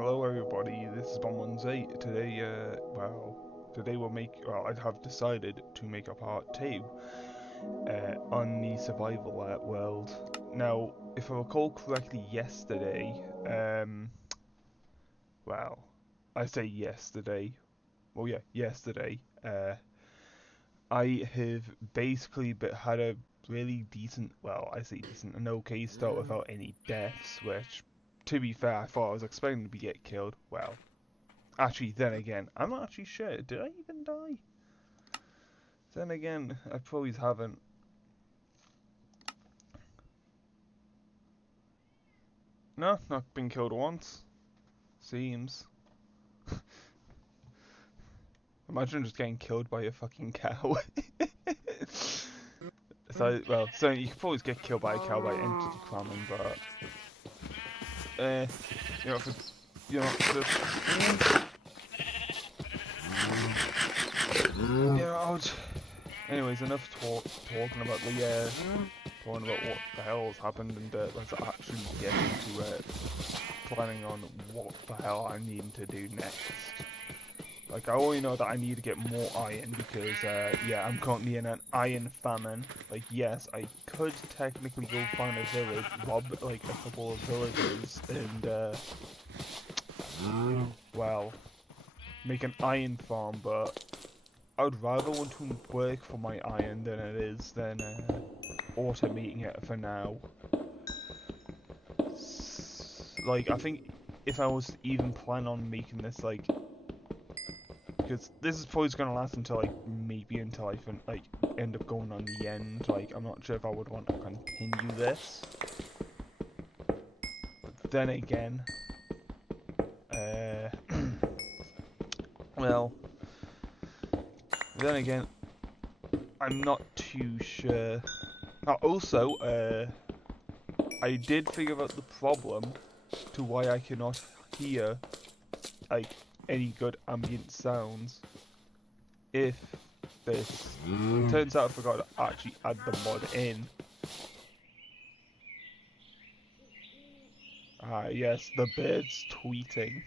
Hello everybody, this is Wednesday. Today, I have decided to make a part 2 on the survival world. Now, if I recall correctly yesterday, well, I say yesterday, yesterday, I have basically had a really decent, I say decent, an okay start without any deaths, which, to be fair, I thought I was expecting to get killed. Well, actually, then again, I'm not actually sure. Did I even die? Then again, I probably haven't. No, not been killed once. Seems. Imagine just getting killed by a fucking cow. So you could always get killed by a cow by entity cramming, but you know, just anyways, enough talking about talking about what the hell has happened, and let's actually get into planning on what the hell I need to do next. Like, I already know that I need to get more iron because, I'm currently in an iron famine. Like, yes, I could technically go find a village, rob, like, a couple of villages, and, make an iron farm, but I would rather want to work for my iron than automating it for now. Like, I think if I was to even plan on making this, like, because this is probably going to last until, until I end up going on the end. Like, I'm not sure if I would want to continue this. But then again, I'm not too sure. Also, I did figure out the problem to why I cannot hear, like, any good ambient sounds if this turns out I forgot to actually add the mod in. Yes, the bird's tweeting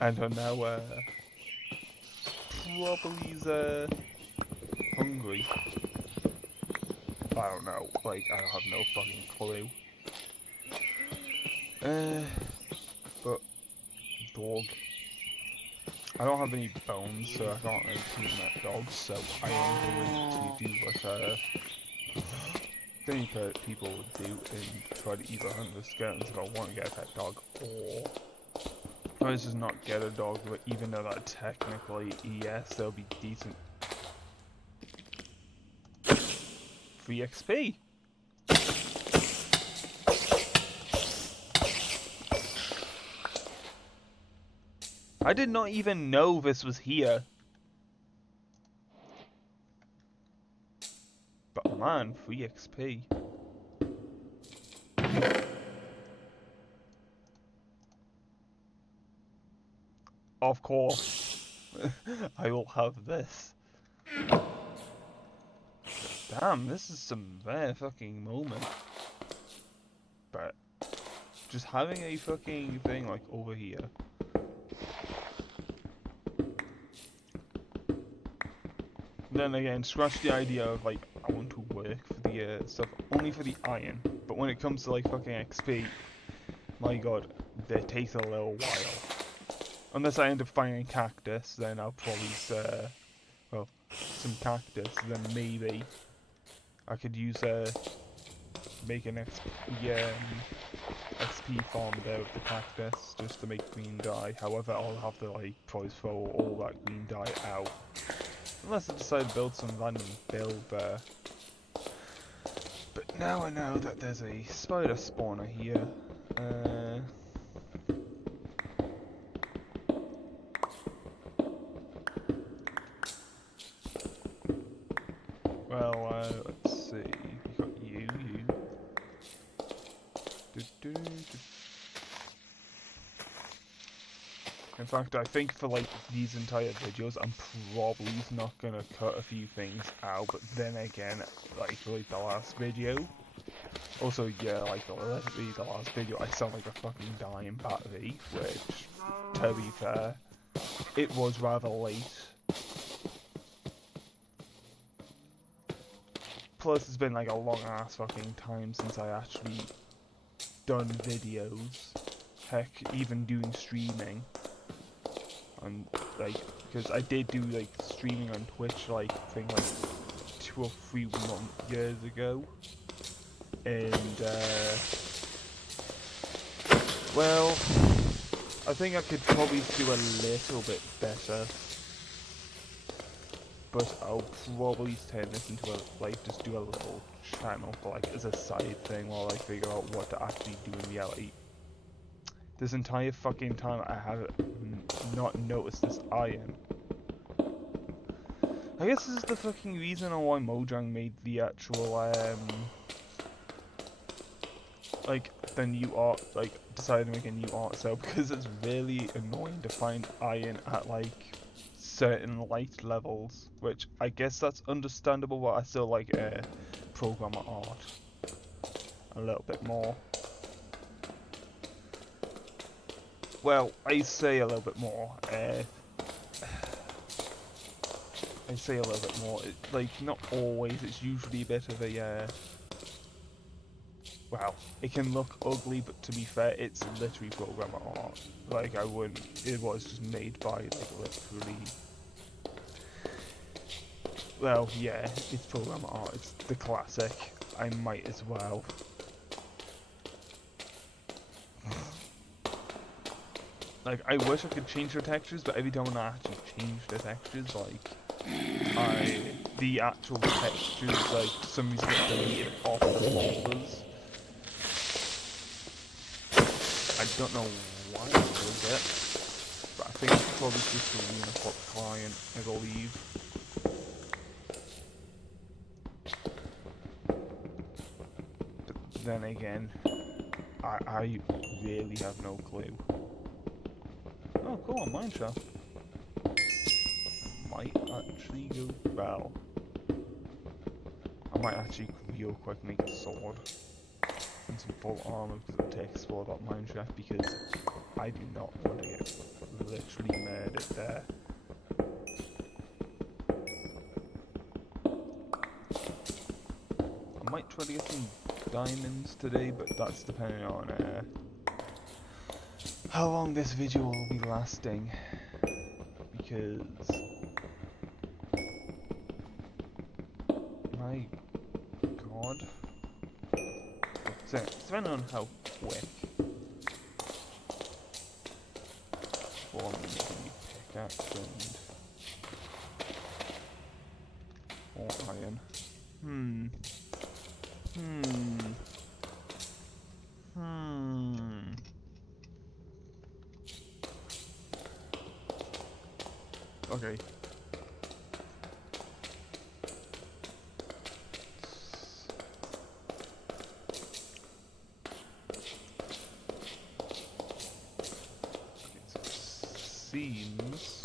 and are now probably hungry. I don't know, like, I have no fucking clue. But dog. I don't have any bones, so I can't really feed that dog, so I am going to do what many people would do and try to either hunt the skeletons if I want to get a pet dog, or try to just not get a dog, but even though that technically, yes, they'll be decent. Free XP! I did not even know this was here. But man, free XP. Of course, I will have this. Damn, this is some rare fucking moment. But just having a fucking thing like over here. Then again, scratch the idea of like I want to work for the stuff only for the iron. But when it comes to like fucking XP, my god, it takes a little while. Unless I end up finding cactus, then I'll probably some cactus. Then maybe I could use make an XP farm there with the cactus just to make green dye. However, I'll have to like probably throw all that green dye out. Unless I decide to build some random build there. But now I know that there's a spider spawner here. Let's see. You got you. In fact, I think for like these entire videos, I'm probably not gonna cut a few things out. But then again, like the last video, Also, yeah, like literally the last video, I sound like a fucking dying battery, which, to be fair, it was rather late. Plus, it's been like a long ass fucking time since I actually done videos. Heck, even doing streaming. And like, because I did do like streaming on Twitch, like I think like 2 or 3 years ago. And well, I think I could probably do a little bit better, but I'll probably turn this into a, like, just do a little channel for, like, as a side thing while I figure out what to actually do in reality. This entire fucking time I have not noticed this iron. I guess this is the fucking reason on why Mojang made the actual, like, the new art, like, decided to make a new art cell, because it's really annoying to find iron at, like, certain light levels, which I guess that's understandable, but I still like programmer art a little bit more. Well, I say a little bit more, I say a little bit more, like, not always, it's usually a bit of a, well, it can look ugly, but to be fair, it's literally programmer art. Like, I wouldn't, it was just made by, like, literally, well, yeah, it's programmer art, it's the classic, I might as well. Like, I wish I could change the textures, but every time I actually change the textures, like, the actual textures, like, for some reason get deleted off the folders. I don't know why I did it, but I think it's probably just the Uniflop client, I believe. But then again, I really have no clue. Oh, cool, a mine shaft. Might actually go well. I might actually real quick make a sword and some full armor because it takes for that mine shaft, because I do not want to get literally murdered there. I might try to get some diamonds today, but that's depending on how long this video will be lasting, because my god, so depending on how quick for me making the pickaxe and more iron. Okay. Seems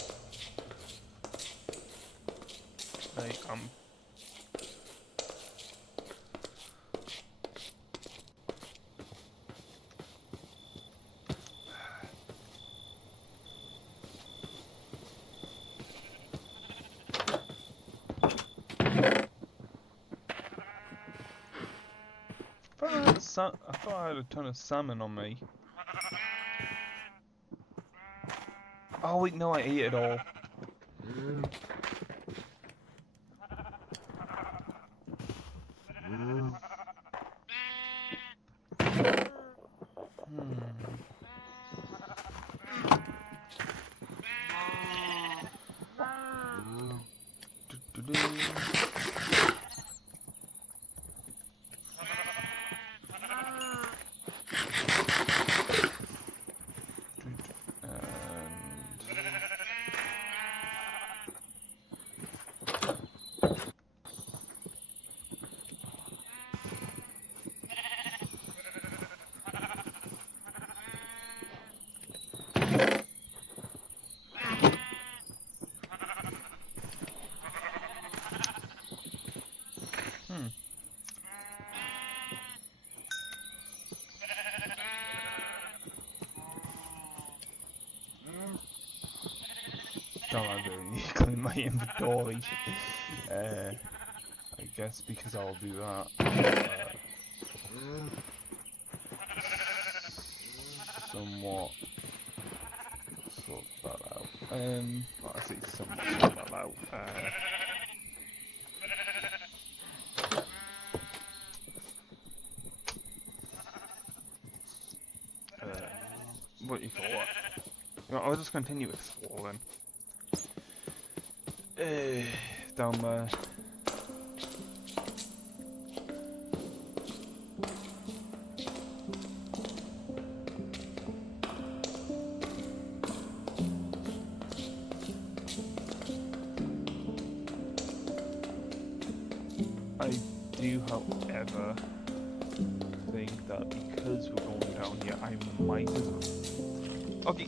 like I thought I had a ton of salmon on me. Oh wait, no, I ate it all. God, I really need to clean my inventory. I guess because I'll do that. Somewhat sort that out. Well, I say somewhat sort that out. What do you call it? You know, I'll just continue exploring. Down there. I do, however, think that because we're going down here, I might as well. Okay.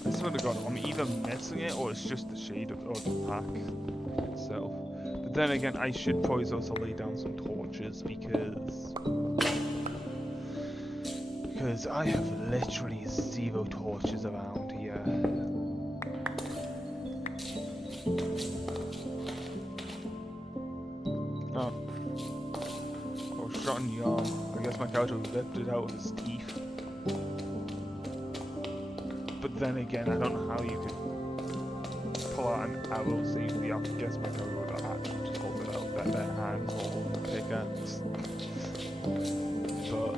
I swear to God, I'm either missing it or it's just the shade of the pack itself. But then again, I should probably also lay down some torches because I have literally 0 torches around here. Oh. Oh, shot in the arm. I guess my character ripped it out of his teeth. But then again, I don't know how you could pull out an arrow safely. I guess my character would have actually just pulled it out with their hands or on the pickaxe. But,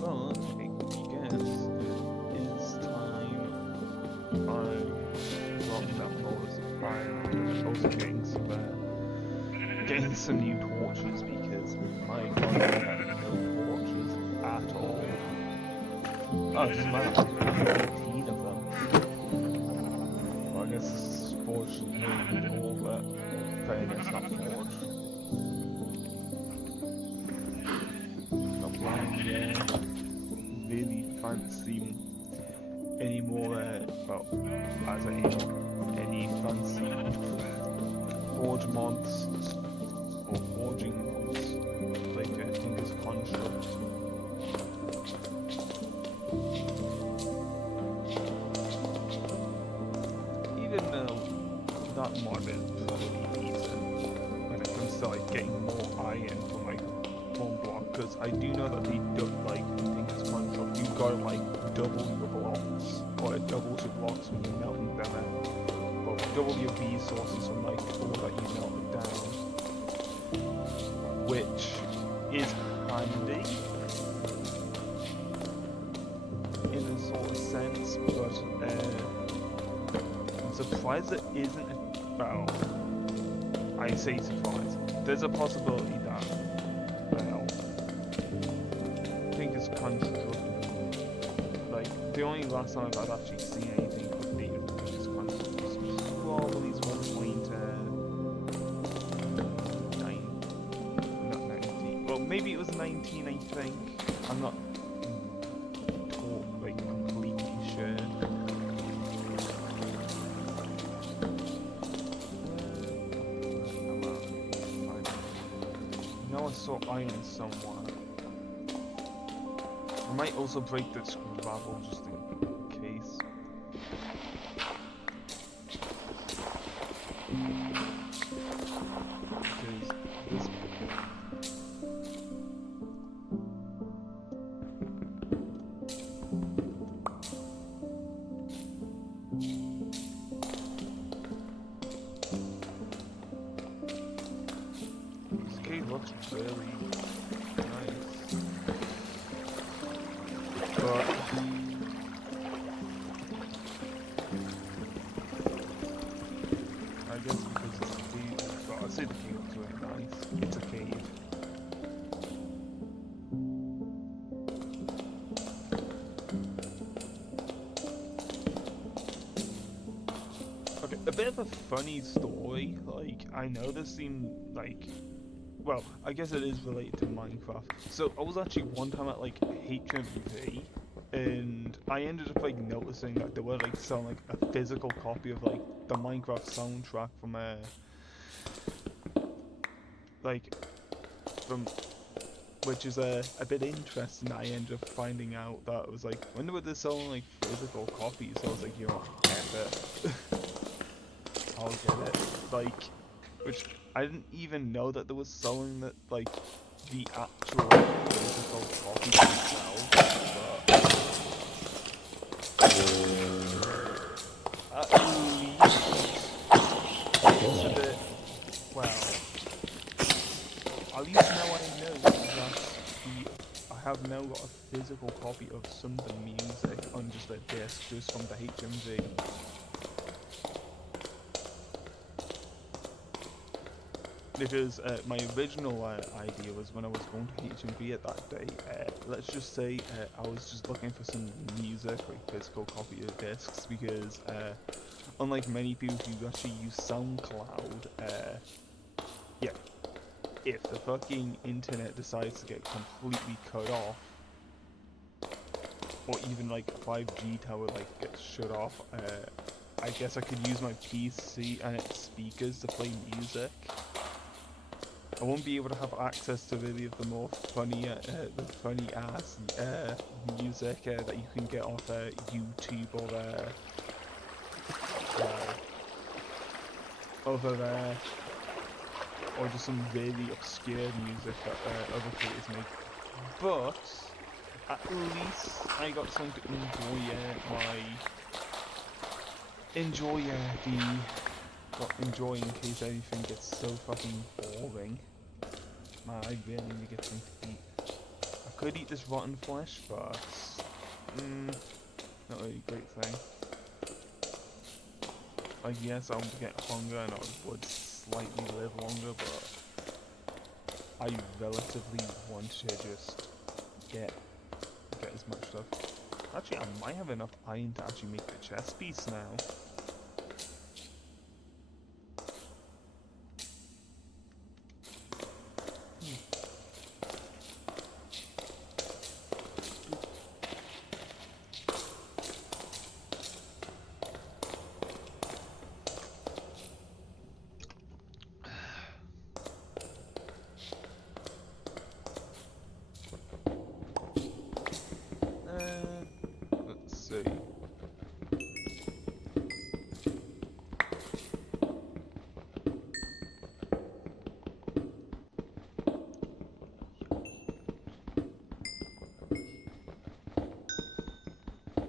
well, I guess it is time I dropped down those iron and also getting some new torches because my god, I have no torches at all. Oh, it doesn't matter, I have 15 of them. Well, I guess this is forged and all, but I guess not forged. Not blind, yeah. Really fancy any more, well, as I am, any fancy forge mods or forging mods, like I think is construct. Even though that mod is pretty decent when it comes to like getting more iron from like one block, because I do know that they don't like think it's construct. You've got to like double your blocks, or it doubles your blocks when you melt them down. Well, double your resources from like all that you melted down, which is handy in a sort of sense, but I'm surprised it isn't. Well, I say surprised. There's a possibility that, well, I think it's construct. Like the only last time I've actually seen anything updated with this construct was probably 1.9, not 19. Well, maybe it was 19. I think. I'm not like completely sure. I saw iron somewhere. I might also break this gravel just in case. Because this cave looks really nice, but I guess because well, I'd say the cave looks really nice. It's a cave. Okay, a bit of a funny story. Like, I know this seemed like well, I guess it is related to Minecraft. So I was actually one time at like HMV, and I ended up like noticing that they were like selling like a physical copy of like the Minecraft soundtrack from like from which is a bit interesting. I ended up finding out that it was like when were they selling like physical copies? So I was like, you know, F it. I'll get it. Like, which I didn't even know that they were selling that like the actual physical copy themselves. But at least it's a bit well. At least now I know that I have now got a physical copy of some of the music on just a disc, just from the HMV. Because my original idea was when I was going to HMV at that day, let's just say I was just looking for some music, like physical copy of discs, because unlike many people who actually use SoundCloud, yeah, if the fucking internet decides to get completely cut off, or even like 5G tower like gets shut off, I guess I could use my PC and its speakers to play music. I won't be able to have access to really the more funny, the funny ass music that you can get off YouTube or or just some really obscure music that other creators make. But at least I got something to enjoy in case anything gets so fucking boring. Man, I really need to get something to eat. I could eat this rotten flesh, but not really a great thing. Like, yes, I would get hunger and I would slightly live longer, but I relatively want to just get as much stuff. Actually, I might have enough iron to actually make the chest piece now. Let's see.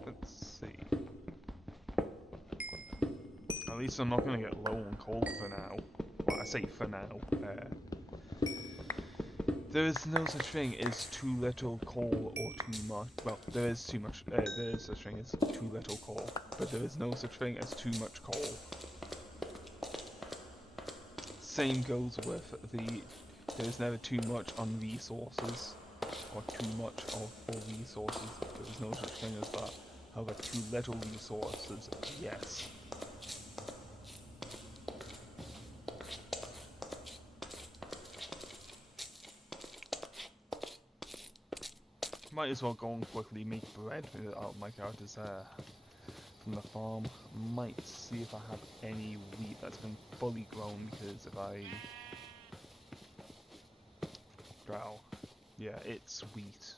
Let's see. At least I'm not gonna get low on coal for now. Well, I say for now. There is no such thing as too little coal or too much. Well, there is too much. There is such thing as too little coal, but there is no such thing as too much coal. Same goes with there is never too much on resources, or too much of all resources. There is no such thing as that. However, too little resources, yes. Might as well go and quickly make bread out of my characters from the farm. Might see if I have any wheat that's been fully grown, because if I... Well, yeah, it's wheat.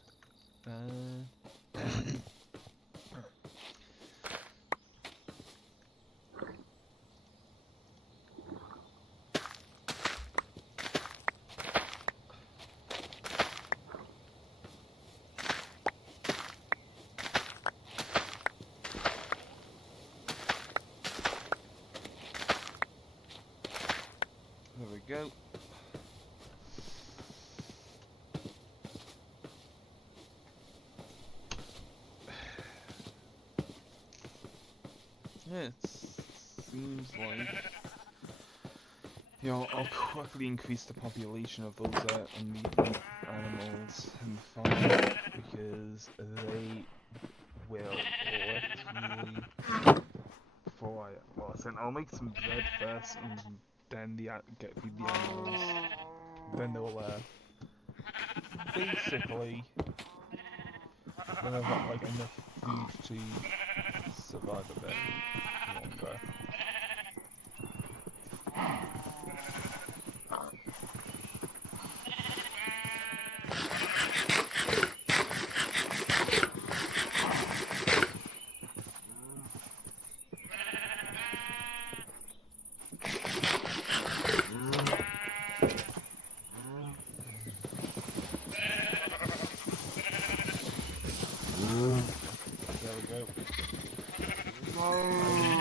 There we go. Yeah, it seems like... Yeah, I'll quickly increase the population of those unneeded animals in the farm, because they will literally... Well, I'll make some bread first, and then feed the animals. then they'll basically, then I've got like enough food to survive a bit longer. There we go. I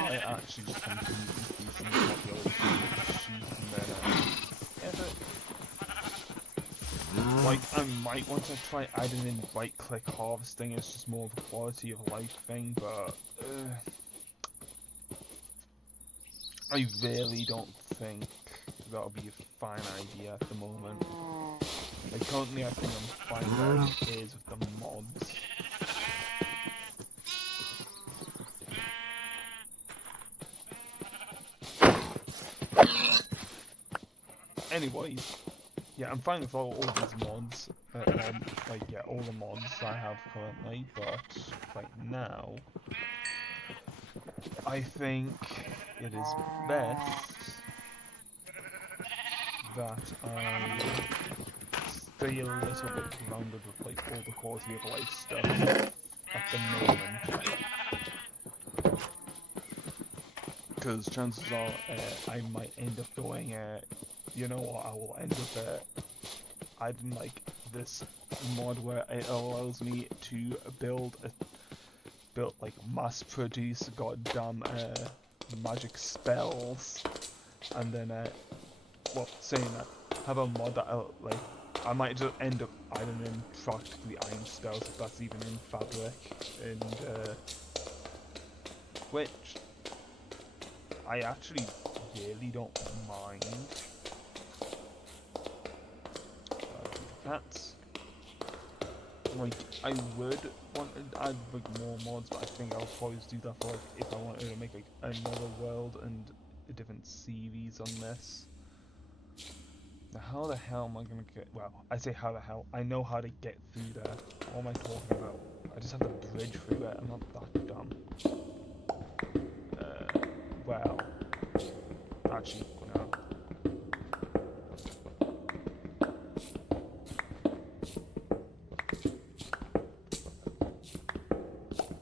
might actually just continue increasing the population of sheep and then like I might want to try adding in right-click harvesting. It's just more of a quality of life thing, but I really don't think that'll be a fine idea at the moment. Like currently I think I'm fine where it is with the mods. Anyways, yeah, I'm fine with all these mods, like, yeah, all the mods I have currently, but right now, I think it is best that I stay a little bit grounded with, like, all the quality of life stuff at the moment. Because chances are, I might end up going, you know what, I will end up adding like this mod where it allows me to build like mass produce goddamn magic spells, and then well, saying that, have a mod that like I might just end up adding in practically iron spells if that's even in fabric, and which I actually really don't mind. That's like I would want to add like more mods, but I think I'll probably do that for like if I wanted to make like another world and a different series on this. Now how the hell am I gonna get? Well, I say how the hell. I know how to get through there. What am I talking about? I just have to bridge through it. I'm not that dumb. Well, actually, no.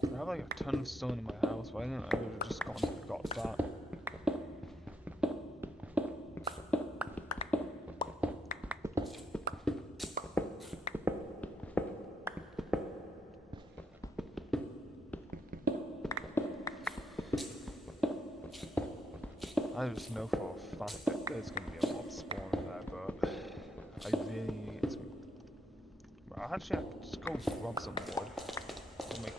I have like a ton of stone in my house. Why didn't I would have just gone and got that? I just know for a fact that there's going to be a mob spawning there, but I really need some. Well, actually, I could just go grab some wood. I'll make.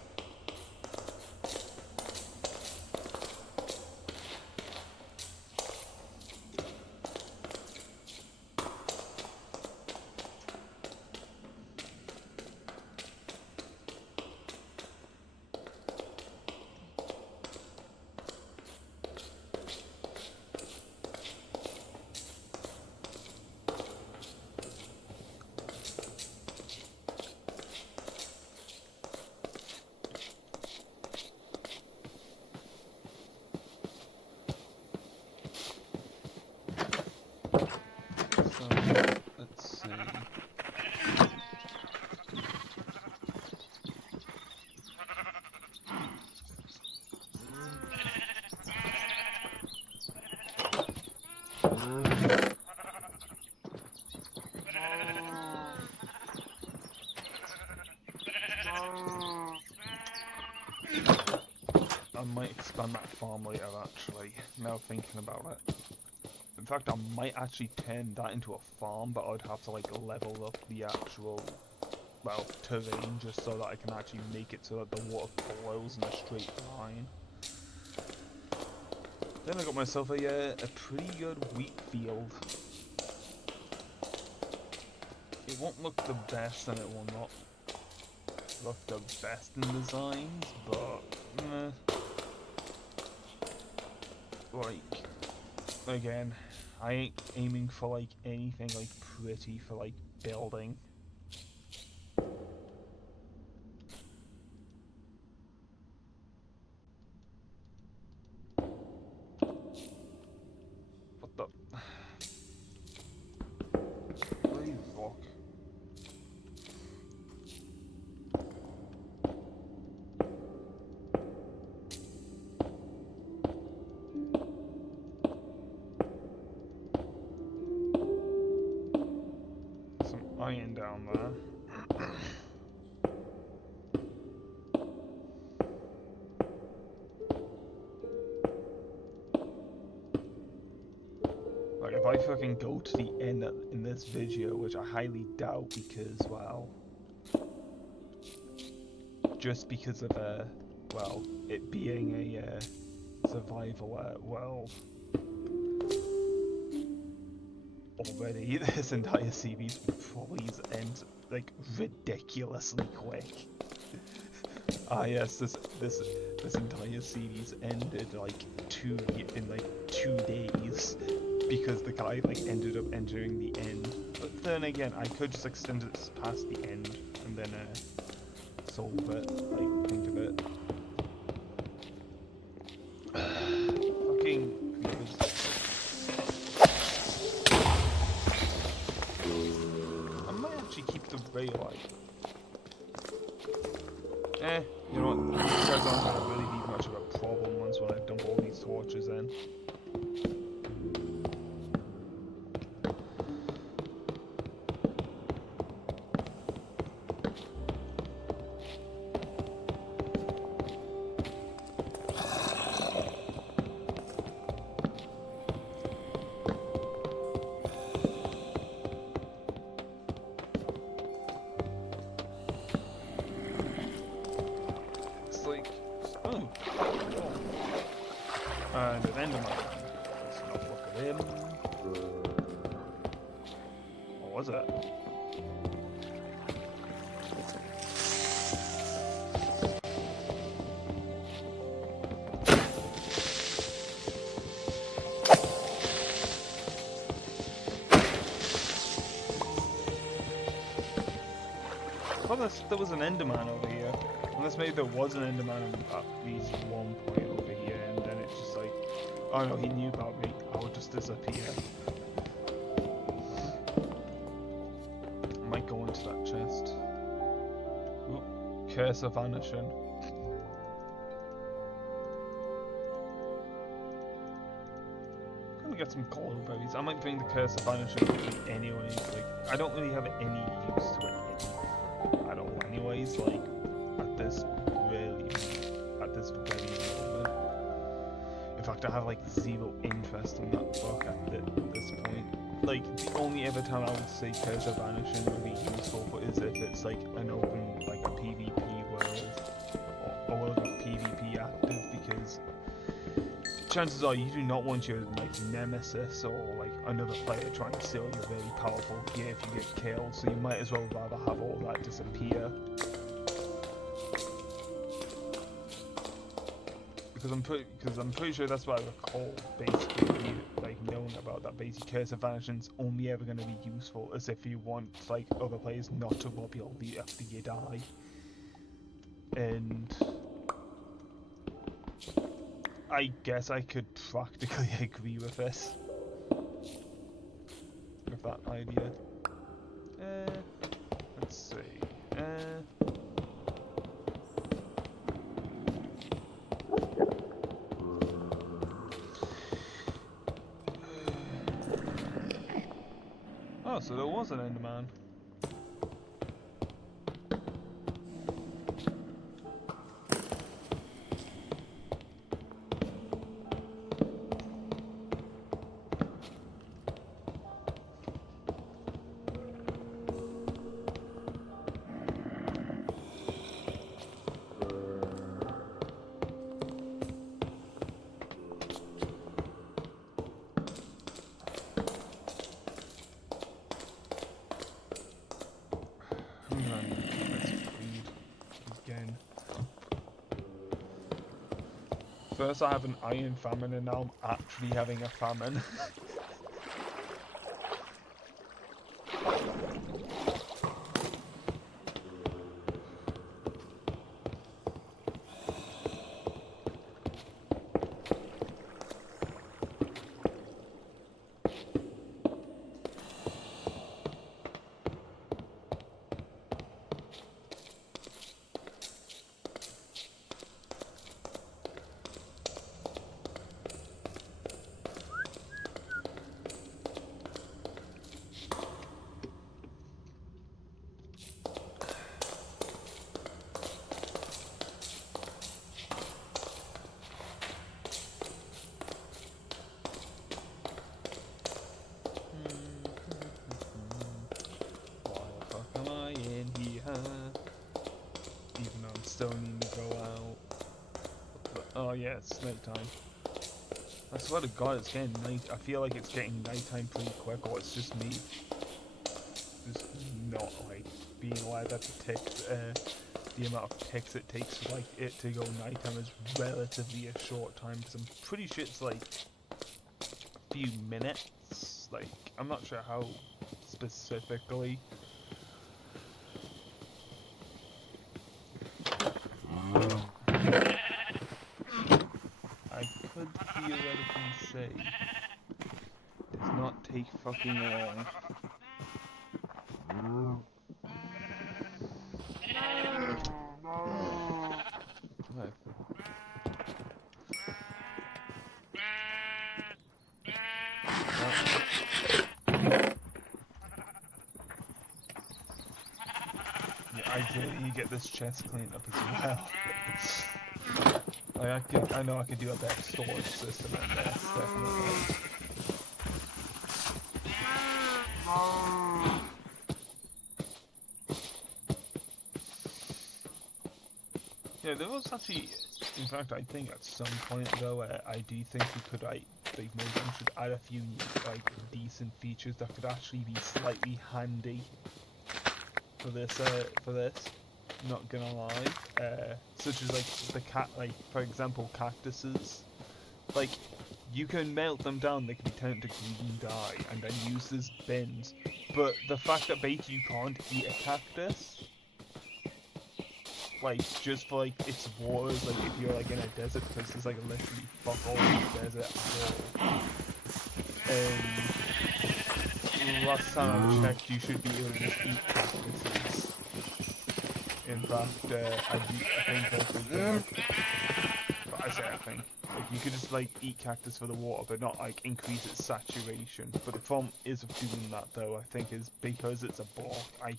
Let's see. I might expand that farm later, actually, now thinking about it. In fact, I might actually turn that into a farm, but I'd have to like level up the actual, well, terrain just so that I can actually make it so that the water flows in a straight line. Then I got myself a pretty good wheat field. It won't look the best and it will not look the best in designs, but like, again, I ain't aiming for like anything like pretty for like building. What the? Holy fuck. Some iron down there. Like, if I fucking go to the end in this video, which I highly doubt because, well, just because of, well, it being a, survival, world, already, this entire series would probably end, like, ridiculously quick. Ah yes, this entire series ended like in like 2 days because the guy like ended up entering the end. But then again, I could just extend it past the end and then solve it. Like think of it. Fucking I might actually keep the rail light. You know what? These guys aren't going to really be much of a problem once when I dump all these torches in. And an enderman. Let's not look at him. What was it? I thought there was an enderman over here. Unless maybe there was an enderman at least one point over here, and then it's just like, oh no, he knew about me, I would just disappear. I might go into that chest. Ooh, curse of vanishing. I'm gonna get some glowberries. I might bring the curse of vanishing with me anyways. Like, I don't really have any use to it at all anyways, like at this very moment. In fact, I have like zero interest in that book at this point. Like, the only other time I would say Curse of Vanishing would be useful for is if it's like an open, like a PvP world, or a world with PvP active, because chances are you do not want your like nemesis or like another player trying to steal your really powerful gear if you get killed, so you might as well rather have all that disappear. Because I'm pretty sure that's what I recall basically like knowing about that basic Curse of Vanishing's only ever going to be useful as if you want like other players not to rob your loot after you die. And I guess I could practically agree with this. With that idea. Let's see. Oh, so there was an enderman. First I have an iron famine and now I'm actually having a famine. still need to go out. But, oh yeah, it's night time. I swear to God, it's getting night. I feel like it's getting nighttime pretty quick, or it's just me. Just not like being aware that the amount of ticks it takes for like it to go nighttime is relatively a short time. Because I'm pretty sure it's like a few minutes. Like I'm not sure how specifically. I could theoretically say does not take fucking long. Right. Yeah, ideally you get this chest cleaned up as well. Like I know I could do a better storage system in this, definitely. Yeah, there was actually, in fact, I think at some point though, I do think we could, like maybe we should add a few like decent features that could actually be slightly handy for this. Not gonna lie, such as like like for example, cactuses. Like you can melt them down; they can be turned to green dye and then used as bins. But the fact that basically you can't eat a cactus. Like just for like its waters, like if you're like in a desert because there's like literally fuck all in the desert at all. Last time I checked, you should be able to just eat cactuses. In fact, I think also, but I say I think, like you could just like eat cactus for the water, but not like increase its saturation. But the problem is of doing that though, I think, is because it's a block. I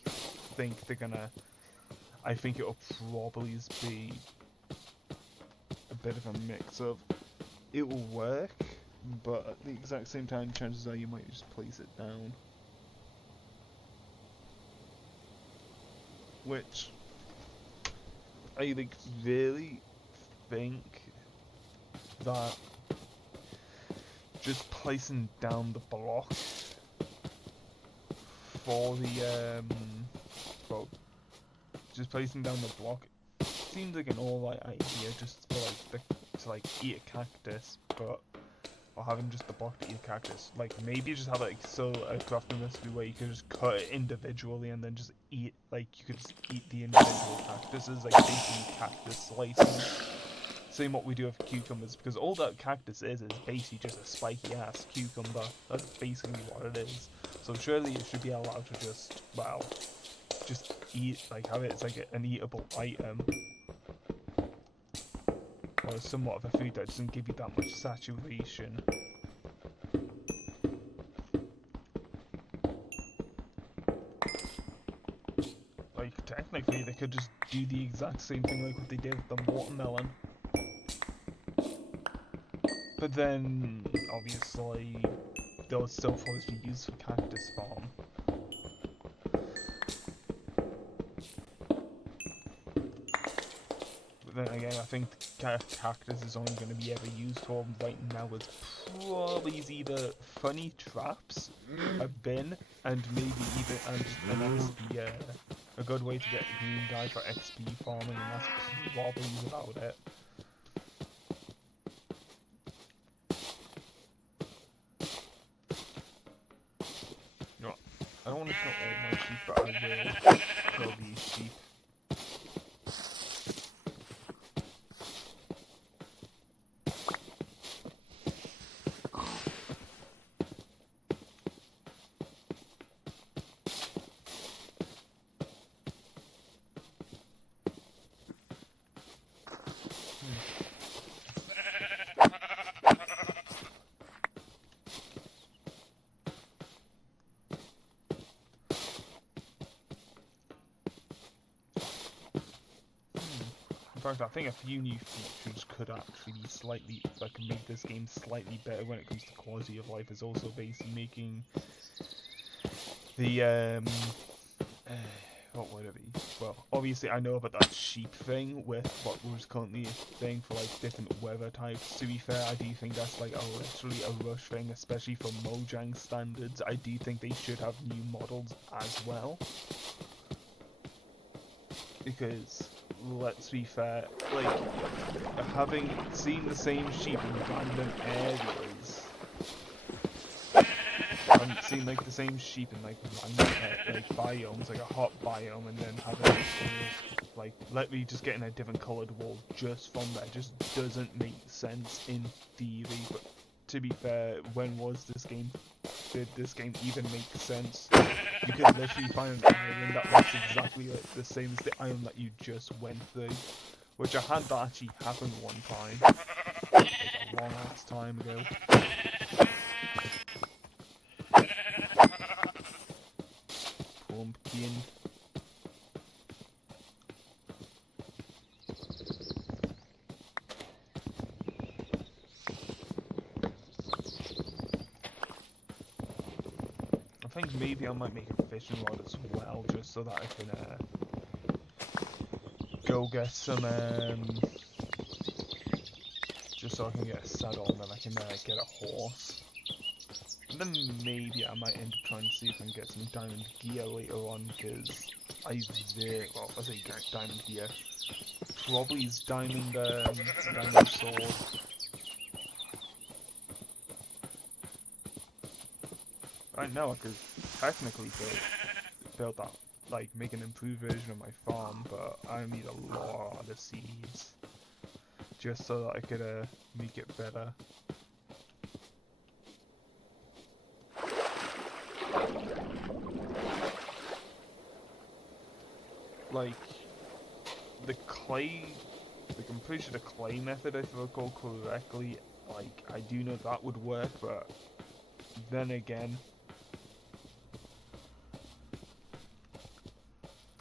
think it'll probably be a bit of a mix of it will work, but at the exact same time, chances are you might just place it down. Which I like really think that just placing down the block for the well, just placing down the block seems like an alright idea just for like to like eat a cactus, but or having just the block to eat a cactus. Like maybe just have like a crafting recipe where you could just cut it individually and then just eat, like you could just eat the individual cactuses, like basically cactus slices. Same what we do with cucumbers, because all that cactus is basically just a spiky ass cucumber. That's basically what it is. So surely it should be allowed to just, well, just eat, like have it as like an eatable item. Or somewhat of a food that doesn't give you that much saturation. Like technically they could just do the exact same thing like what they did with the watermelon. But then obviously those still probably be used for cactus farm. Then again, I think cactus is only going to be ever used for right now is probably either funny traps, a bin, and maybe even an XP. A good way to get green dye for XP farming, and that's probably about it. You know what? I don't want to kill all my sheep, but I will kill these sheep. In fact, I think a few new features could actually slightly, like, make this game slightly better when it comes to quality of life. Is also basically making the what would it be? Well, obviously I know about that sheep thing with what was currently a thing for like different weather types. To be fair, I do think that's like literally a rush thing, especially for Mojang standards. I do think they should have new models as well. Because, let's be fair, like, having seen the same sheep in random areas, I haven't seen like the same sheep in like random like biomes, like a hot biome, and then having like literally just getting a different coloured wool just from there just doesn't make sense in theory. But to be fair, when was this game? Did this game even make sense? You could literally find an island that looks exactly like the same as the island that you just went through, which I had that actually happen one time, like a long ass time ago. Pumpkin. I think maybe I might make a fishing rod as well, just so that I can go get some, just so I can get a saddle and then I can get a horse. And then maybe I might end up trying to see if I can get some diamond gear later on, because I say diamond gear. Probably is diamond sword. Right now I could technically build that, like make an improved version of my farm, but I need a lot of seeds just so that I could make it better. Like the clay, like I'm pretty sure the clay method, if I recall correctly, like I do know that would work, but then again,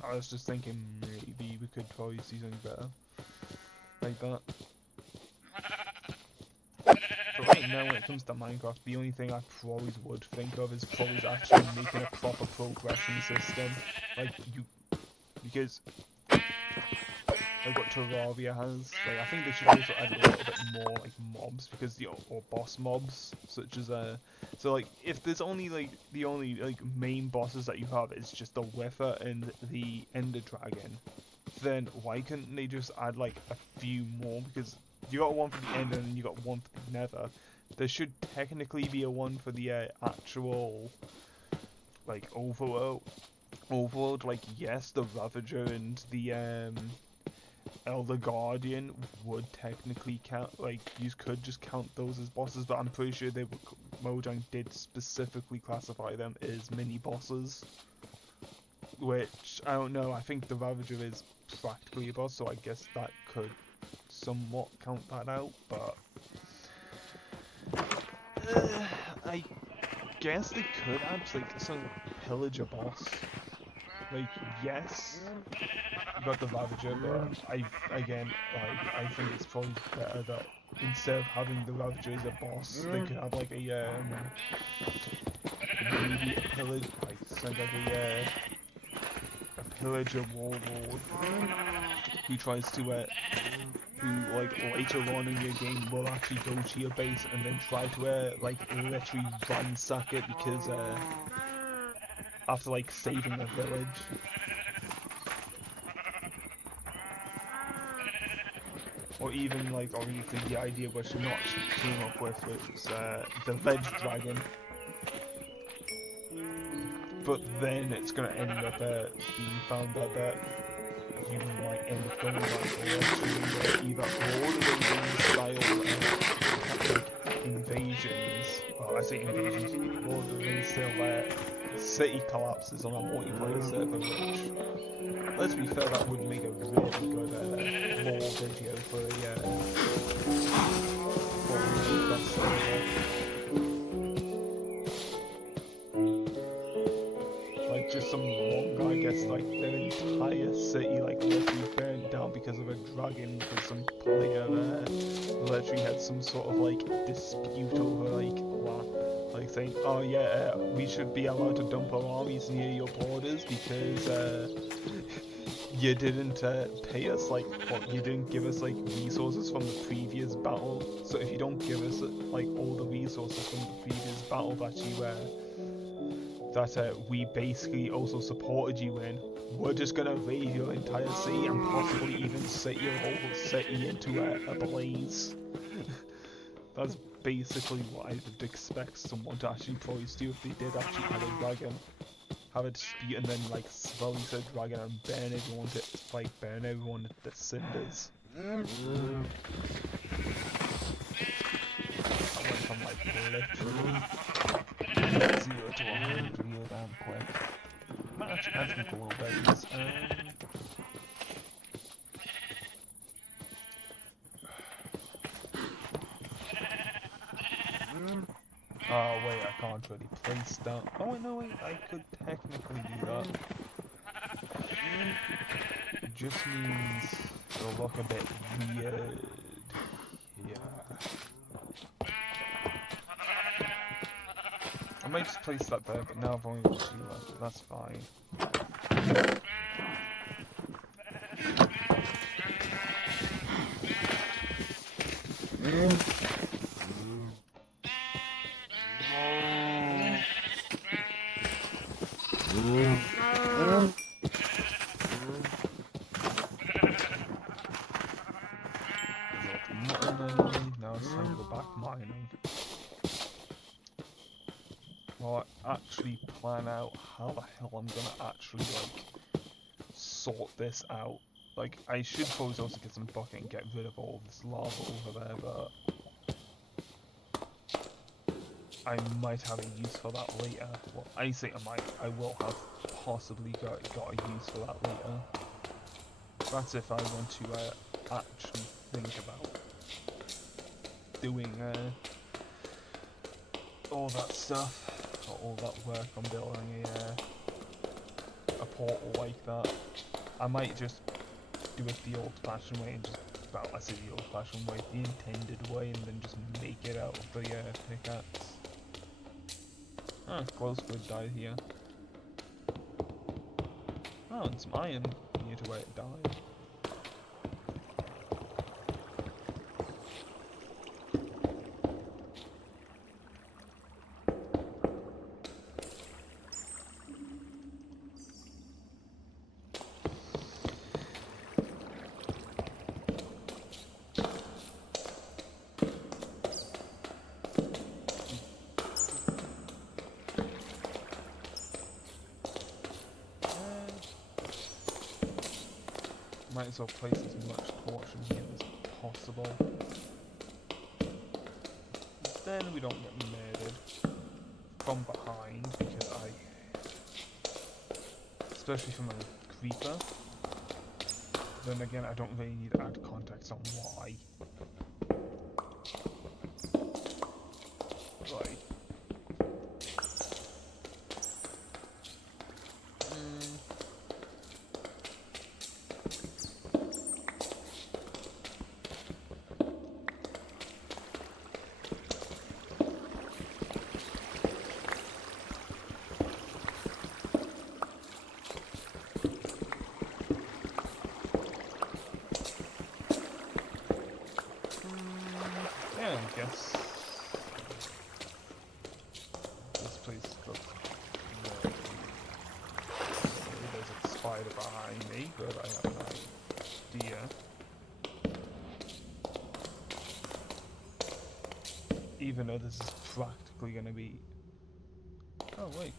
I was just thinking maybe we could probably see something better like that. But right now, when it comes to Minecraft, the only thing I probably would think of is probably actually making a proper progression system, like because like what Terraria has. Like I think they should also add a little bit more like mobs, because or boss mobs, such as so like if there's only like the only like main bosses that you have is just the Wither and the Ender Dragon, then why couldn't they just add like a few more? Because you got one for the Ender and you got one for the Nether. There should technically be a one for the actual like overworld. Like yes, the Ravager and the Elder Guardian would technically count, like you could just count those as bosses, but I'm pretty sure they would, Mojang did specifically classify them as mini bosses, which I don't know. I think the Ravager is practically a boss, so I guess that could somewhat count that out, but I guess they could add like some pillager boss. Like yes, you got the Ravager, but I think it's probably better that instead of having the Ravager as a boss, they could have like maybe a pillager, like send like a pillager warlord who tries to who like later on in your game will actually go to your base and then try to like literally ransack it, because after like saving a village. Or even like, or you think the idea which Notch came up with was the Ledge Dragon. But then it's gonna end up being found out that you might end up going like either Lord of the Rings style invasions. Well, I say invasions. Lord of the Rings style city collapses on a multiplayer server, which, let's be fair, that would make a really good lore video for like just some one guy gets like their entire city like literally burned down because of a dragon, because some player literally had some sort of like dispute over like saying, oh yeah, we should be allowed to dump our armies near your borders because you didn't pay us, like, well, you didn't give us like resources from the previous battle. So if you don't give us like all the resources from the previous battle that you we basically also supported you in, we're just gonna raid your entire city and possibly even set your whole city into a blaze. That's basically what I would expect someone to actually probably do if they did actually have a dragon. Have a dispute and then like release a dragon and burn everyone to burn everyone to cinders. I went from like literally 0 to 100 real damn quick. Might actually go over these. Oh wait, I can't really place that. Oh wait, no wait, I could technically do that. It just means it'll look a bit weird. Yeah. I might just place that there, but now I've only got 2 left, but that's fine. Now it's time to go back mining. Well, I actually plan out how the hell I'm gonna actually sort this out. Like, I should probably also get some bucket and get rid of all this lava over there, but I might have a use for that later. Well, I say I will have possibly got a use for that later. That's if I want to actually think about doing all that stuff, or all that work on building a portal like that. I might just do it the old-fashioned way and just, well, I say the old-fashioned way, the intended way, and then just make it out of the pickaxe. Ah, close would die here. Oh, and some iron near to where it died. Might as well place as much torch in here as possible. Then we don't get murdered from behind, because especially from a creeper. Then again, I don't really need to add context on why. Right. Yeah, I guess this place looks maybe there's a spider behind me, but I have no idea. Even though this is practically gonna be... Oh wait.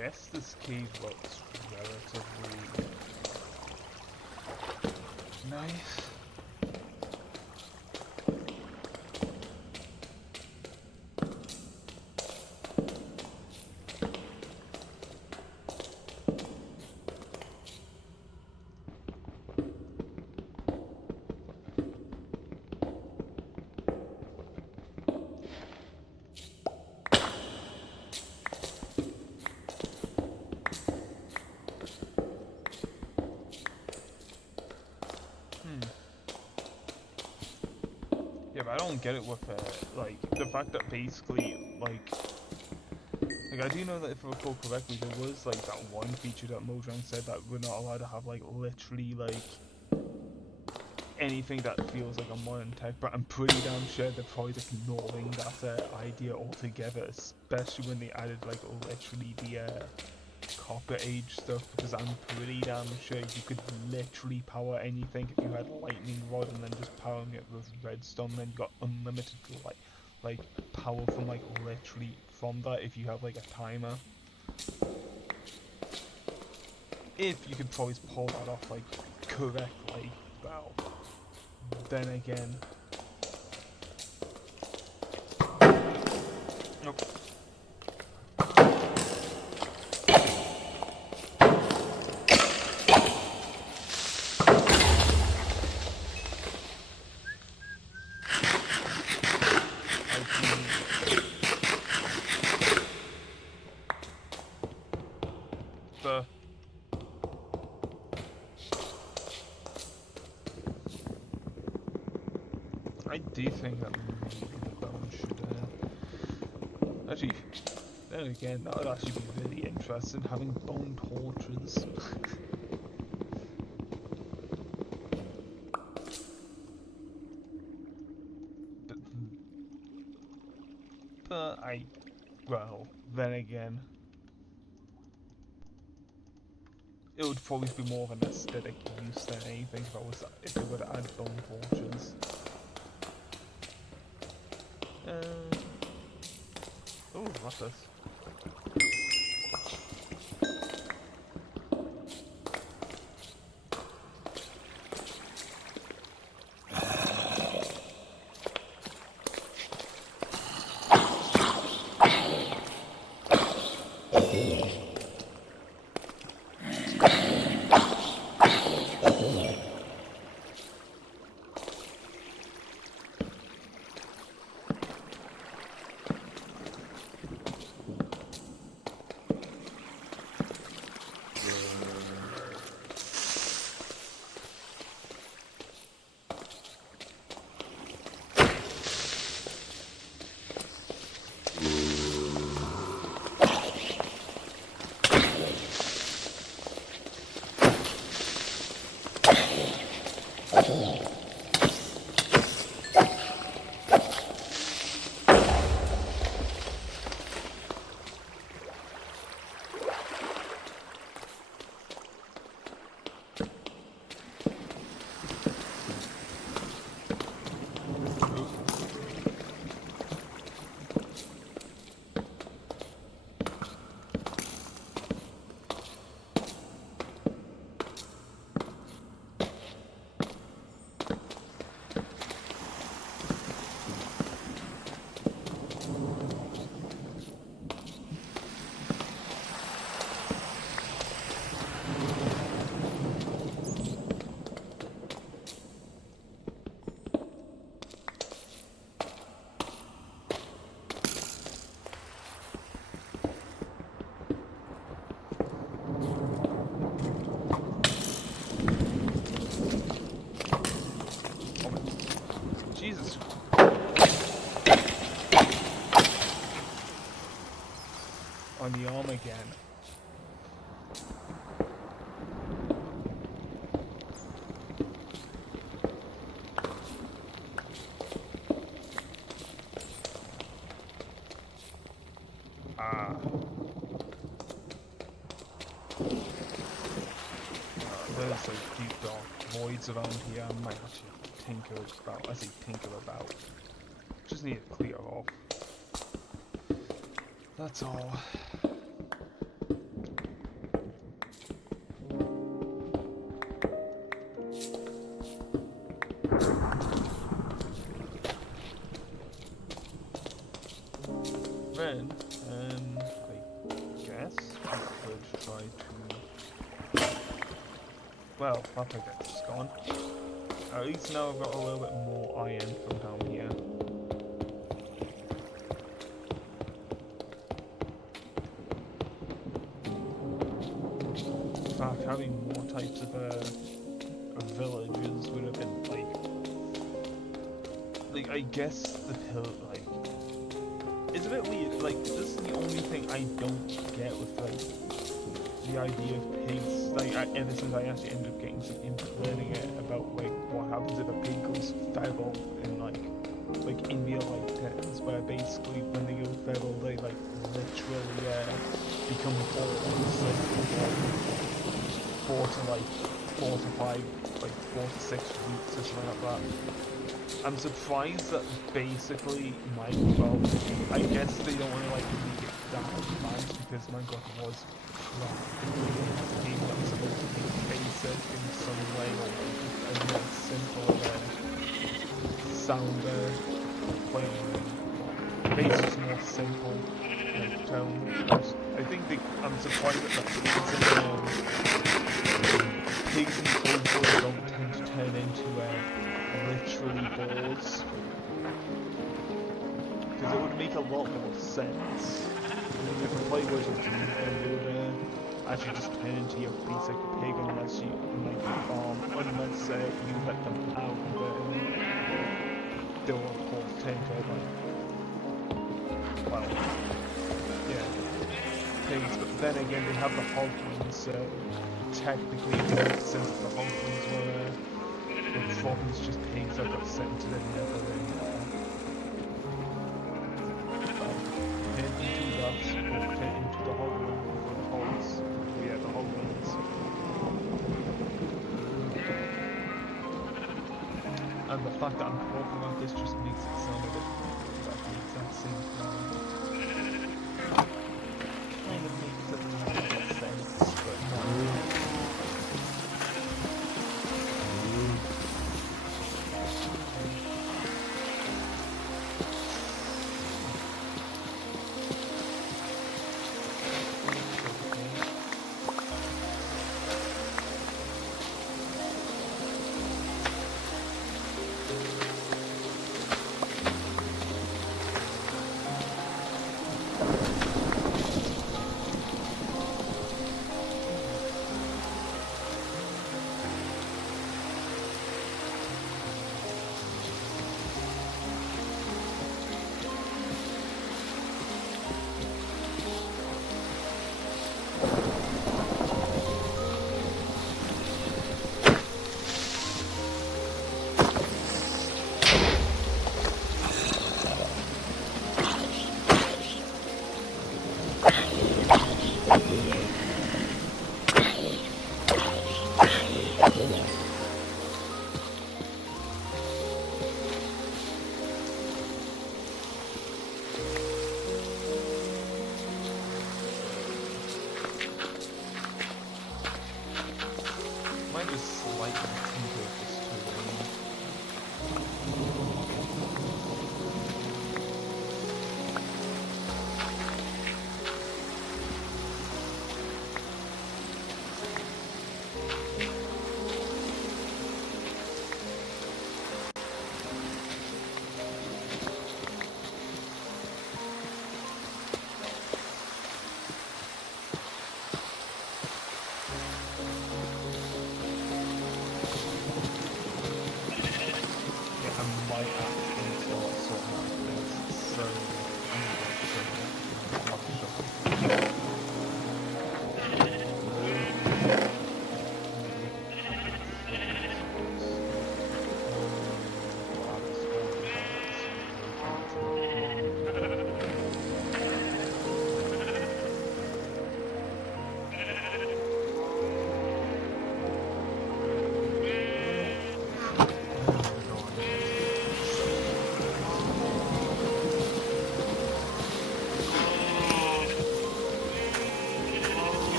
guess this cave looks relatively nice. Yeah, but I don't get it with like the fact that basically like I do know that if I recall correctly, there was like that one feature that Mojang said that we're not allowed to have like literally like anything that feels like a modern tech, but I'm pretty damn sure they're probably just ignoring that idea altogether, especially when they added like literally the Copper Age stuff, because I'm pretty damn sure you could literally power anything if you had lightning rod and then just powering it with redstone, then you got unlimited like power from like literally from that if you have like a timer. If you could probably pull that off like correctly, well, then again, nope. I do think that maybe the bone should actually. Then again, that would actually be really interesting, having bone torches. but well, then again, it would probably be more of an aesthetic use than anything if they were to add bone torches. Oh, what's this? Jesus. On the arm again. There's like deep dark voids around here. I might actually tinker about. I say tinker about. Just need to clear off. That's all. then, I guess we could try to... Well, that pickaxe is gone. At least now I've got a little bit more iron from down here. In fact, having more types of villages would have been like I guess the pill it's a bit weird. Like, this is the only thing I don't get with the idea of pigs. Like, ever since I actually ended up getting into learning it about what happens if a pig goes feral in like in real life terms, where basically when they go feral they literally become balls for 4 to 5, 4 to 6 weeks or something like that. I'm surprised that basically Minecraft, I guess they don't want to make it that advanced because Minecraft was a game that was supposed to be basic in some way, a more simple sound playing, basically more simple tone. I think I'm surprised that pigs and cowboys don't tend to turn into literally balls, because it would make a lot more sense. If a play was a dream, they would actually just turn into your basic pig unless you farm, unless you let them out and they'll of course turn to well, yeah, pigs. But then again, they have the hoglins, so technically it makes sense that the hoglins were probably just pigs that got sent to the nether and turned into that, or turned into the hoglin, or the hogs. Yeah, the hoglins. And the fact that I'm talking about this just makes it sound a bit like the exact same thing. Kind of makes it make sense, but not really.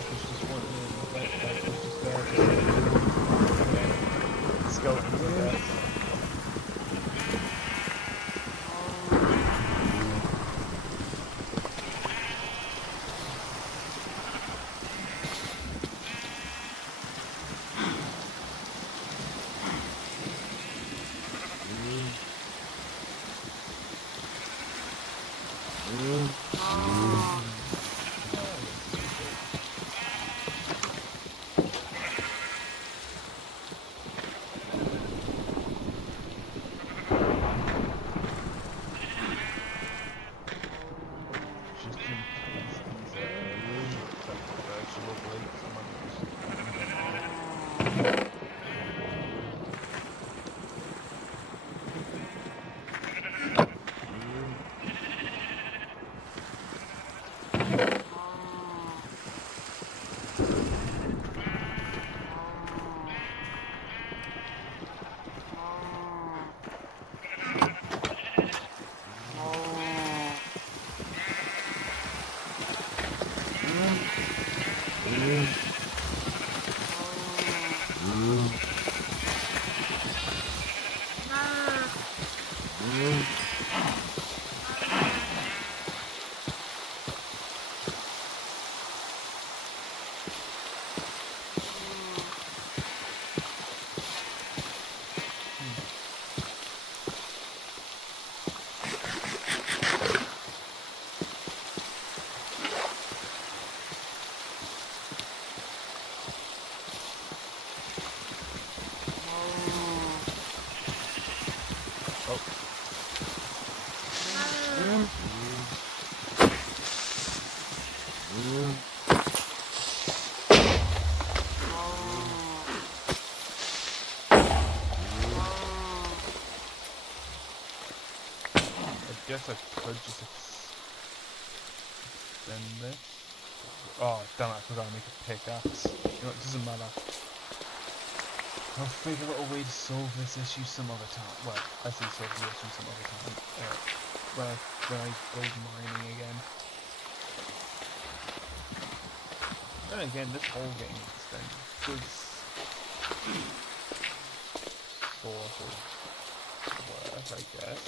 focus just weren't in the fact that it was just there, just skeletons and death. Just in case these shortcuts are virtual lakes, I might just leave them on. I guess I could just extend this. Oh, damn it, I forgot to make a pickaxe. You know, it doesn't matter. I'll figure out a way to solve this issue some other time. Well, I say solve the issue some other time. When I go mining again. And again, this whole getting extended could sort of work, I guess.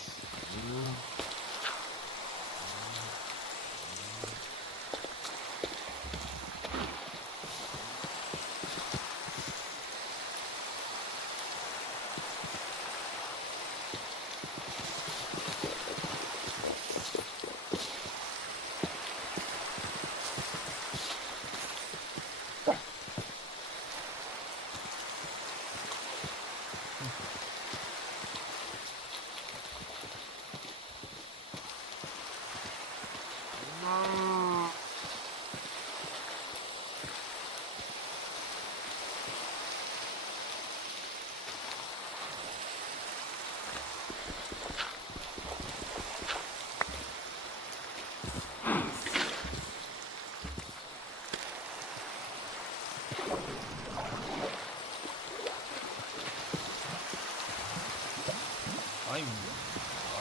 I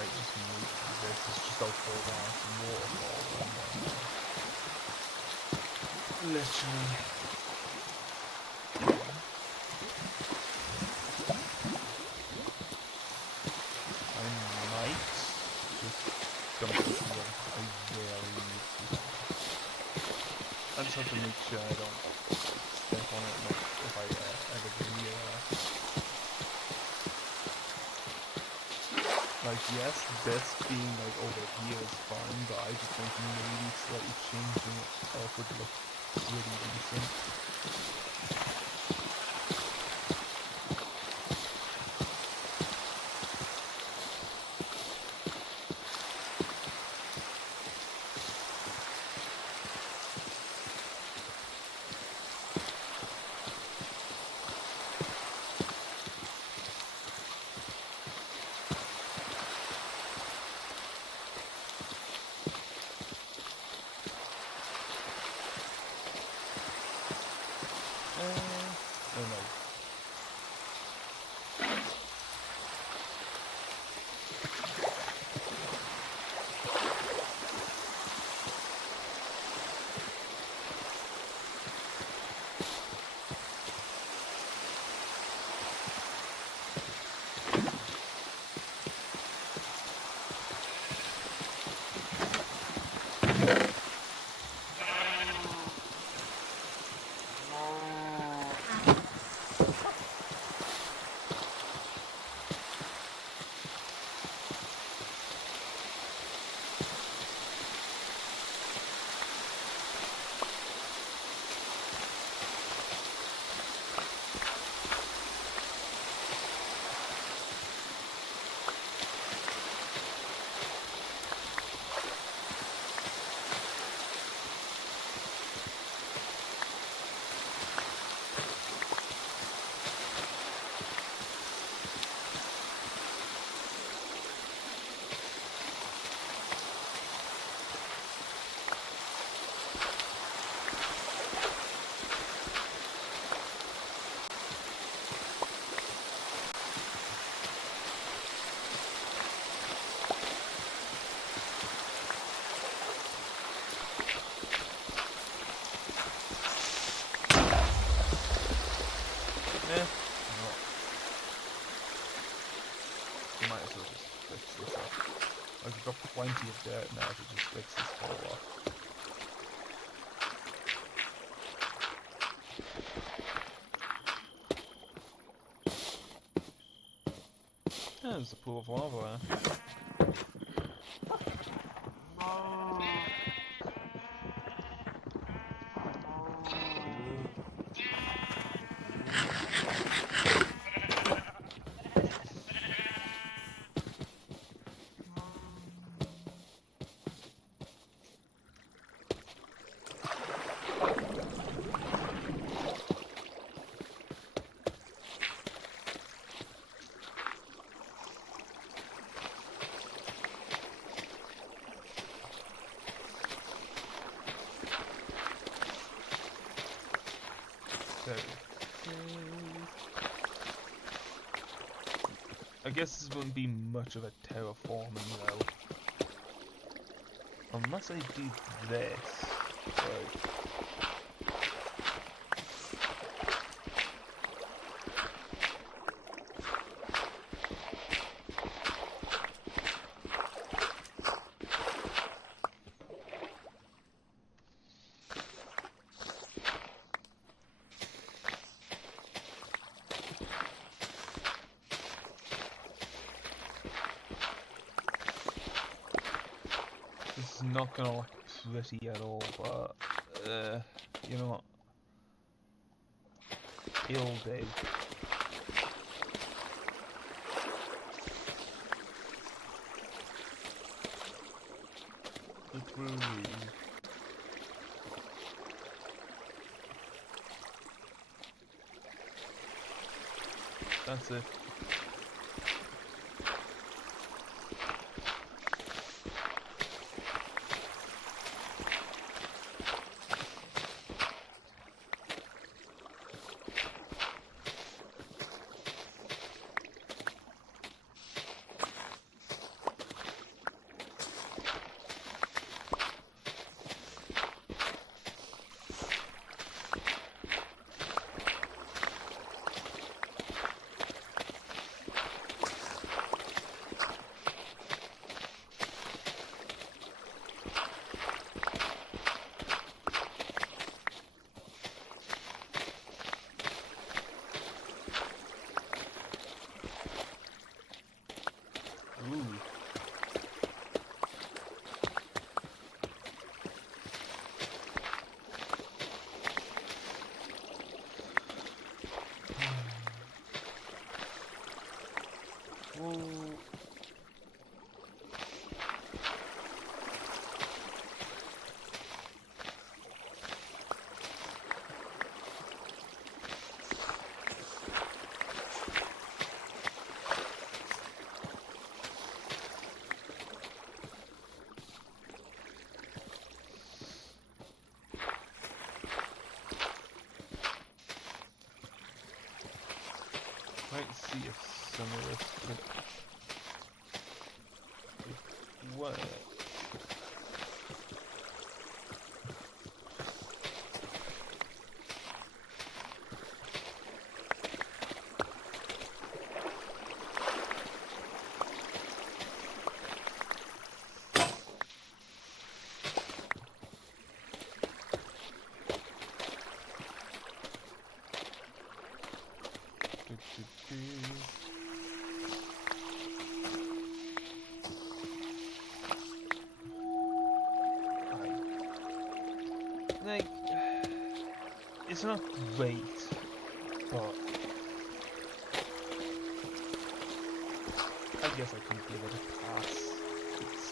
just move this. It's just I'll fall down some waterfall. Literally. I might just dump this in. I really need to. I just have to make sure I don't step on it if I ever get near like, yes, this being like over here is fine, but I just think maybe slightly changing it up would look really decent. Eh, no. We might as well just fix this up. Like, we've got plenty of dirt now to just fix this hole up. There's a pool of lava there. So, I guess this wouldn't be much of a terraforming though. Unless I do this. Right. This is not gonna look pretty at all, but you know what? It'll do. It will do. That's it. Ooh. Whoa. Might see if some of this could work. Like, it's not great, but I guess I can give it a pass. It's...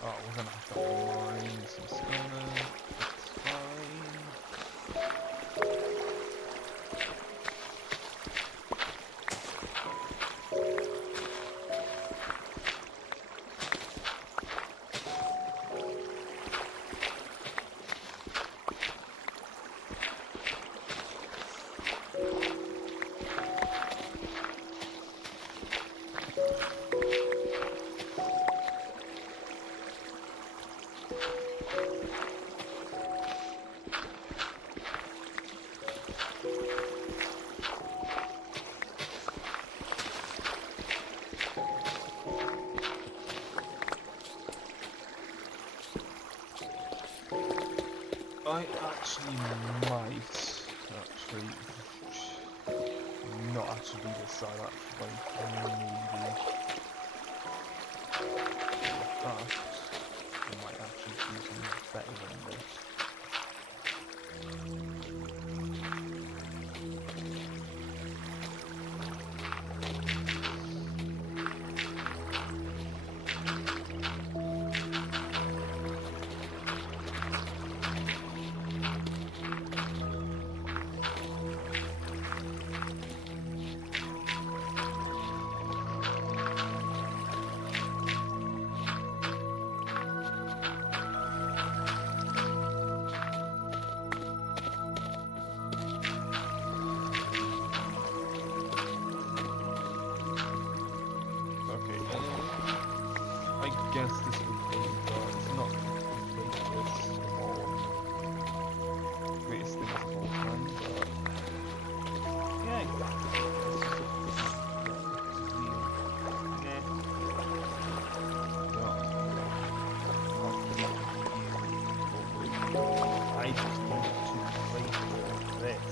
Oh, we're gonna have to mine I actually might not actually do this side actually, maybe. In fact, I might actually do something better than this. I guess this would be, but it's not the greatest thing of all time, but yeah, I just wanted to play for this.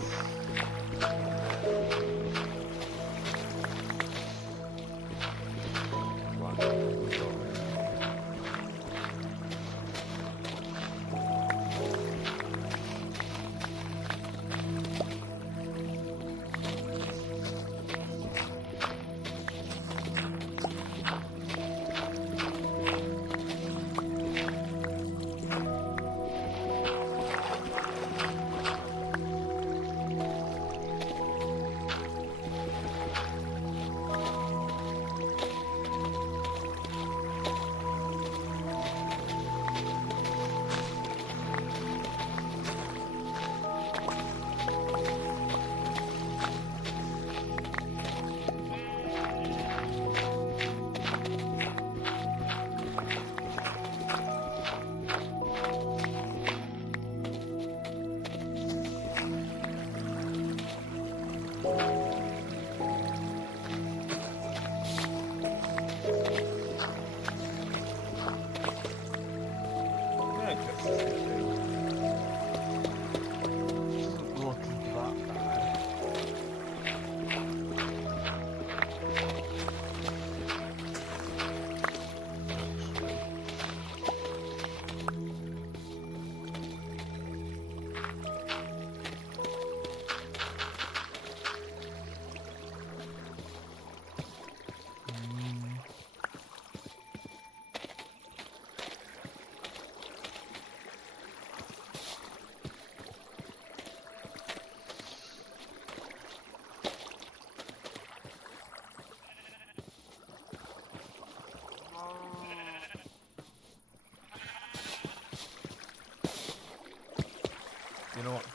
You know what?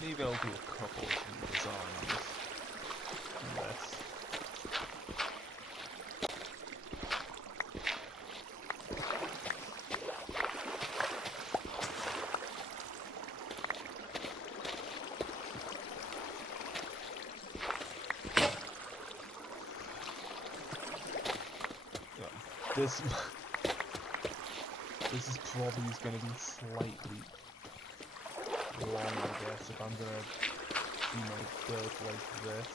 Maybe I'll do a couple of new designs on this. Yeah, this is probably going to be slightly long, I guess, if I'm going to do my build like this.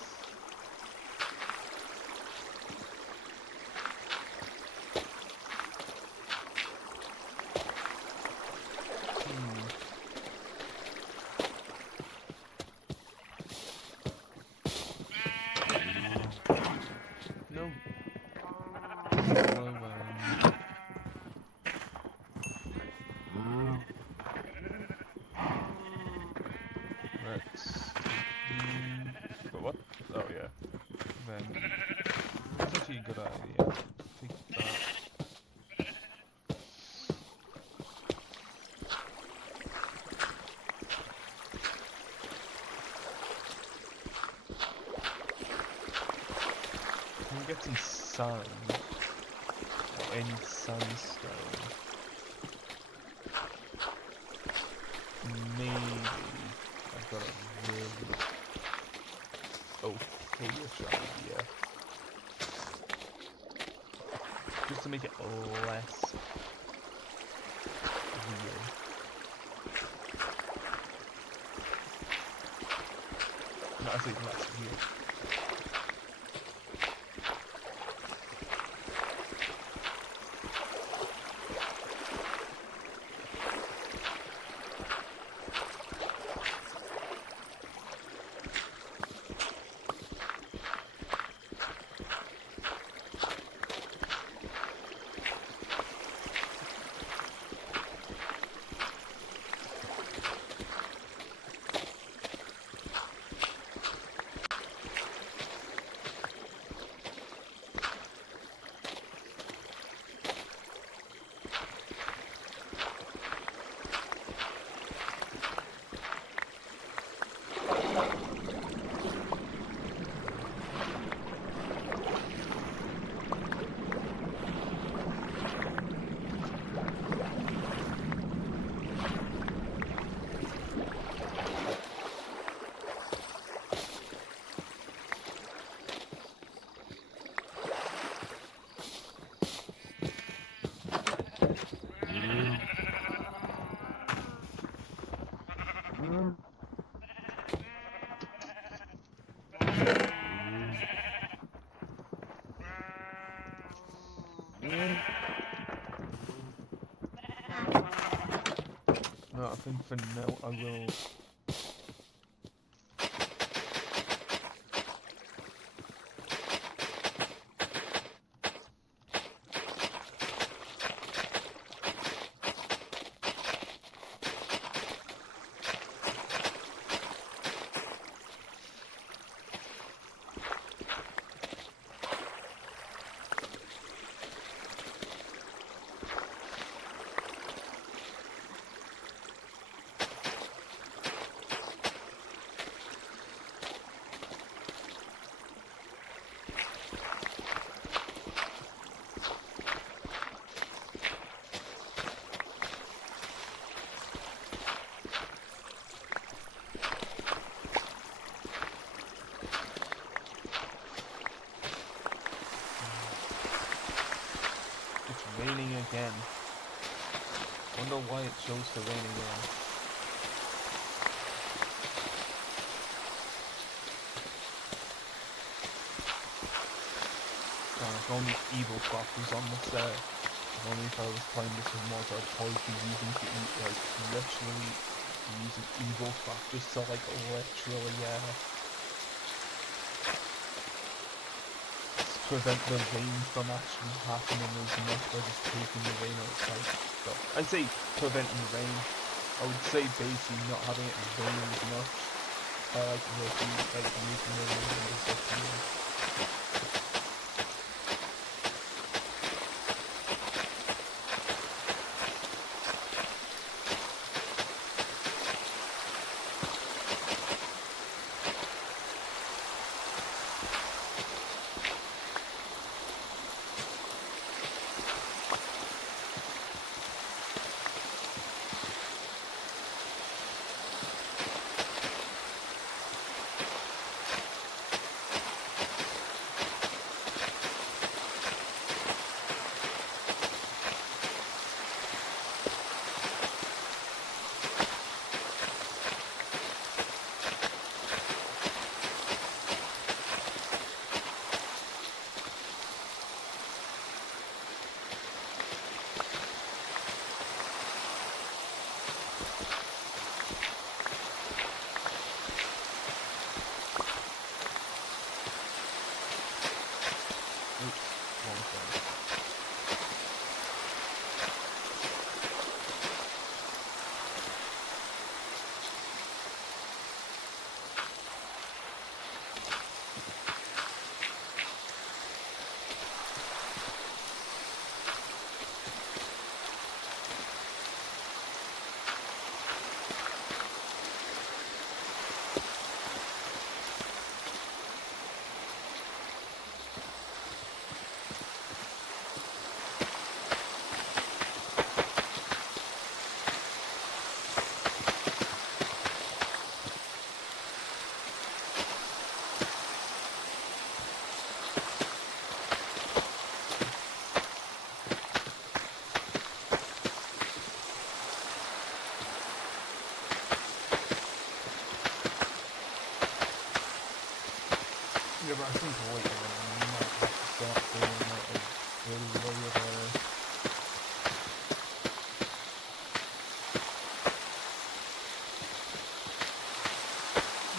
No. But what? Oh yeah. Then that's actually a good idea. Take that. Can we get some sand? Or any sandstone? Maybe I've got a really foolish idea. Just to make it less I say less here. No, I think for now I will. It's raining again. Wonder why it chose to rain again. If only evil factors on this if only if I was playing this with mods, I'd probably be using to eat, like, literally using evil factors to, like, literally, prevent the rain from actually happening as much by just taking the rain outside. So, I'd say preventing the rain. I would say basically not having it rain as much. By, like, making the rain disappear.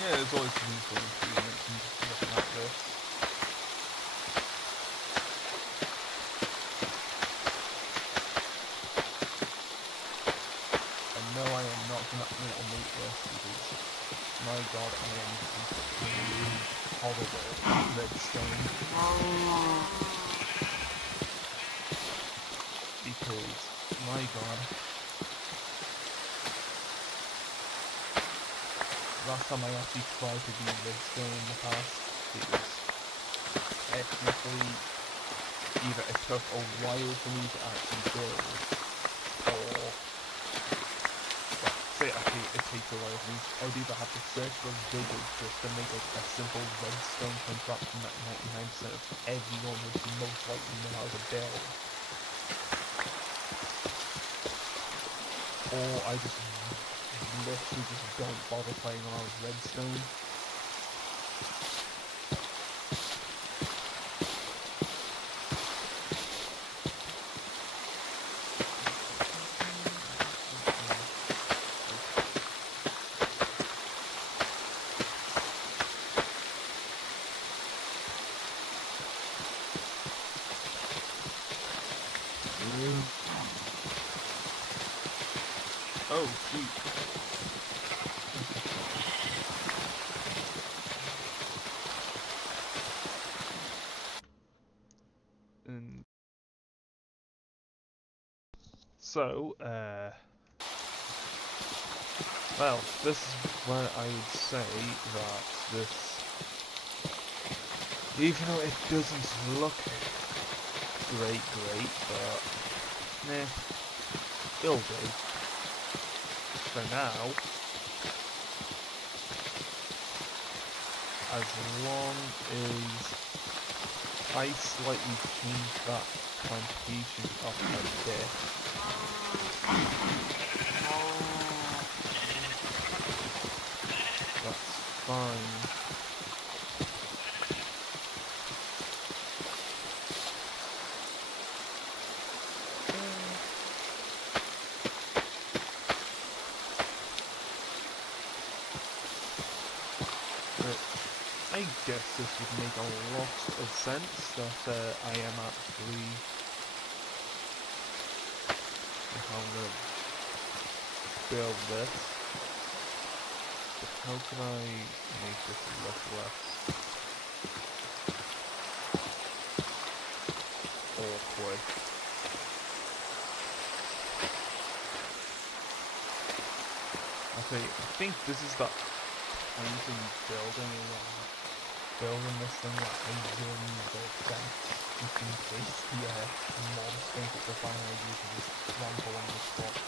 Yeah, there's always room for improvement in looking at this. And no, I am not going to automate this because, my god, I am completely horrible at redstone. Because, my god, last time I actually tried to do redstone in the past, it was technically either it took a while for me to actually build, or say actually it takes a while for me. I would either have to search for village just to make a simple redstone contraption that 99% of everyone would most likely know how to build, or I just literally just don't bother playing around with redstone. Oh, sweet. And so, well, this is where I would say that this, even though it doesn't look great, but, meh, it'll do. For now, as long as I slightly change that plantation up a bit, that's fine. I guess this would make a lot of sense that I am actually how I'm going to build this. But how can I make this look less awkward? Okay, I think this is the point in building this thing that I really need to fence, just in case the mobs think it's a fine idea to just trample on the spots.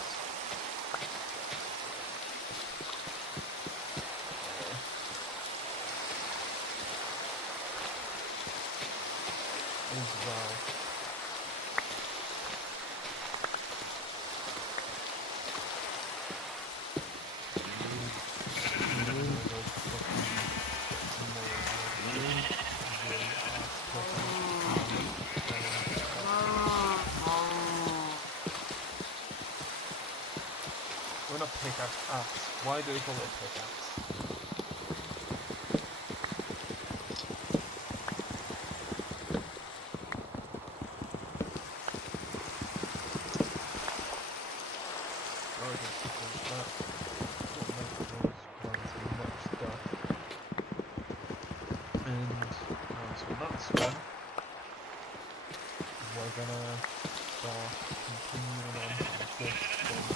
As well. We're not pickaxe, axe. Why do they call it a pickaxe? Okay, so that will make those ones much stuff. And once that's done, we're gonna start continuing on with this thing.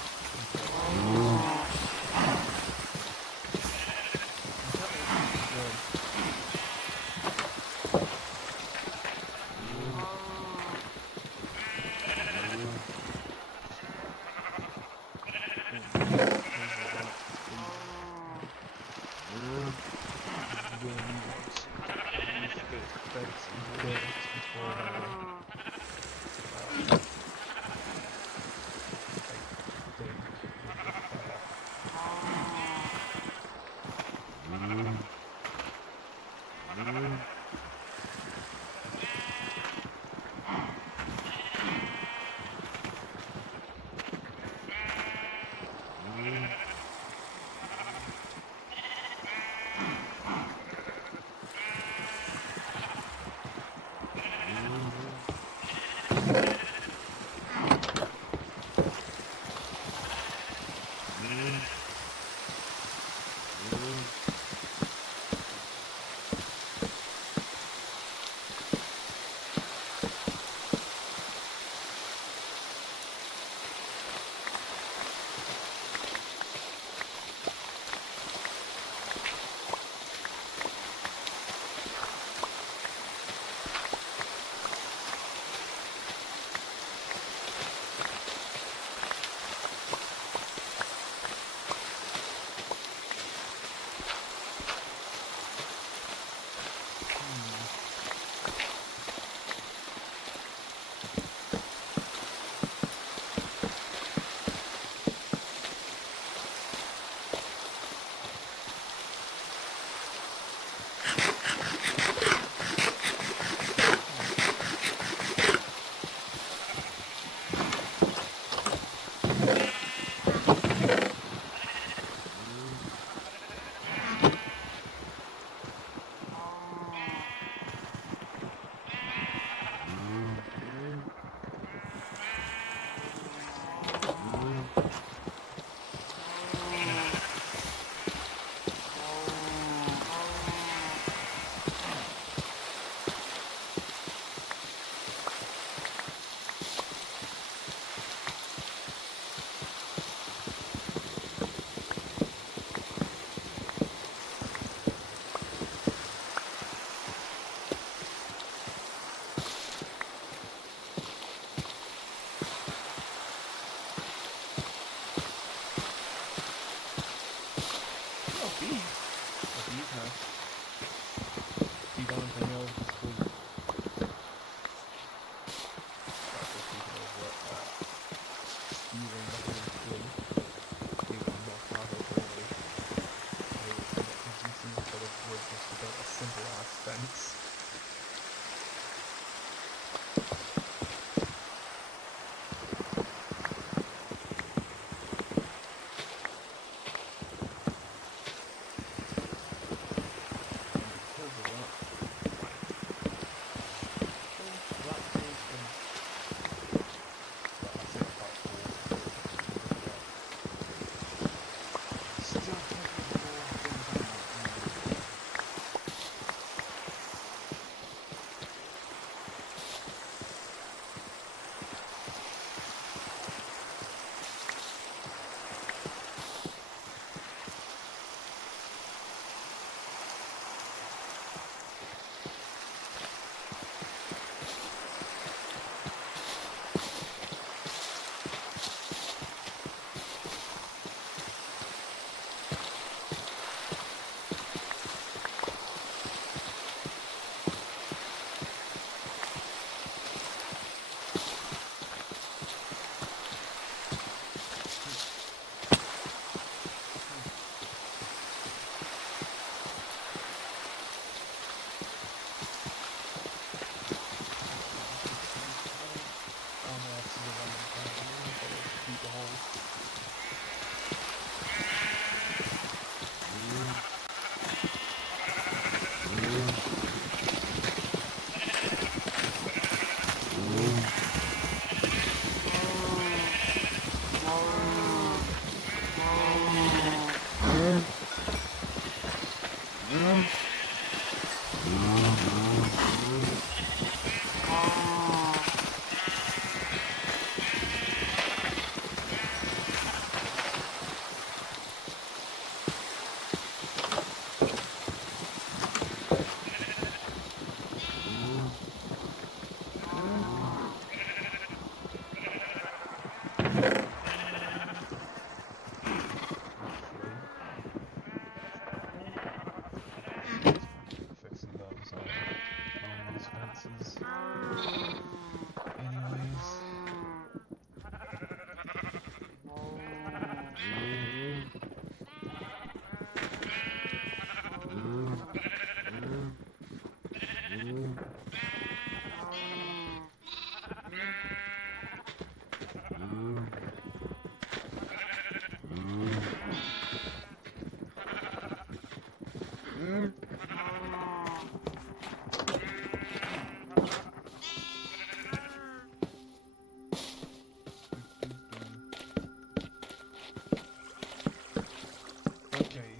Okay,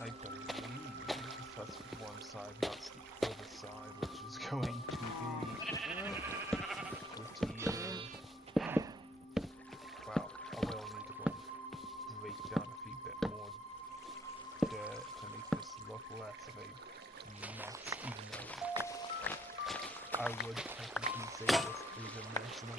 I believe that's one side, that's the other side, which is going to be pretty, well, I will need to go and break down a few bit more dirt to make this look less of a mess, even though I would technically say this is a mess now.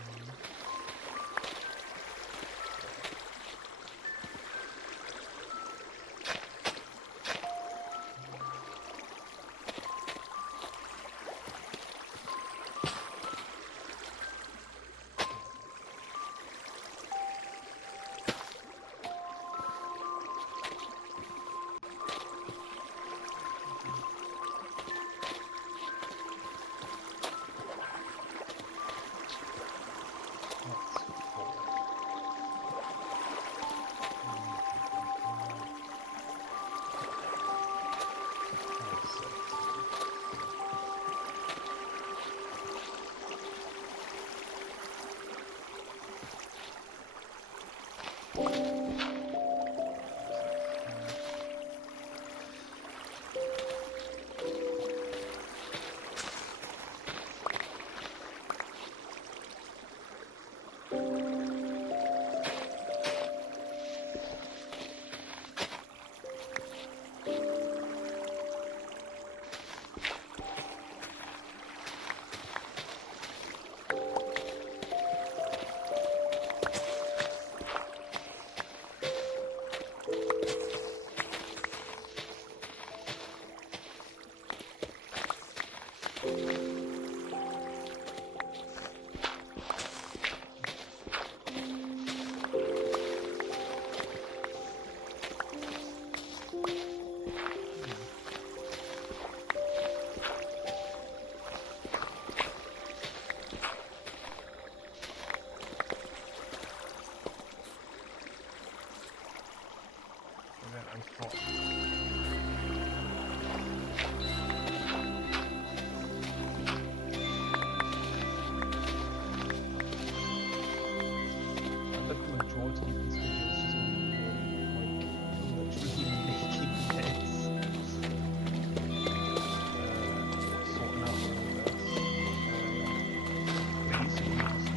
I thought. I bet the majority of this video is just going to be like literally making this, sorting out all this, basically just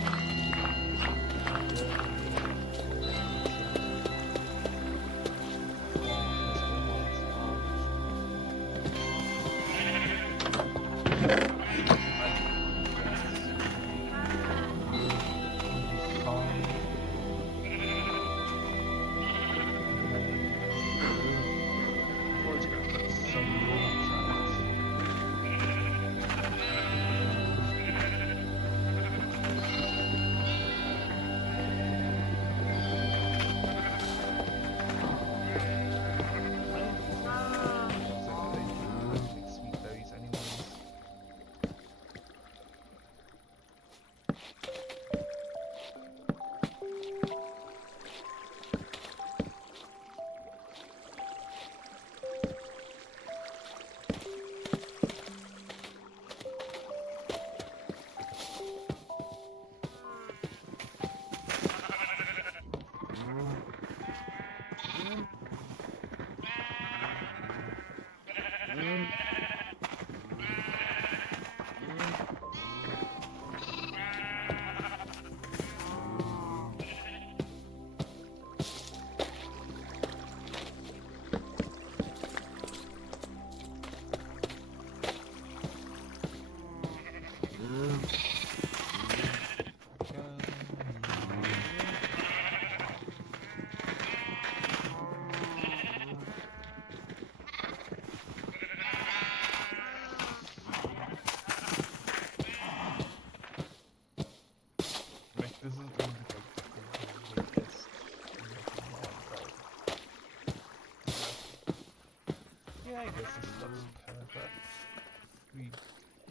Yeah, I guess this looks perfect.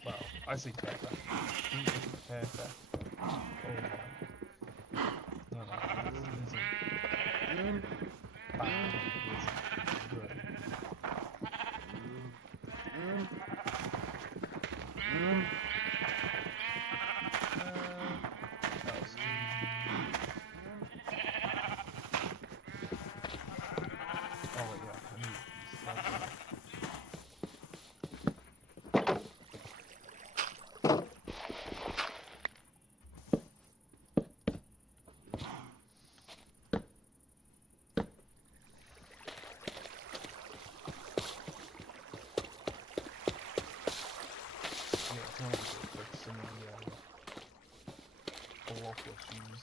Well, I say perfect. I think this is perfect. Oh my. No, this isn't bad. This is great. What else do Oh wait, yeah, I need these slides. Yeah, I can always fix some of the block issues.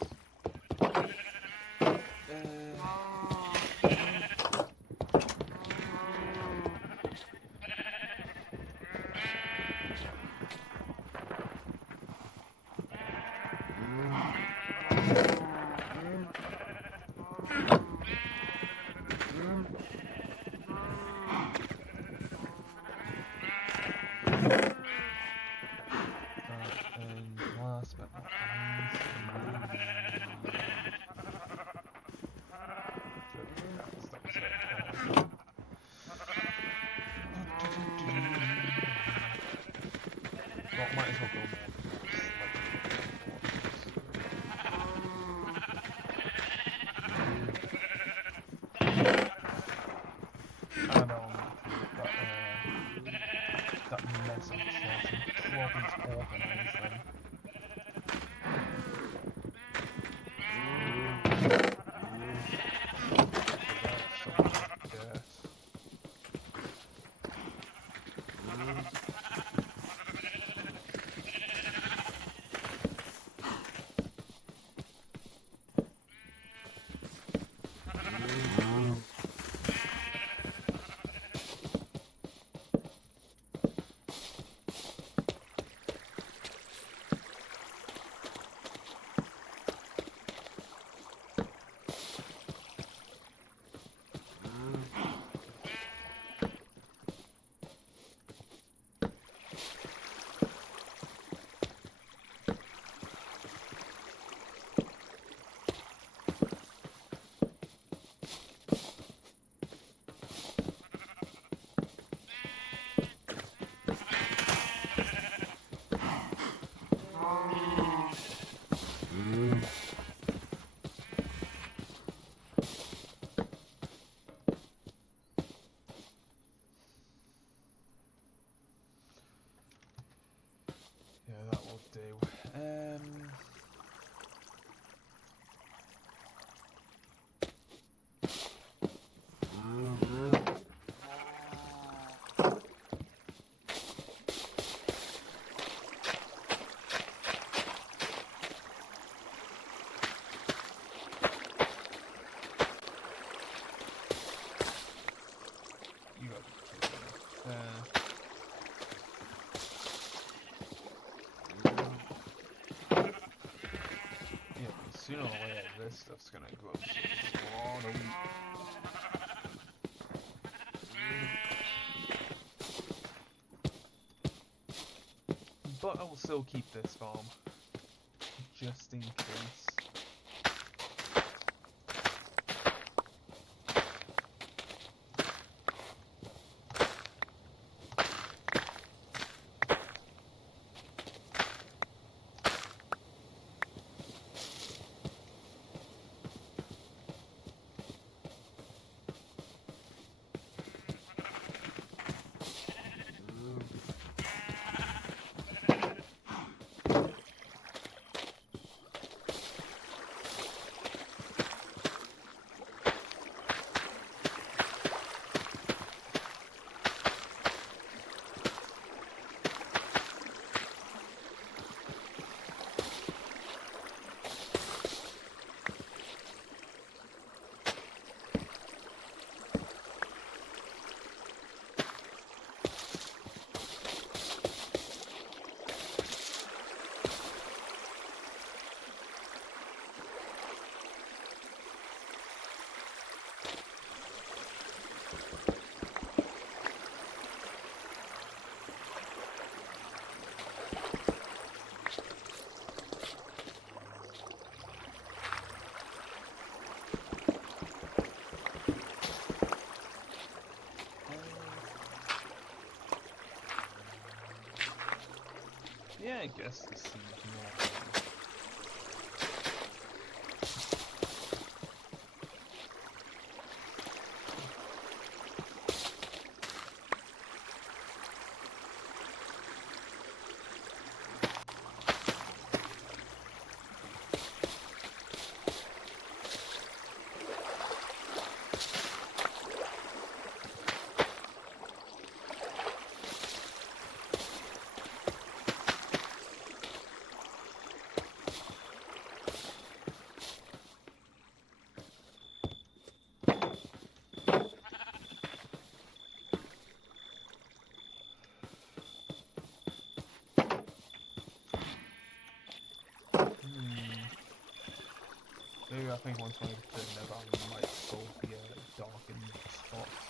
And last but not least, that was it. Well, might as well go more and that mess on the problems organised then. Yeah, that will do. You got yeah, but sooner or later this stuff's gonna grow so strong. But I will still keep this farm, just in case. just to see more. Maybe I think once I get to Never, I might solve the darkened spots.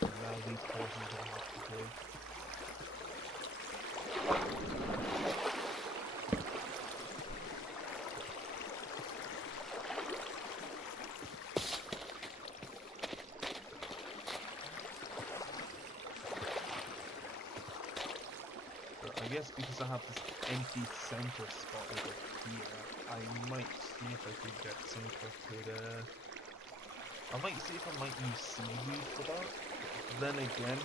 And now these portions will have to dig. But I guess because I have this empty center spot over here, I might see if I could get some good, I might see if I might use seaweed for that. Then again,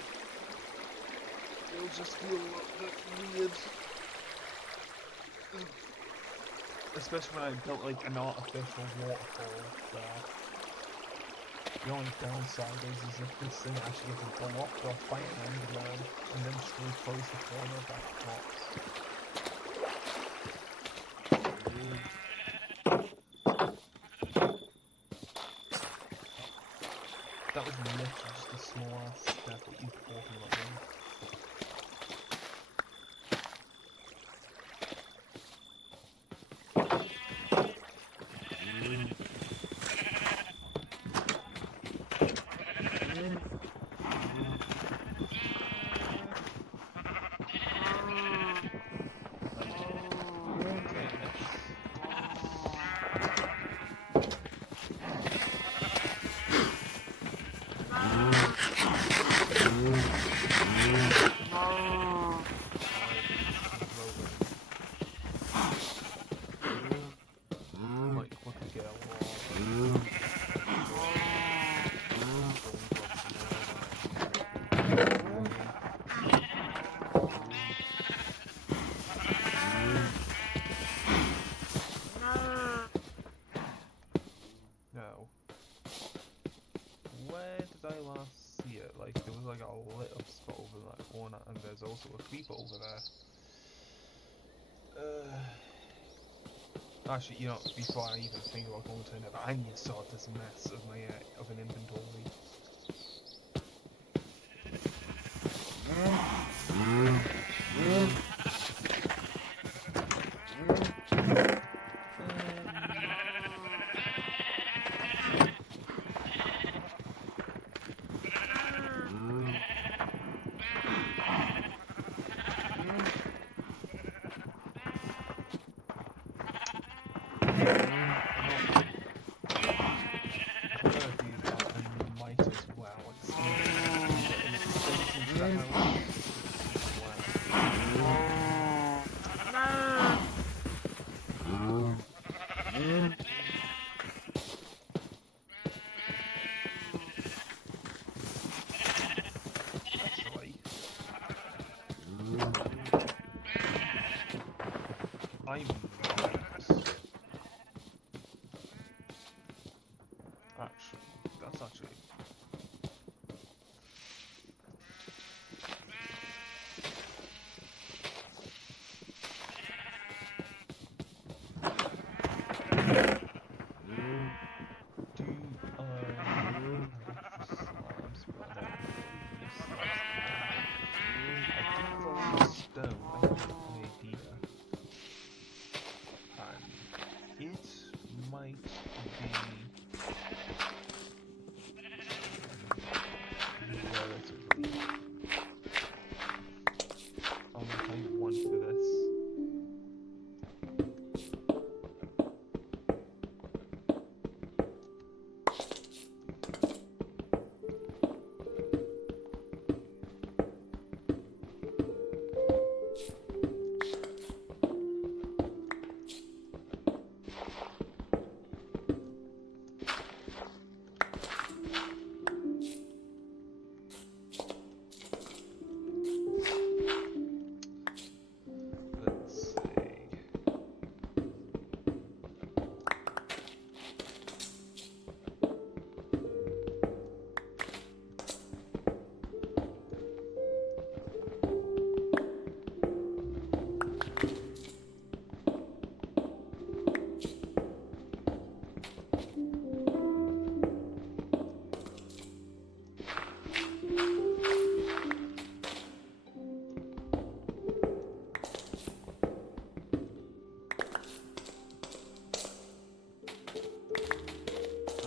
it'll just feel a little bit weird. Especially when I built like an artificial waterfall there. The only downside is if this thing actually gets blocked off by an enderman and then just really close the corner back pops. That was literally just a small ass step that you talking about there. There's also a creeper over there. Actually, you know, before I even think about going to another, I need to sort this mess of my of an inventory. That's actually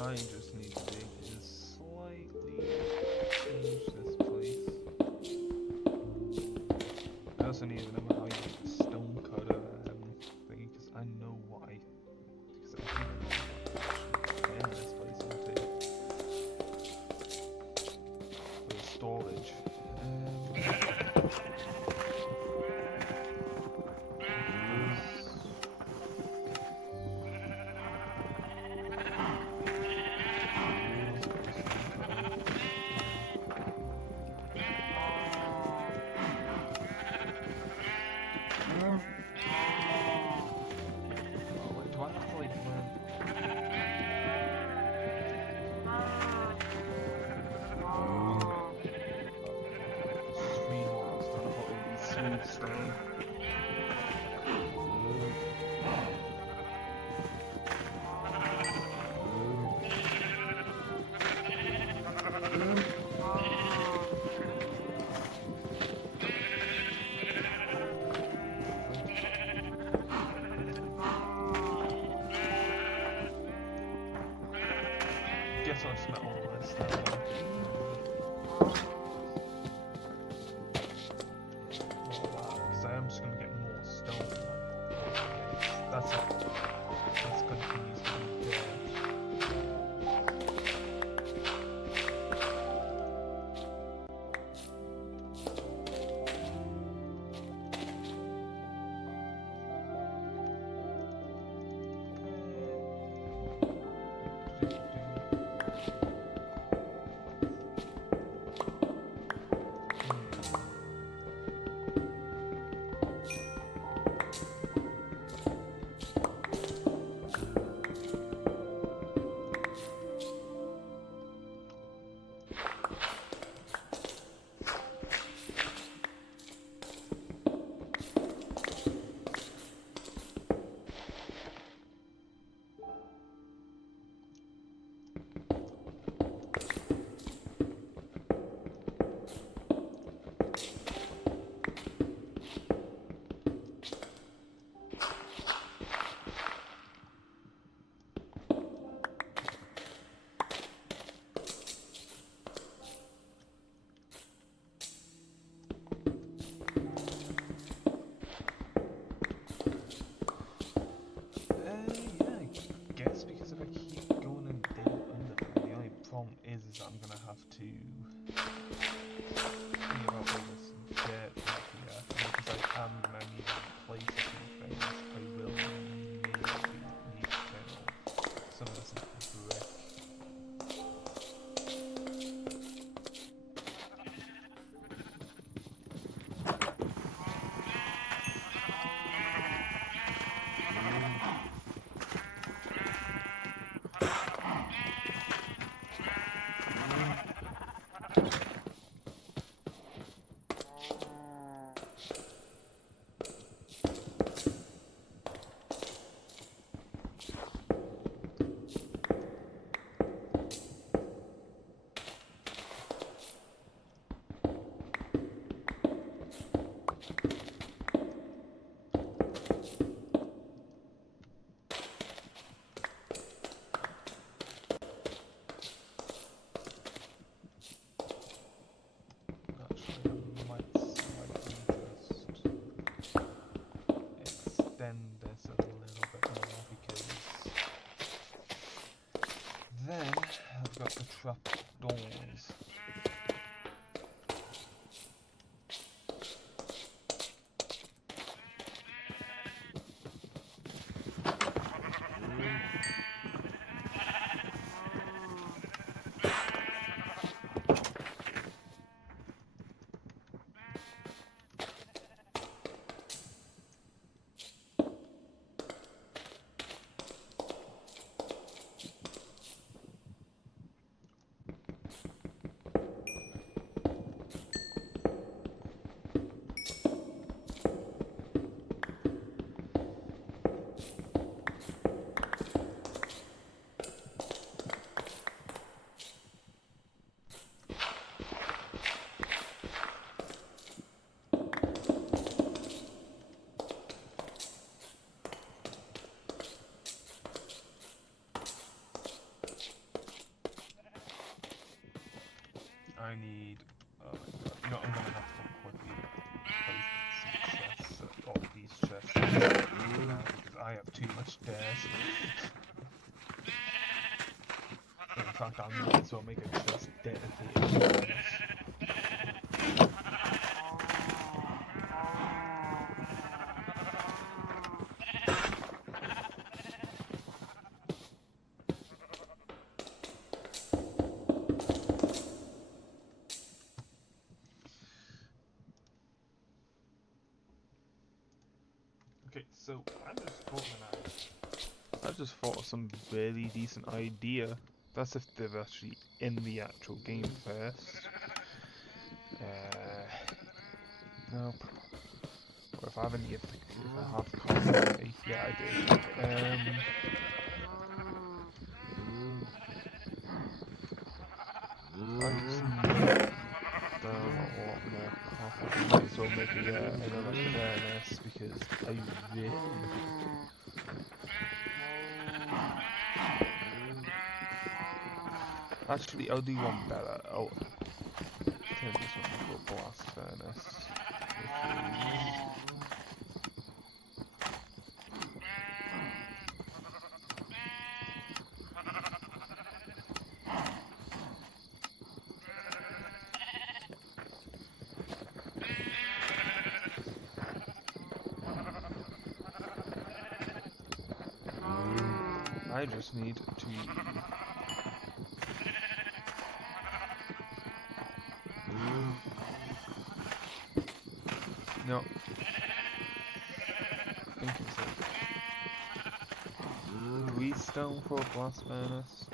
I just need to do is slightly change this place. I also need to remember how you use the stone cutter thingy, because I know why. Because I think I know what to turn this place into. For the storage. Stone. Guess I'll just met all this down. Because I am just going to get more stone. That's it. That's going to be used to be there. Is I'm gonna have to think about all this dirt back here, because I am gonna need to replace a few things. I will maybe need to turn off some of this brick. This a little bit more, because then I've got the trap doors. I need. Oh my god! You know, I'm gonna have to quickly place some chests, all these chests, now because I have too much debt. In fact, I might as well make a chest dedicated to this. Okay, so I just thought of some really decent idea. That's if they're actually in the actual game first. Nope. Or if I have any of the, if I have coffee. Yeah, I do. I just need down a lot more coffee. Might as well make another furnace because I really. Actually, I'll do one better. I'll turn this one into a blast furnace. I just need to. No. Thinking so. Three stone for a blast furnace.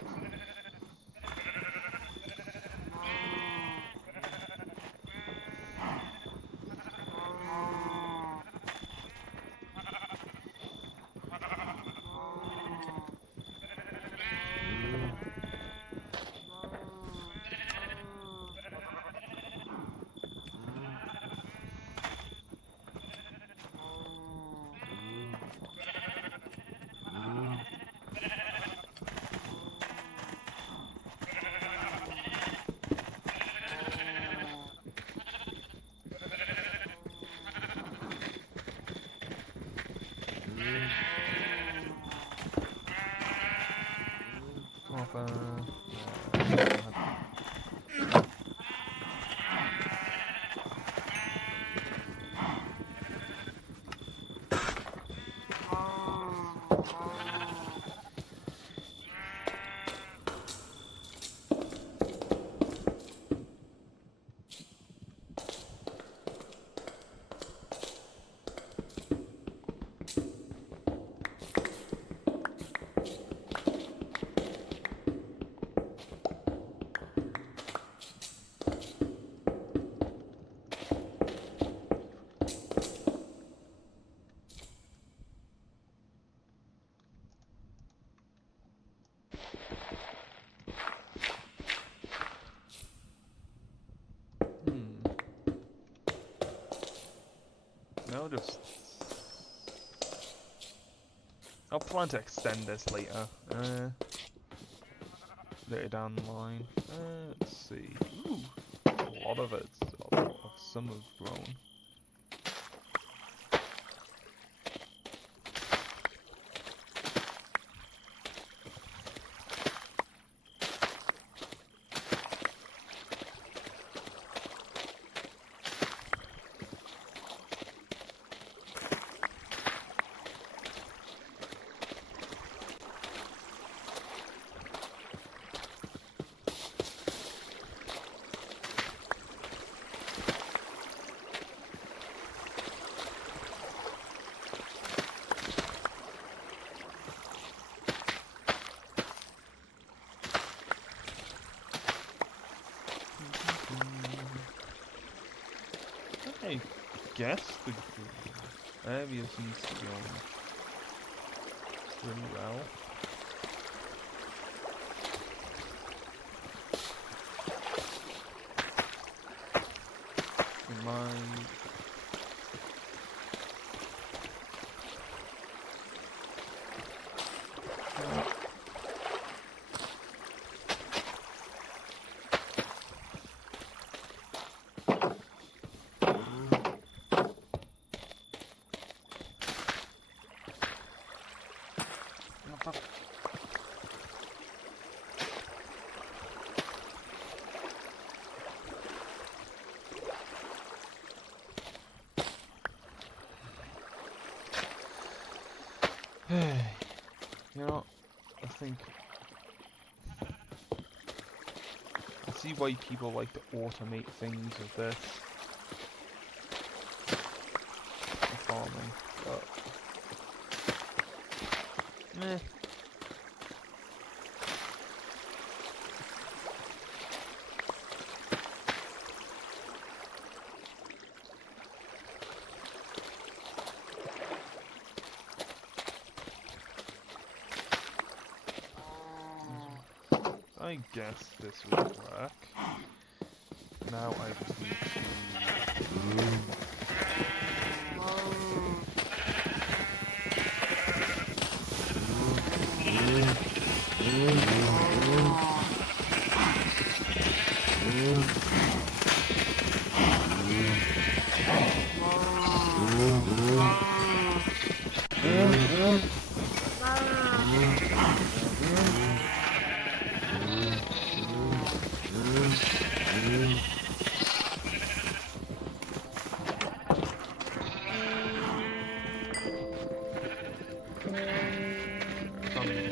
No, just. I'll plan to extend this later. Later down the line. Let's see. Ooh, a lot of it. Some have grown. I guess the area seems to be on pretty well. In my You know, I think I see why people like to automate things with this for farming, but eh. I guess this would work. Now I just need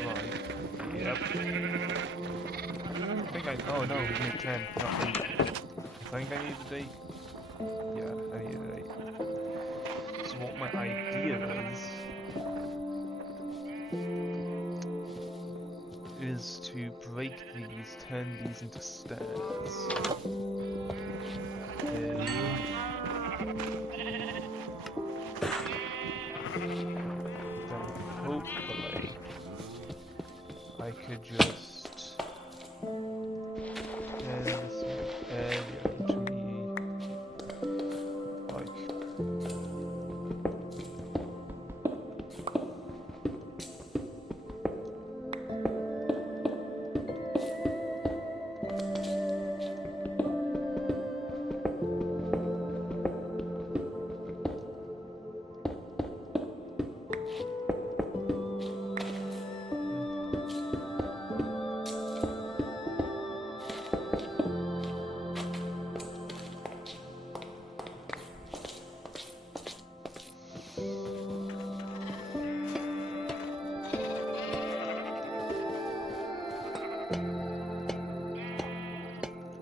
right. Yep. I think oh no, we need 10, not 8. I think I need an 8. Yeah, I need an 8. So what my idea is to break these, turn these into stairs. Then hopefully I could just turn this area into like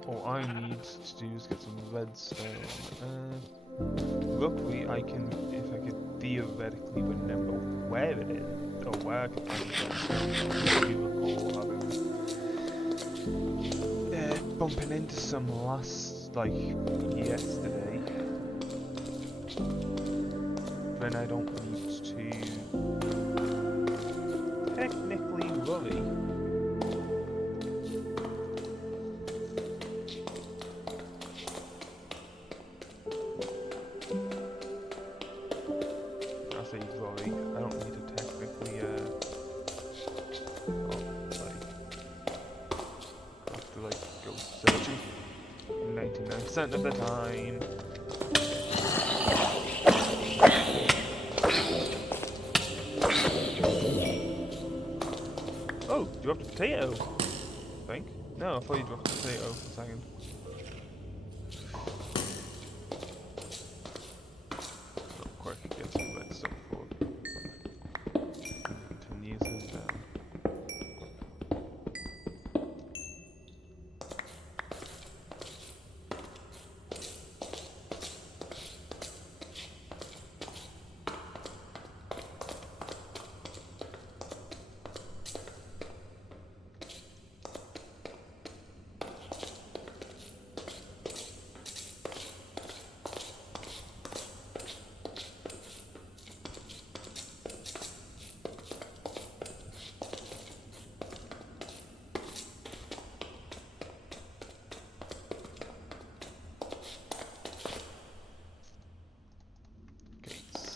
all I need to do is get some redstone. Luckily, I can, if I could theoretically remember where it is, or where I can find it. I do recall having bumping into some like yesterday. Then I don't need to technically worry. I don't need to technically, have to, go searching 99% of the time. Oh, you dropped a potato, I think. No, I thought you dropped a potato for a second. Real quick, get some redstone for continues this down.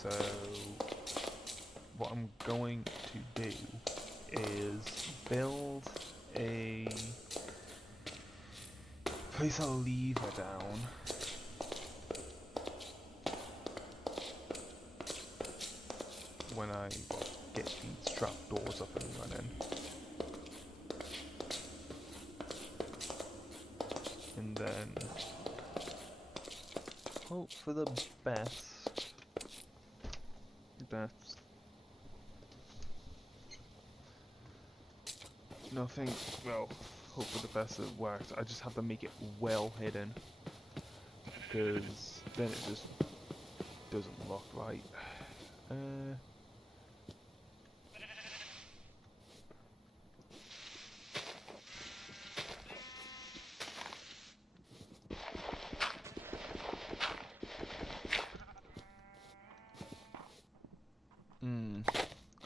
So what I'm going to do is build a place a lever down. When I get these trapdoors up and running. And then hope for the best. That's nothing. Well, hope for the best that it works. I just have to make it well hidden, because then it just doesn't look right.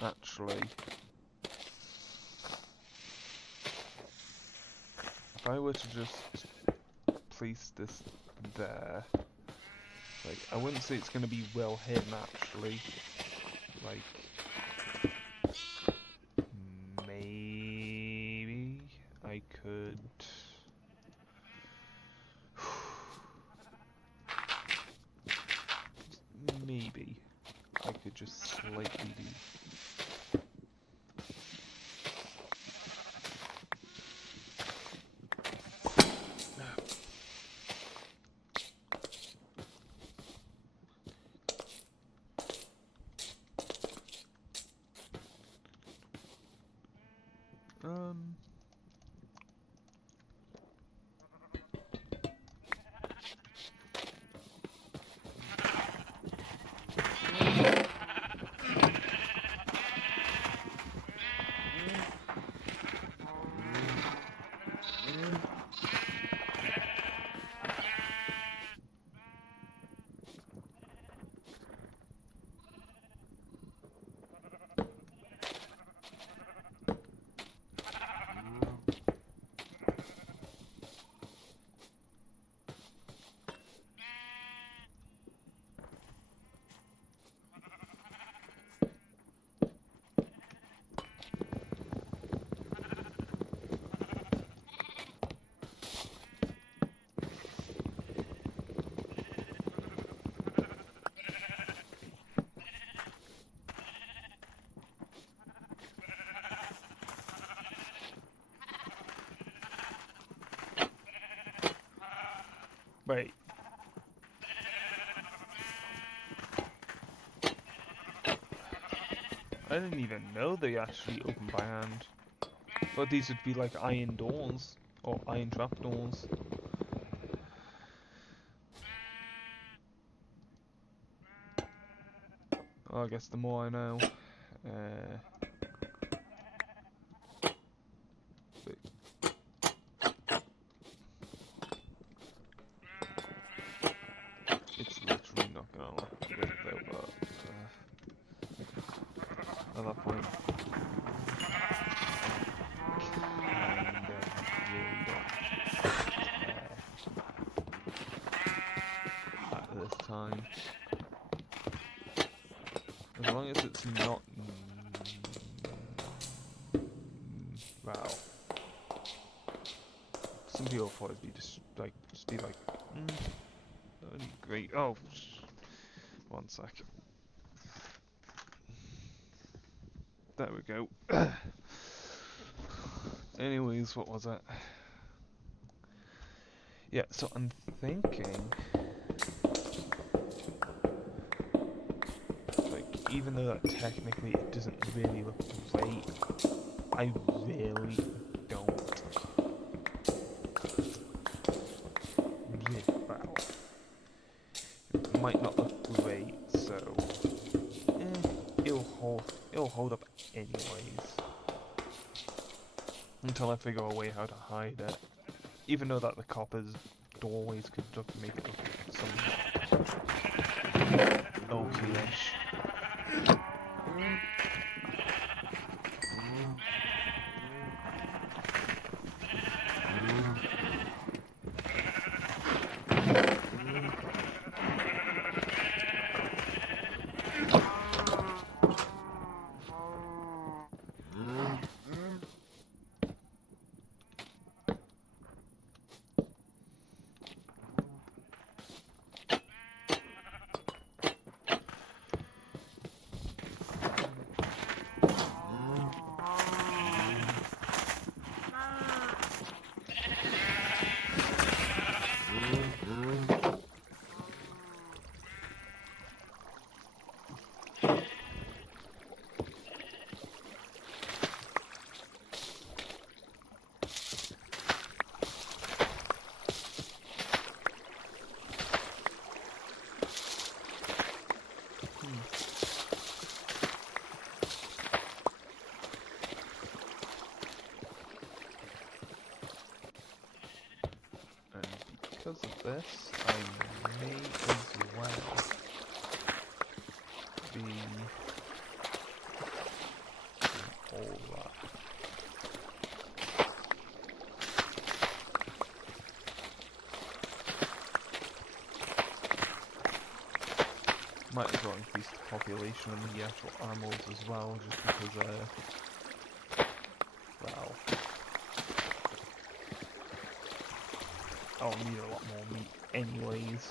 Actually, if I were to just place this there, like, I wouldn't say it's going to be well hidden actually. Like, maybe I could. Maybe I could just slightly do. Wait. I didn't even know they actually open by hand. But these would be like iron doors or iron trapdoors. Well, I guess the more I know. It's literally not gonna look great though, but at that point, kind of really don't care at this time. As long as it's not. Wow. Some people thought it'd be just be like, that would be great. Oh, one sec. There we go. Anyways, what was it? Yeah, so I'm thinking, like, even though that technically it doesn't really look great, I really don't. Well, it might not look great, so it'll hold up anyways. Until I figure a way how to hide it. Even though that the copper's doorways could make it look some okay-ish. because of this, I may as well be doing all that. Might as well increase the population and the actual animals as well, just because, well, I'll need a lot more meat anyways.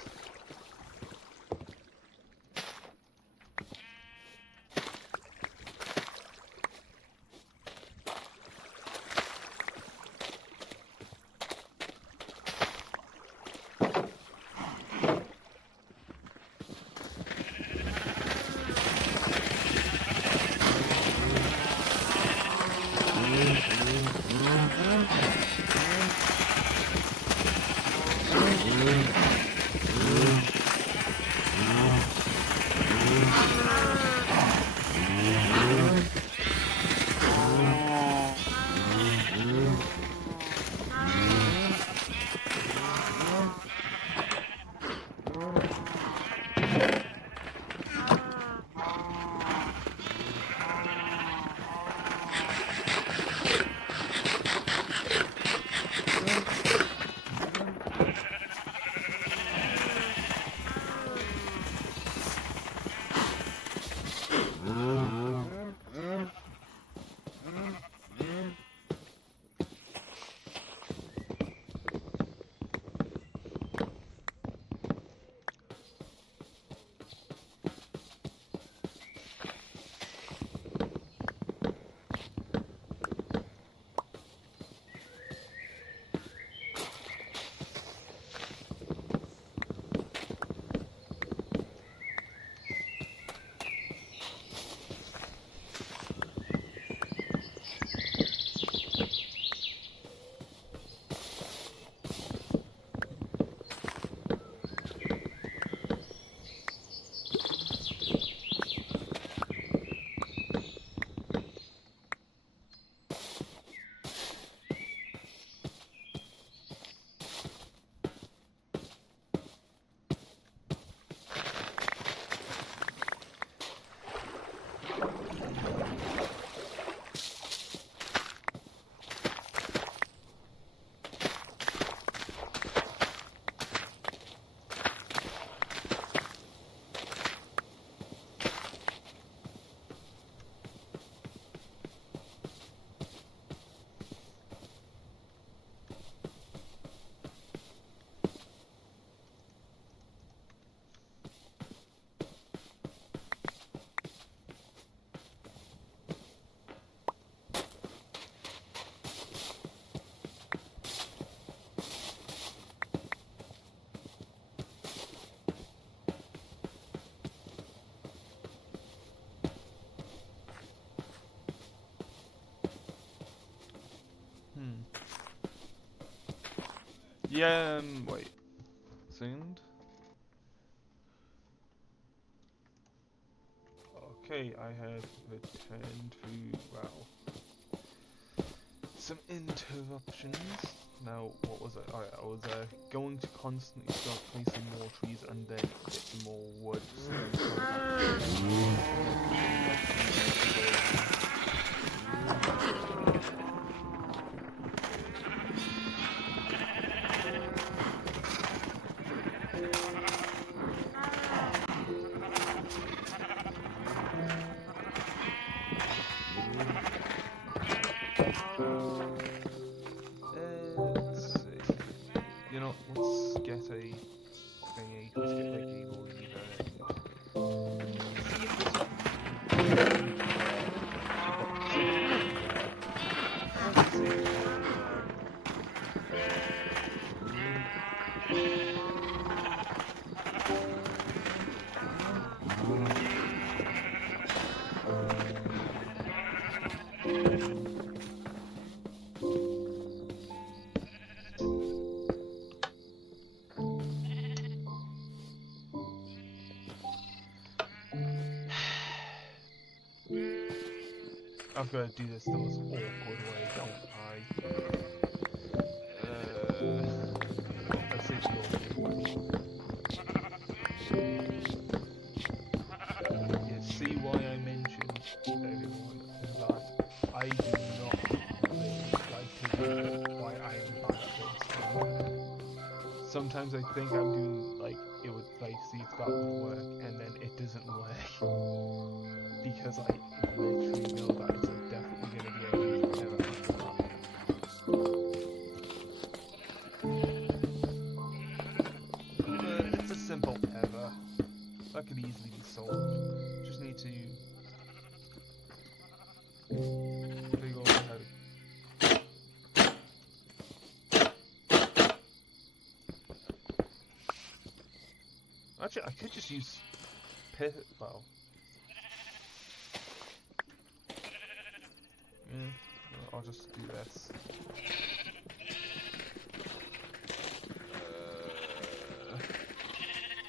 Yeah, wait. Sound? Okay, I have returned to, well, some interruptions. Now, what was it? I was going to constantly start placing more trees and then get more wood. Let's see. You know, let's get a thingy. Let's get like a lever and see if this let's see. I've got to do this the most awkward way, don't I? Essentially sometimes I think I'm doing like it would like see if that would work, and then it doesn't work because I literally know that it's definitely gonna be a huge error after that. But it's a simple error that could easily be solved. Just need to figure out how to. Actually, I could just use pit. Well, yeah, I'll just do this.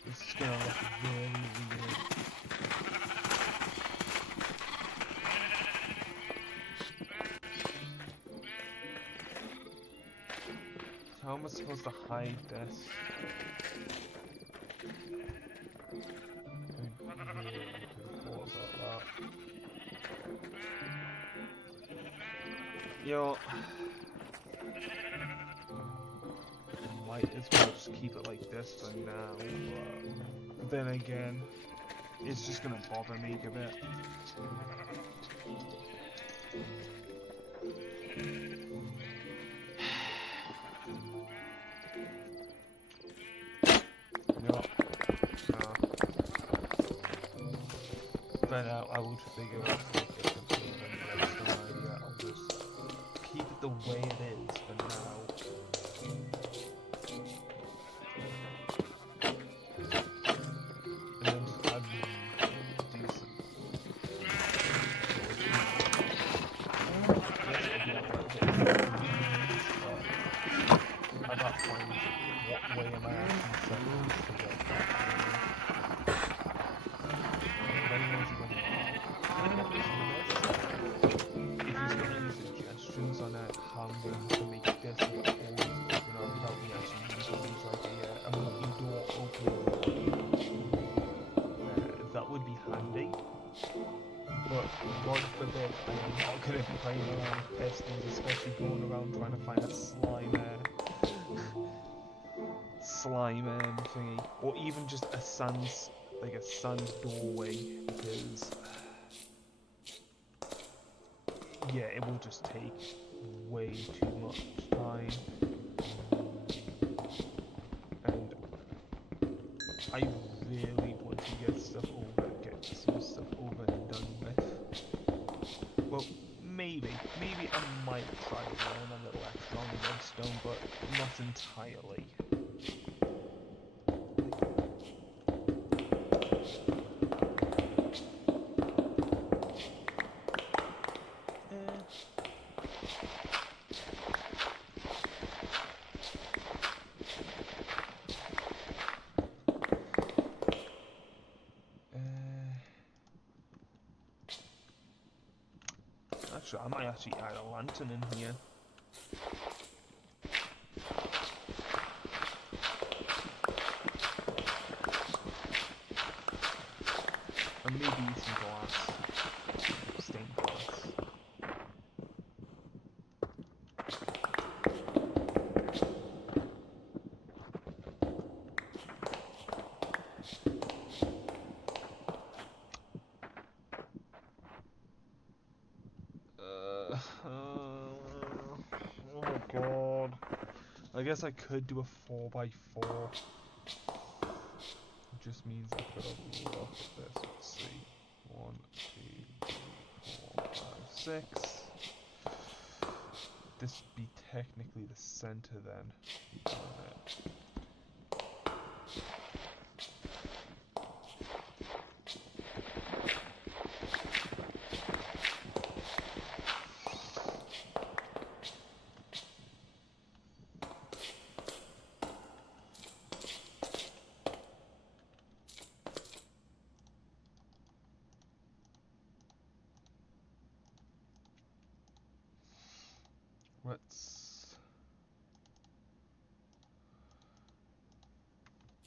This is gonna look really weird. How am I supposed to hide this? Yo, might as well just keep it like this for now, but then again, it's just gonna bother me a bit. For now, I will figure out something different for the next time. Yeah, I'll just keep it the way it is for now. And then just add decent. At that point, what way am I actually supposed to get that? If he's got any suggestions on how I'm going to make this without me actually using things like a multi-door opening, that would be handy. But God forbid, I am not going to be playing around with pistons, especially going around trying to find a slime thingy, or even just a sand doorway, because yeah, it will just take way too much time, and I really want to get some stuff over and done with. Well, maybe I might try to learn a little extra on redstone, but not entirely. Actually, I might actually add a lantern in here. And maybe some glass. Stained glass. Oh god. I guess I could do a 4x4. It just means I could have a look at this. Let's see. 1, 2, 3, 4, 5, 6. This would be technically the center then.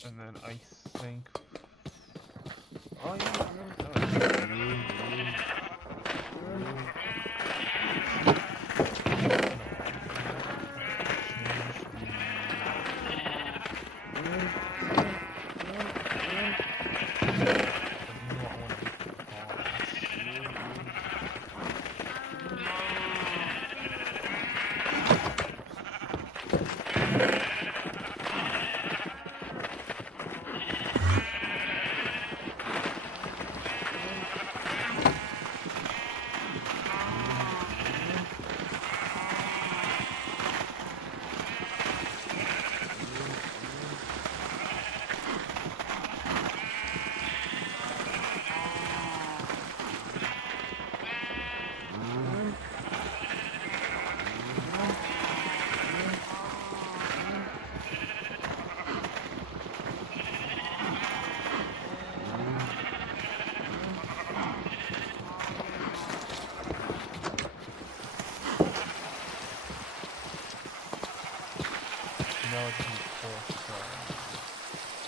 And then I think... Oh yeah,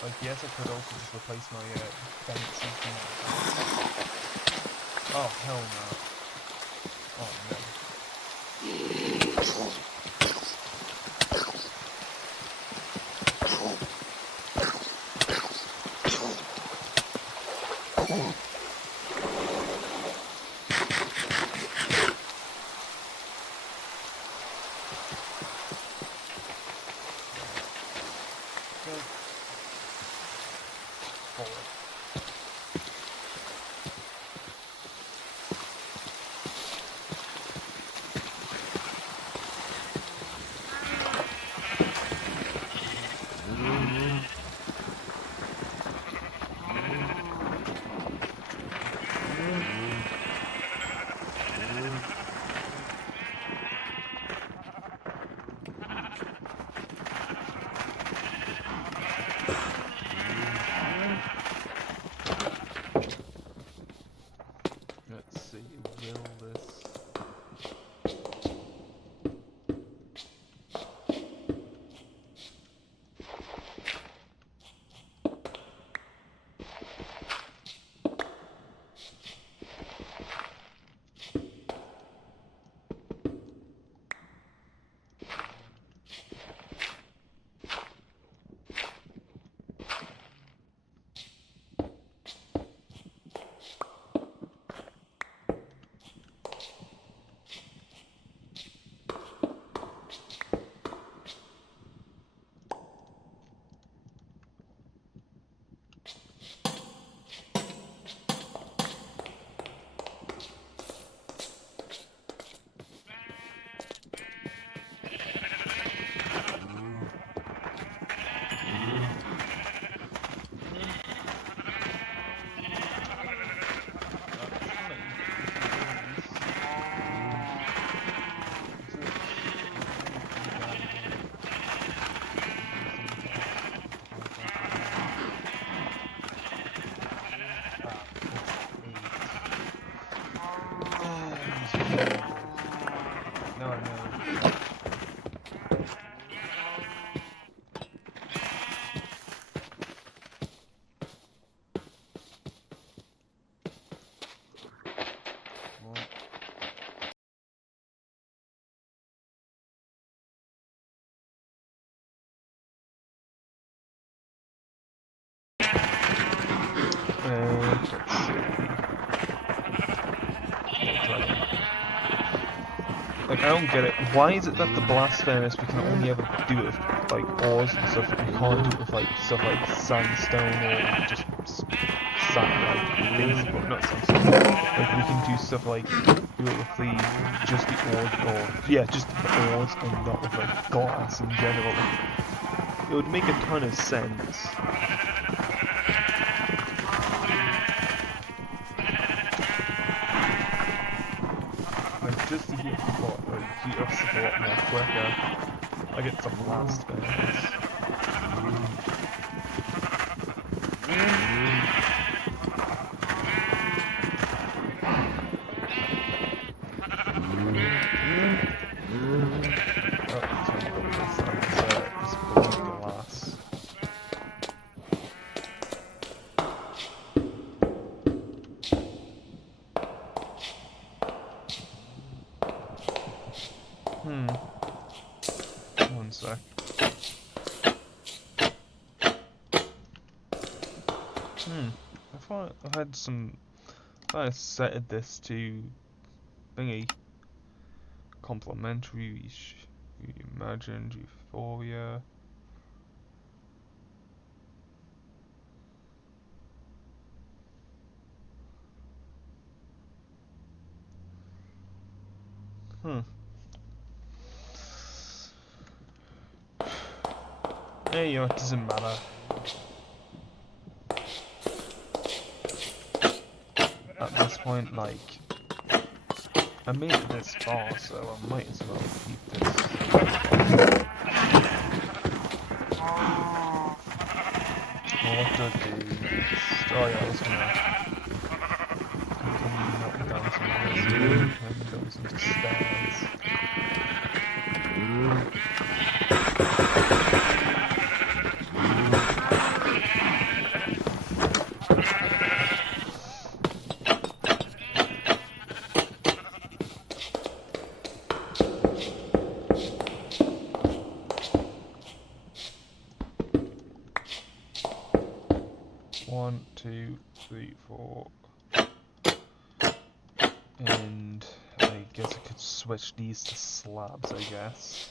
Like, yes, I could also just replace my fences and... Oh, hell no. Oh, no. Let's see, will this... let's see. Like, I don't get it. Why is it that the blast furnace we can only ever do it with, like, ores and stuff, we can't do it with, like, stuff like sandstone or just sand, like, basic, or not sandstone. Like, we can do stuff like, do it with the, just the ores, or, yeah, just the ores and not with, like, glass in general. It would make a ton of sense. Just to heat up the pot, or heat up stuff a lot more quicker, I get the blast furnace. Glass. One sec. I thought I had some. I set this to thingy. Complimentary, reimagined, euphoria. Hey, it doesn't matter. At this point, like, I made it this far, so I might as well keep this. What do I do next? Oh yeah, I was gonna continue knocking down some of this and build some stairs. One, two, three, four. And I guess I could switch these to slabs, I guess.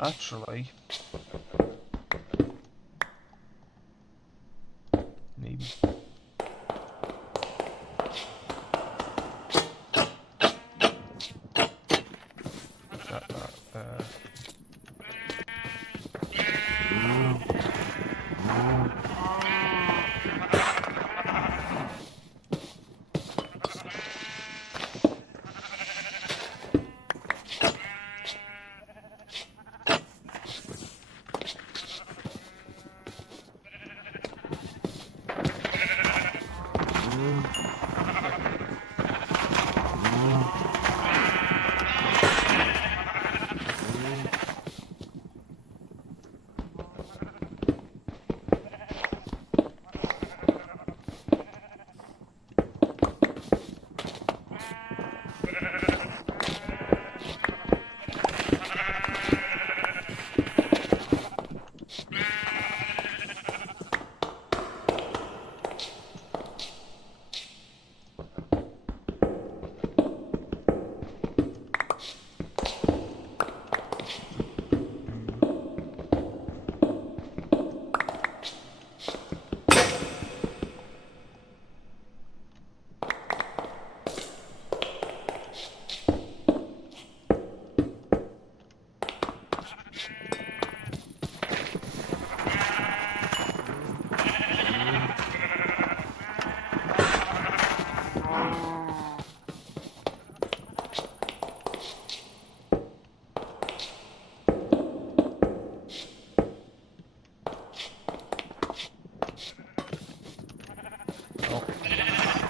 Actually, maybe.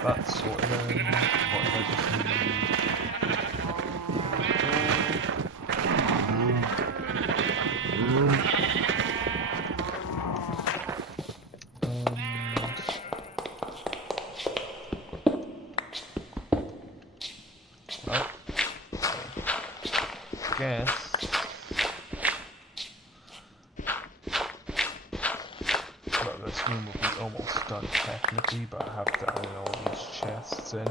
That's sorted out. What if I just well, I guess this room will be almost done technically, but I have to add all these chests in.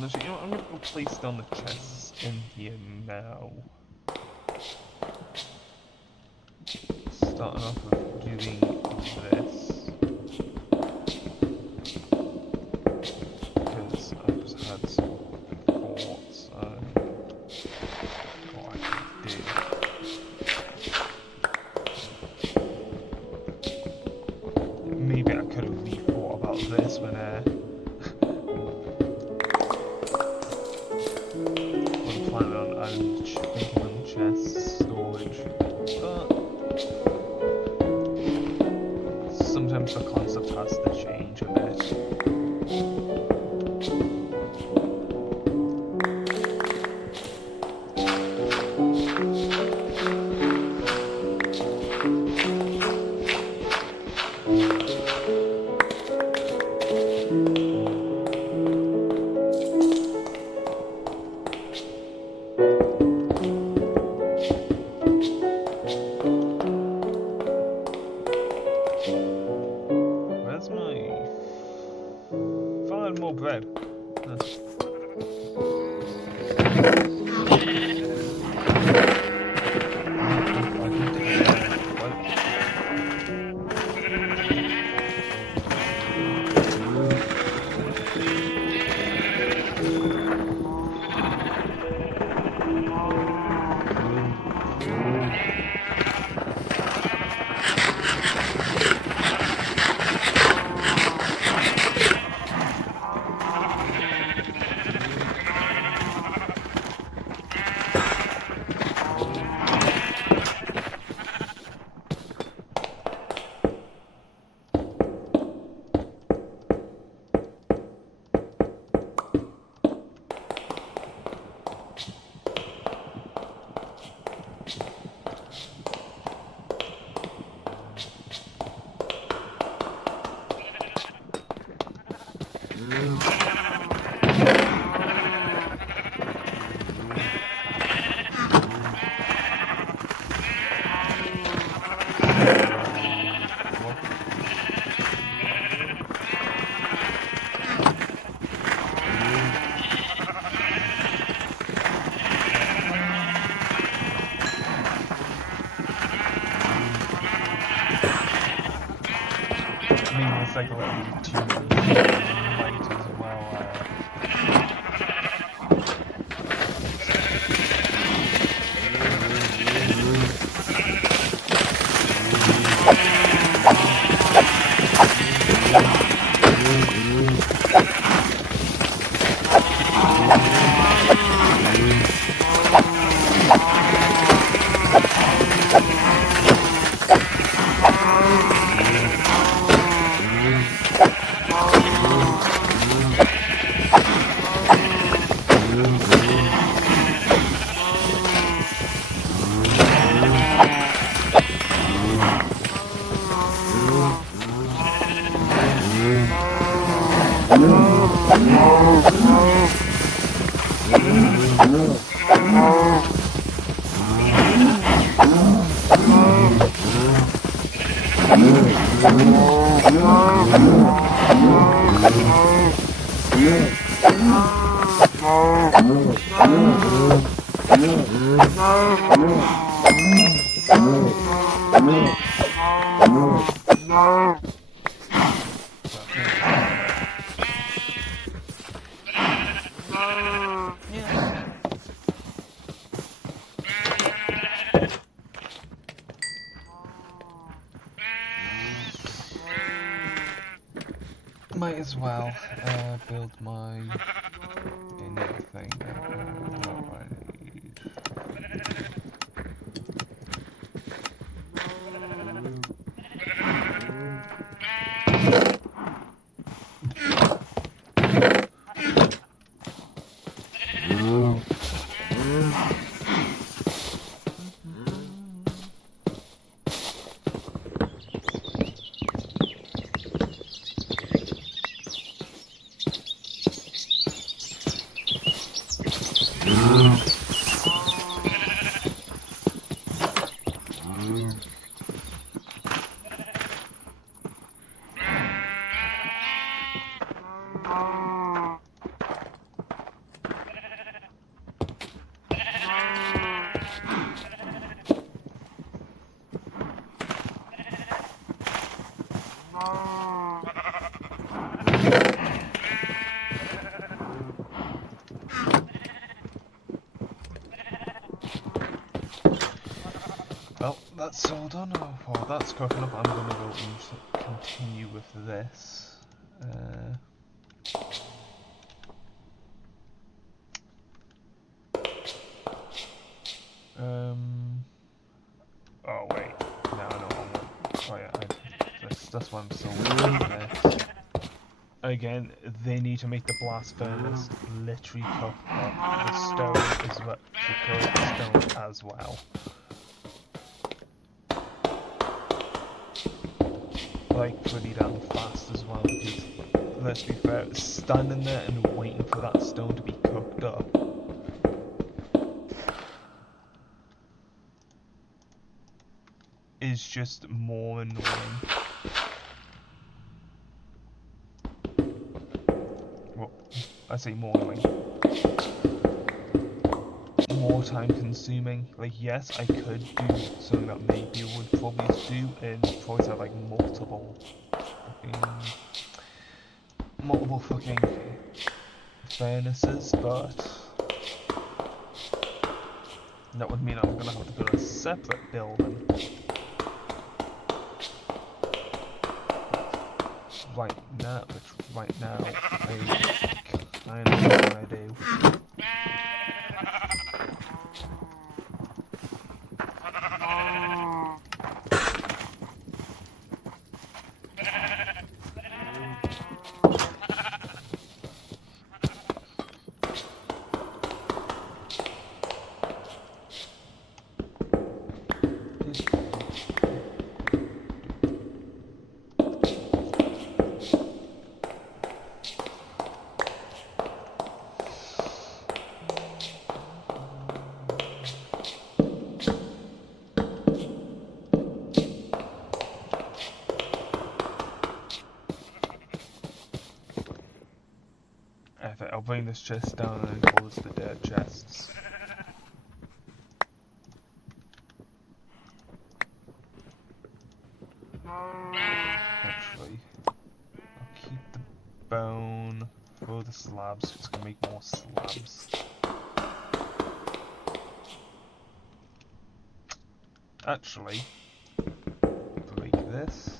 You know what, I'm gonna go place down the chests in here now. Starting off with doing this. Because I just had some thoughts on what I could do. Maybe I could have rethought about this when planning on adding thinking on chest storage, but sometimes the concept has to change a bit. More bread. It's like a little tube light as well. Might as well build my another thing. What do I need? Well, that's all done. While that's cooking up, I'm gonna go and continue with this. Oh wait, no, I know one. Oh yeah, that's why I'm still doing this. Again, they need to make the blast furnace literally cook the stone as well, the stone as well. Like pretty damn fast as well, because let's be fair, standing there and waiting for that stone to be cooked up is just more annoying. Well, I say more annoying. More time consuming. Like, yes, I could do something that maybe I would probably do and probably have like multiple fucking furnaces, but that would mean I'm gonna have to build a separate building. Right now, I kind of want to do. I'll bring this chest down and call this the dead chests. Actually, I'll keep the bone for the slabs, it's gonna make more slabs. Actually, break this.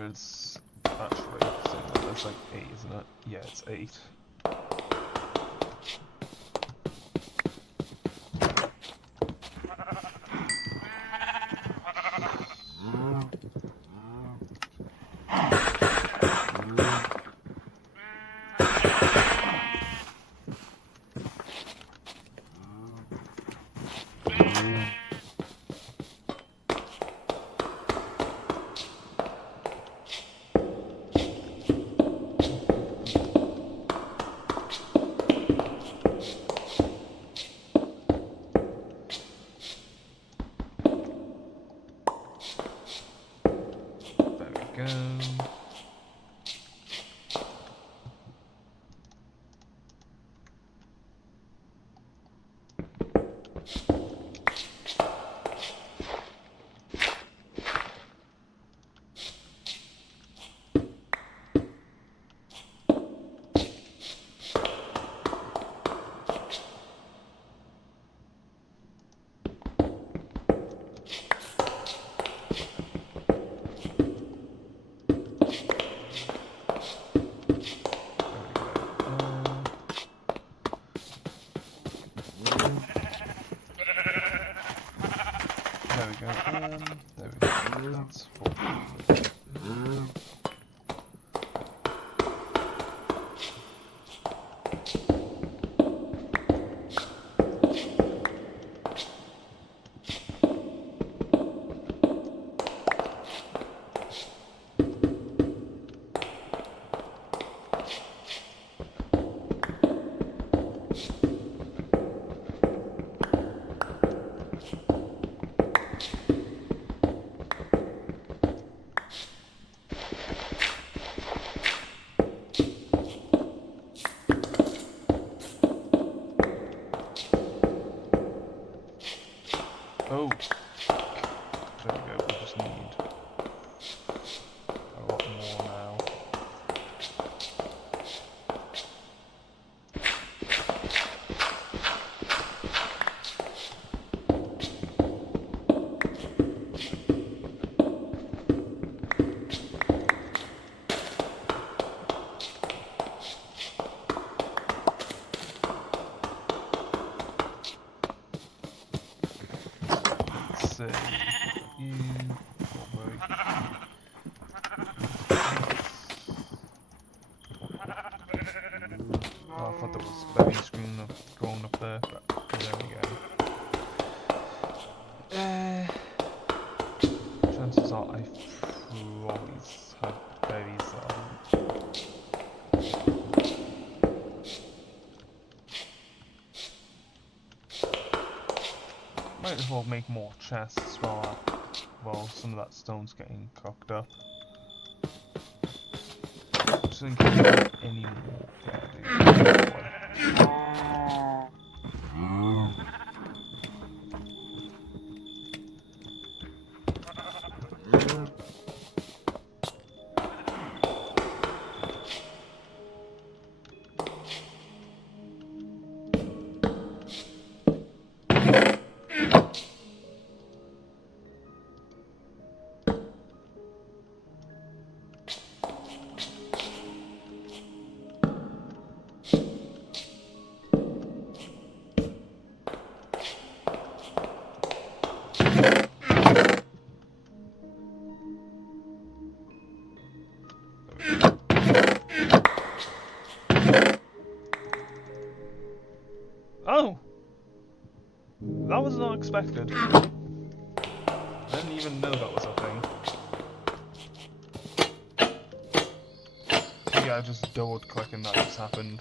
It's actually, that's like 8, isn't it? Yeah, it's 8. go. There we go. There we go. That's 4. Oh, there we go. We just need a lot more now. So, you work. Oh, I thought there was a baby screen going up there, but there we go. Chances are I've always had berries Might as well make more chests while some of that stone's getting cooked up. Just in case I get any more. Yeah, dude. Oh! That was not expected. I didn't even know that was a thing. Yeah, I just double click and that just happened.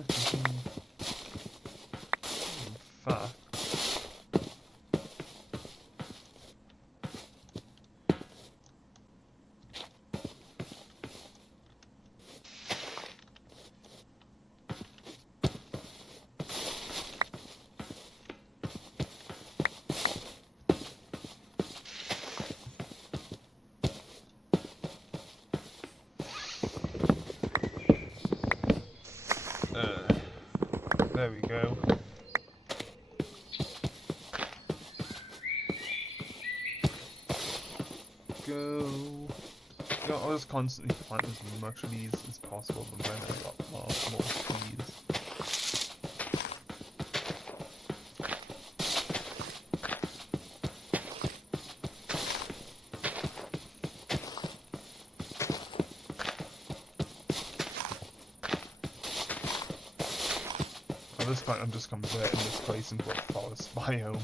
fact, there we go. I'll just constantly plant as much of these as possible, and then I got more trees. At this point, I'm just converting this place into a forest biome.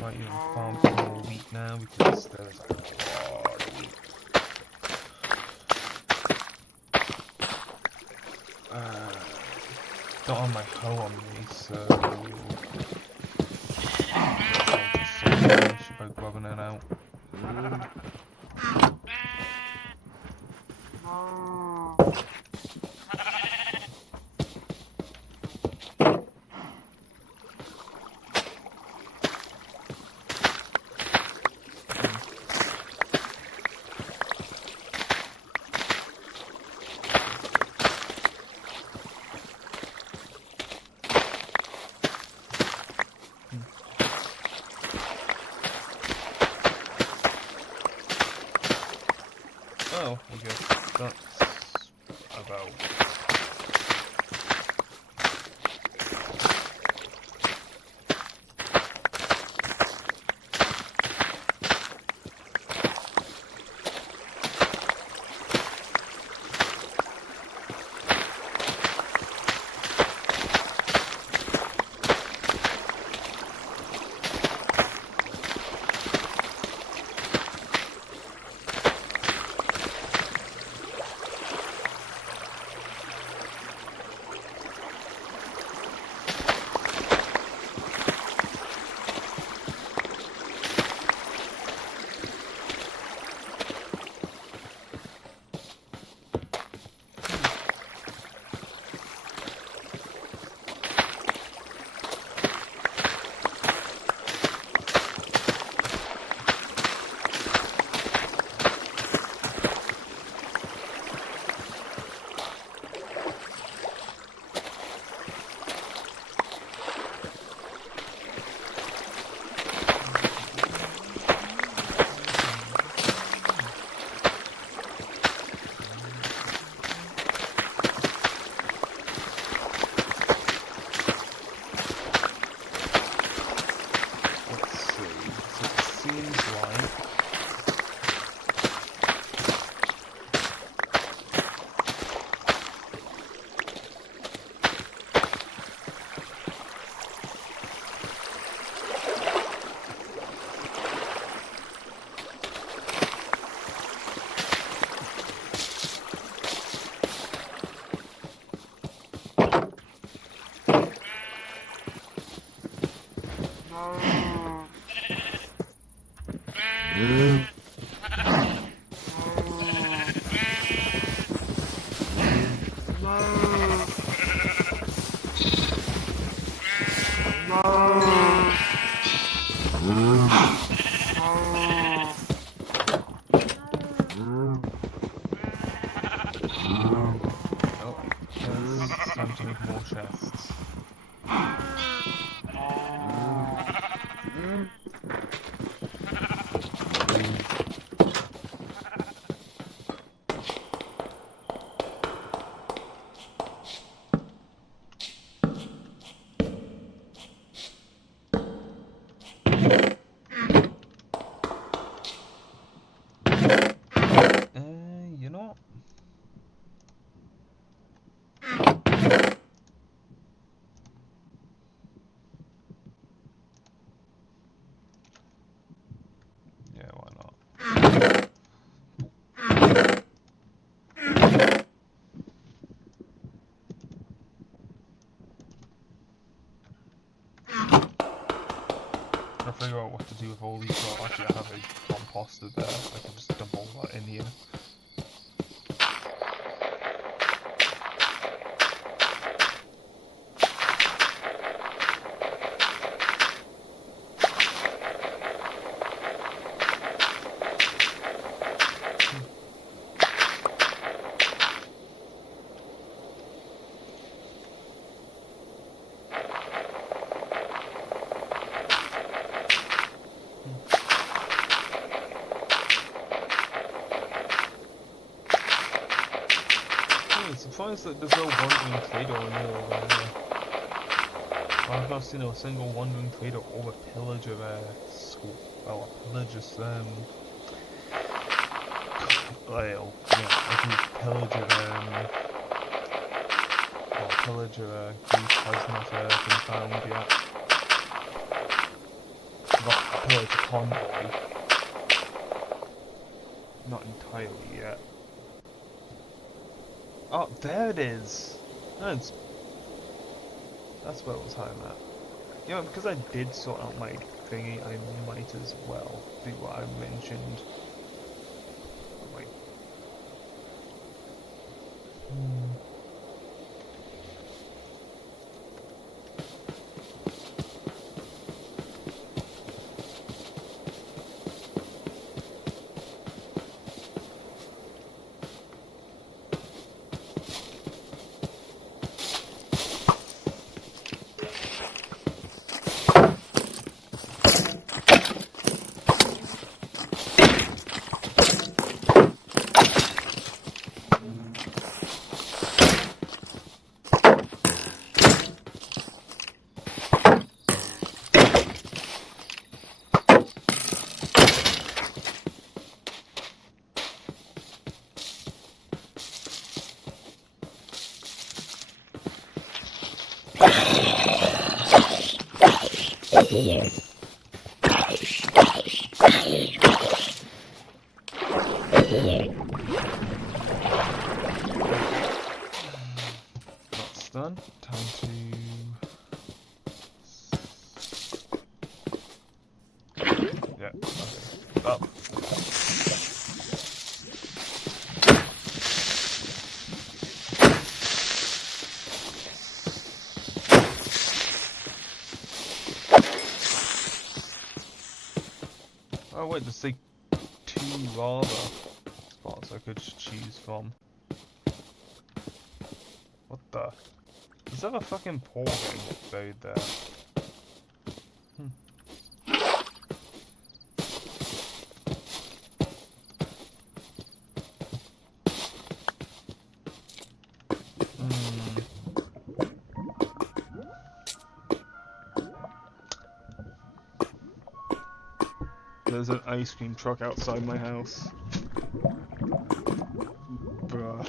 Might even farm some more wheat now because there's a lot of wheat. Don't have my hoe on me, so should by grabbing it out. Oh, I guess that's about. Time to make more chests. You know what? to figure out what to do with all these. Well, actually, I have a composter there. I can just dump all that in here. I'm surprised that there's no wandering trader anymore. I've not seen a single wandering trader or a pillager school. Well, a pillager's well, yeah, I think pillager group has not been found yet. Not pillager convoy. Not entirely yet. Oh, there it is! That's where it was home at. You know, because I did sort out my thingy, I might as well do what I mentioned. Wait. That's done. Time to... Yeah, okay. Up. Oh wait, there's like 2 lava spots I could choose from. What the? Is that a fucking portal buried there? There's an ice cream truck outside my house. Bruh.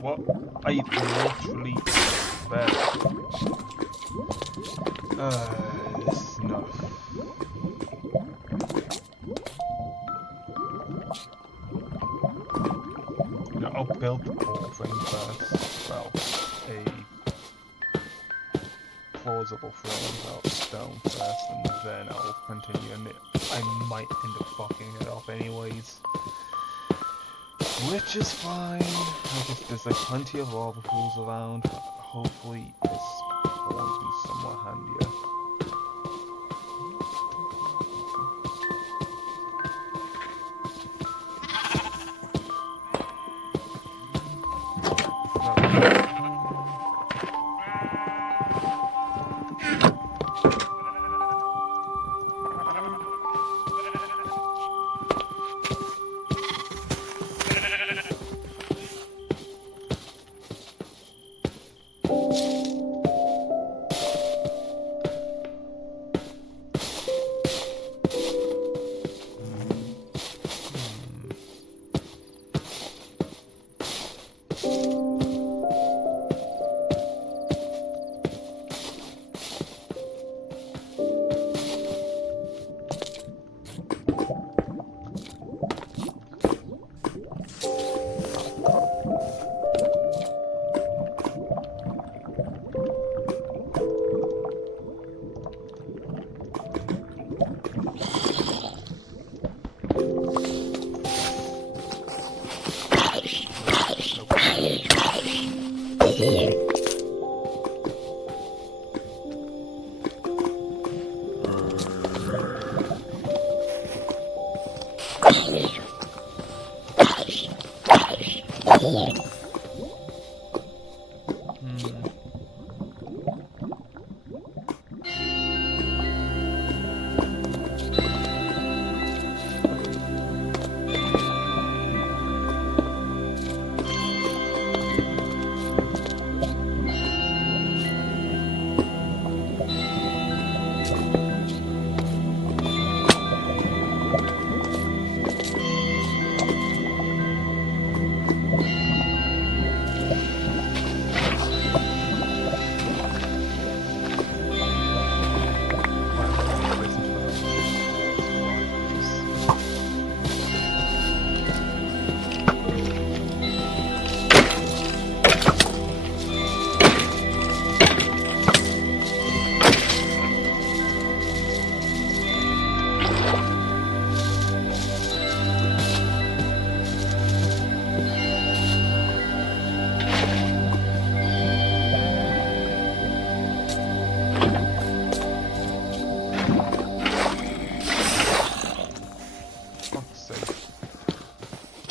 What? I literally bet. This is enough. No, I'll build the portal thing first. Well, a plausible frame out of stone first, and then I'll continue. And I might end up fucking it up anyways. Which is fine. There's like plenty of lava pools around. Hopefully this will be somewhat handier.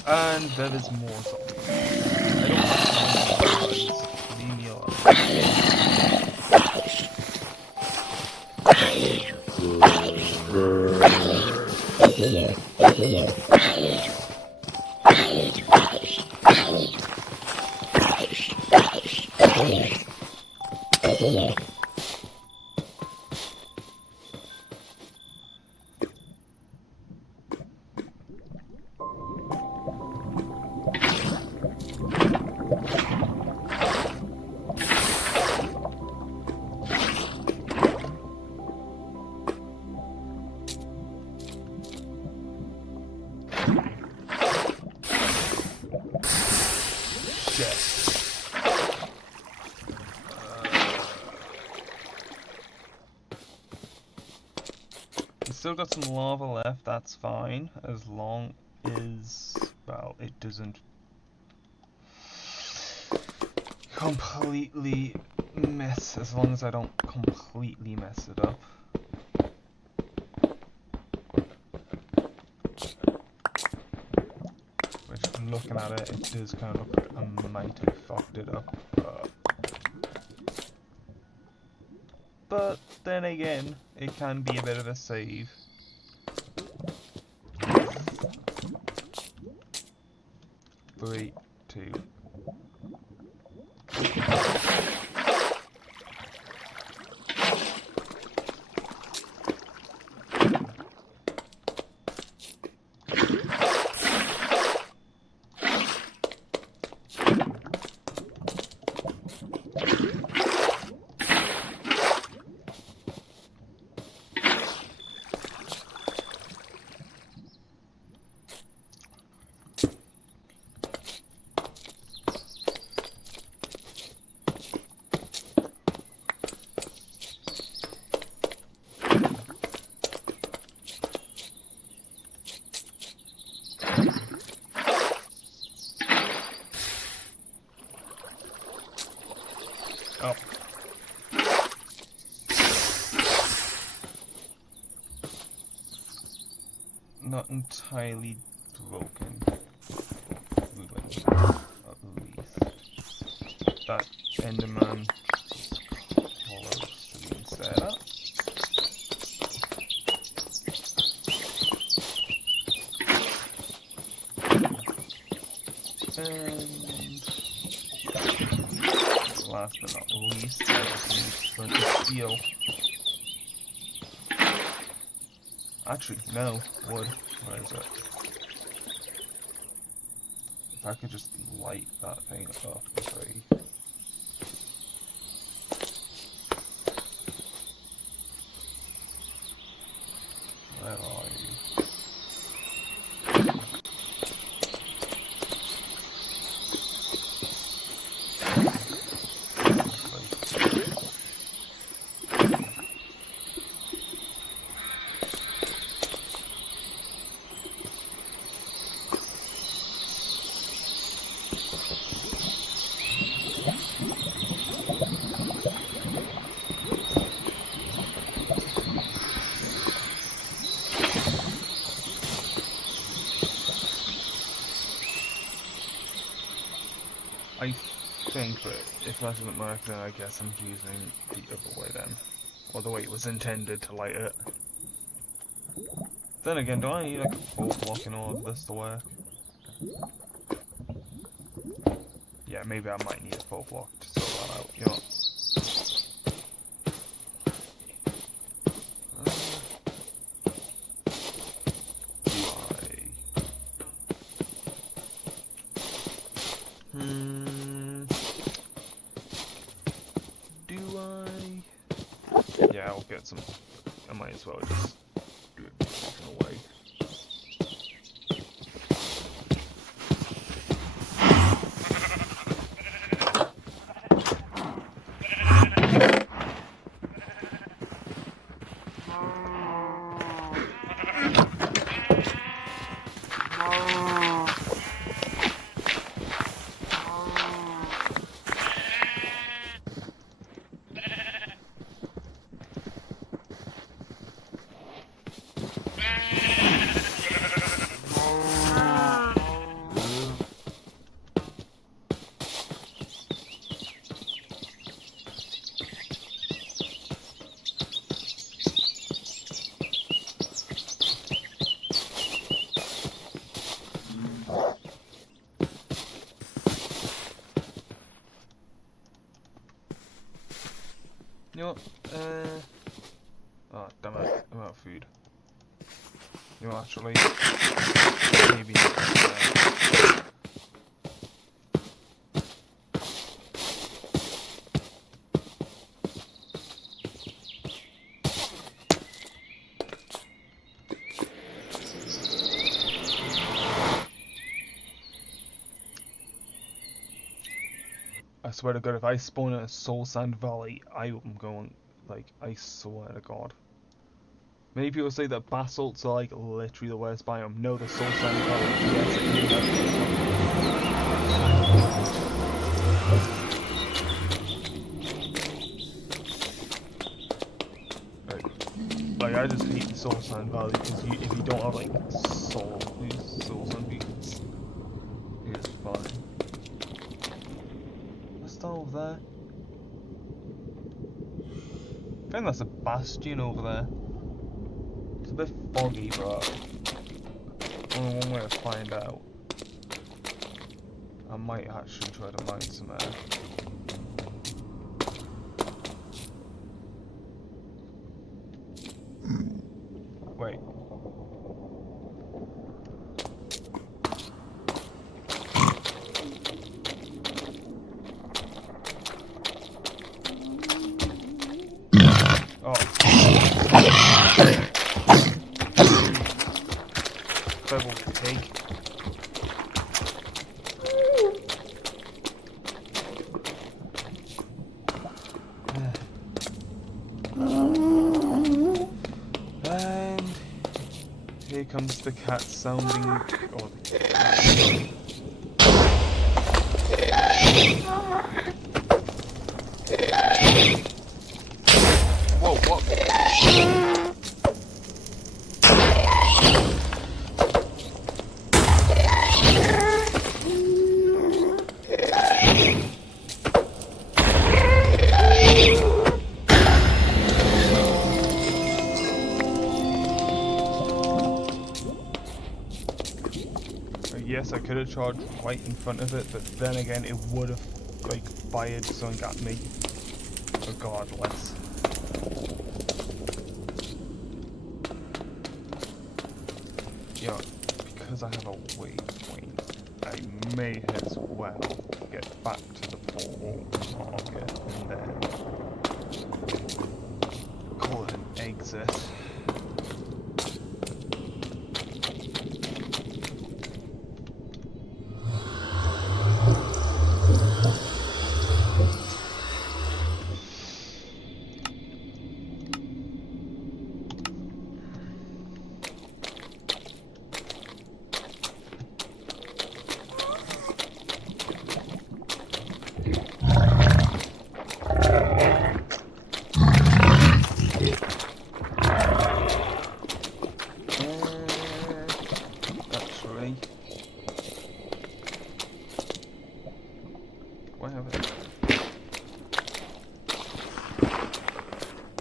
And there is more zombies. I don't have time for guys. Leave me alone. Still got some lava left, that's fine, as long as, well, it doesn't completely as long as I don't completely mess it up. Which, looking at it, it does kind of look like I might have fucked it up. But then again, it can be a bit of a save. 3, 2. Oh. Not entirely broken. Ruined, at least. That Enderman close to being set up. And last but not least, I just need a bunch of steel. Actually, no, wood. Where is it? I could just light that thing up for free. Where are you? I think, but if that doesn't work, then I guess I'm using the other way then. Or the way it was intended to light it. Then again, do I need like a full block in order for this to work? Yeah, maybe I might need a full block to sort that out, you know. Yeah, I'll get some. I might as well just do it the traditional way. You know what? Oh, damn it. I'm out of food. You know, actually, maybe. I swear to God, if I spawn in a Soul Sand Valley, I am going, like, I swear to God. Many people say that basalts are, like, literally the worst biome. No, the Soul Sand Valley, yes, it is. Like, I just hate the Soul Sand Valley, because if you don't have, like, soul sand beacons, it's fine. Over there. I think that's a bastion over there. It's a bit foggy, but only one way to find out. I might actually try to mine some air. Wait. Double pig. And here comes the cat sounding. Oh, the cat. Whoa, what? Yes, I could have charged right in front of it, but then again, it would have, like, fired something at me. Regardless. You know, because I have a waypoint, I I may as well get back to the portal market and then call it an exit.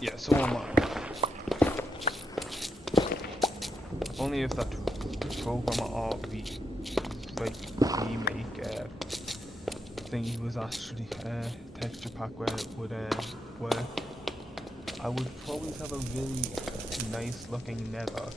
Yeah, so am I. Only if that programmer RV remake thingy was actually texture pack where it would work, I would probably have a really nice looking nether.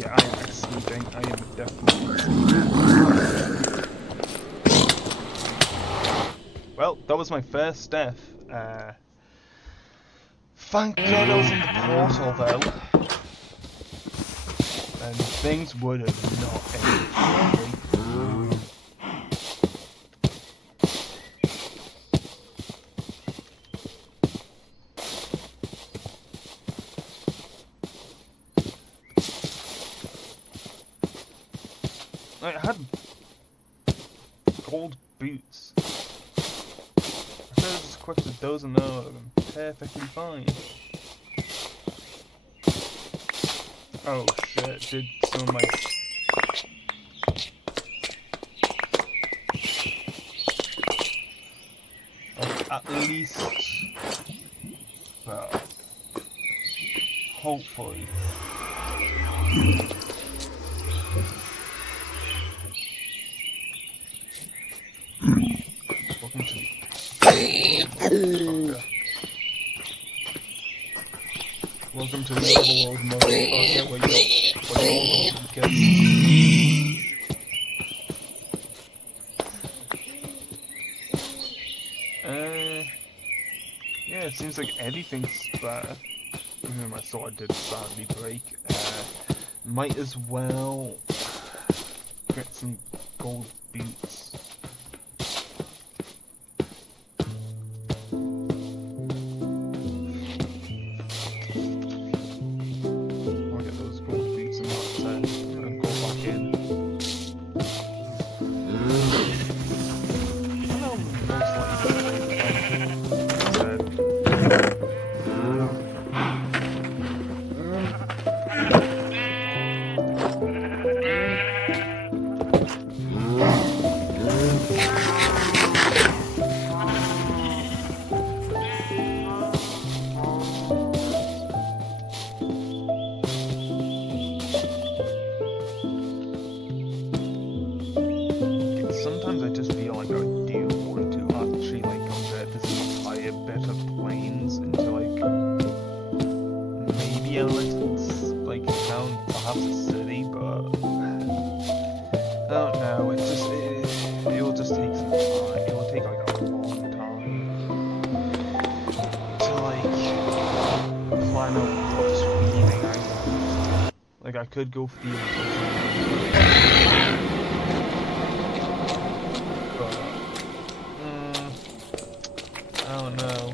Yeah, I am sleeping. I am definitely sleeping. Well, that was my first death. Thank God I was in the portal though. And things would have not ended poorly. I had gold boots. I could have just equipped a dozen of them perfectly fine. Oh shit, did some of my... at least... well... hopefully... Welcome to... Welcome to the overworld mode. Okay, where you're yeah, it seems like everything's better. Even though my sword did sadly break. Might as well get some gold boots. Sometimes I just feel like I do want to actually like convert this entire bit of plains into like maybe a little like town, perhaps a city, but I don't know. It will just take some time. It will take like a long time to like plan out what's really I want. Like I could go for the I don't know.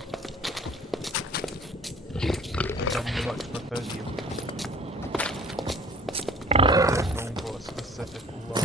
I think I much prefer going for a specific look.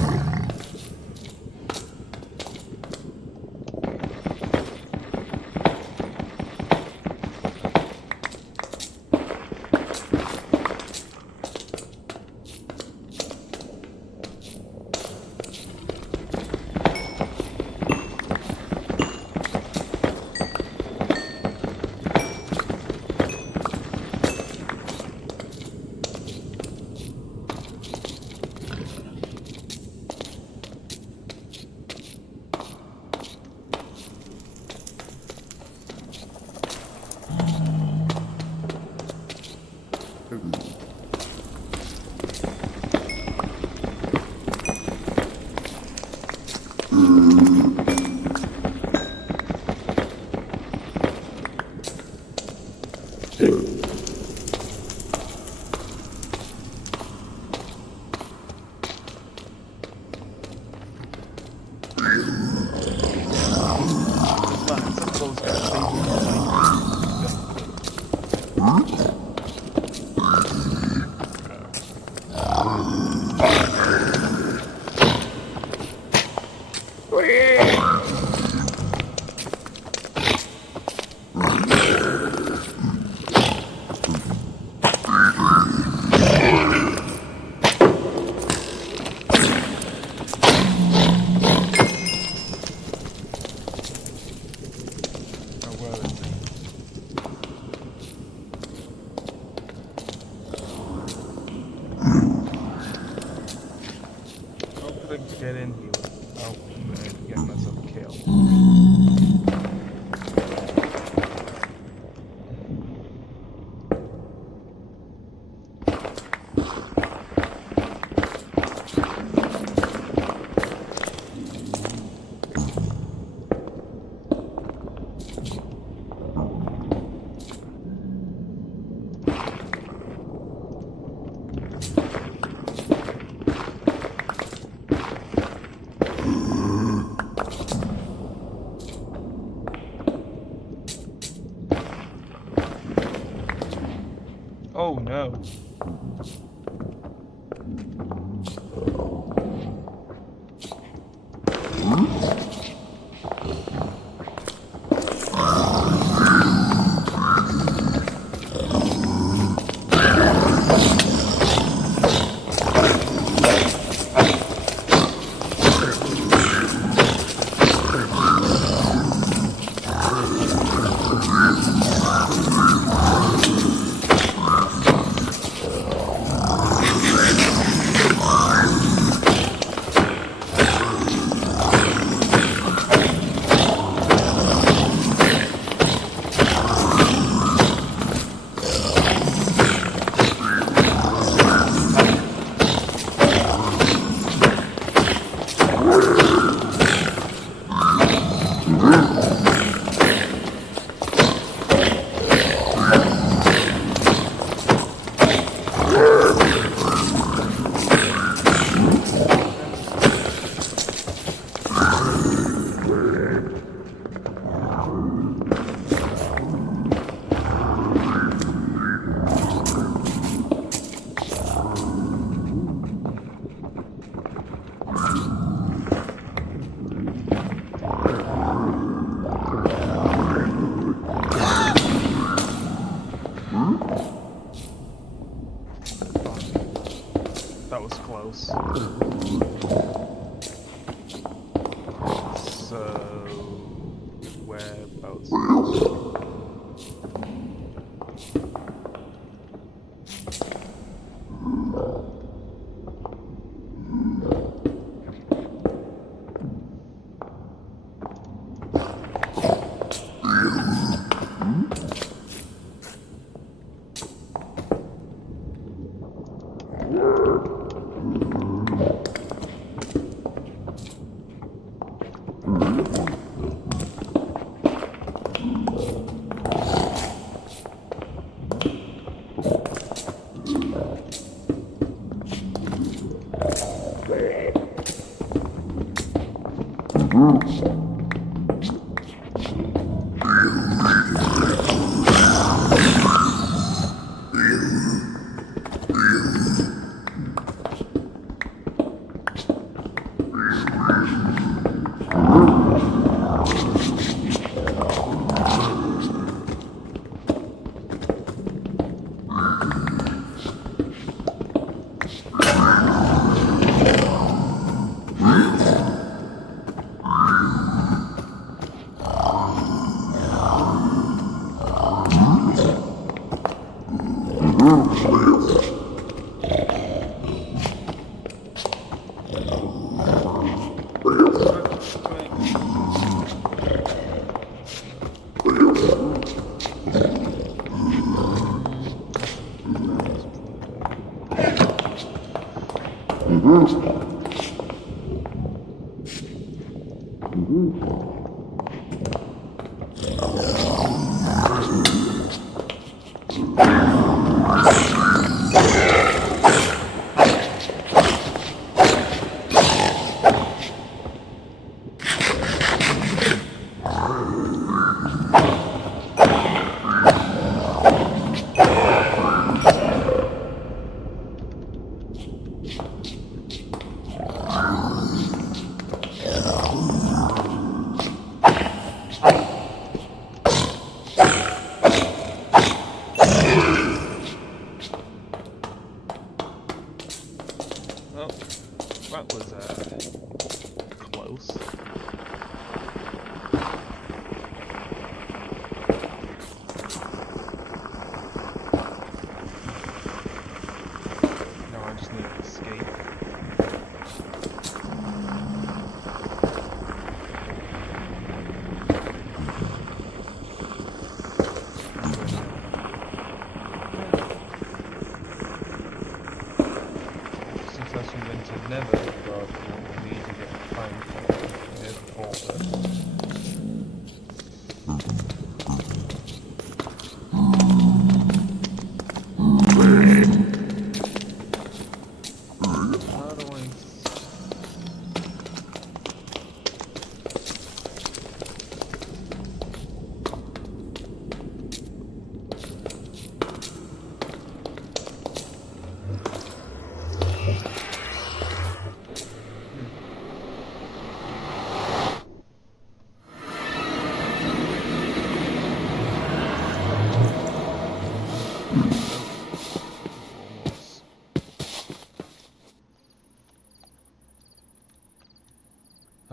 Where is he? How could I get in here without getting myself killed? Oh no. That was close. So, whereabouts?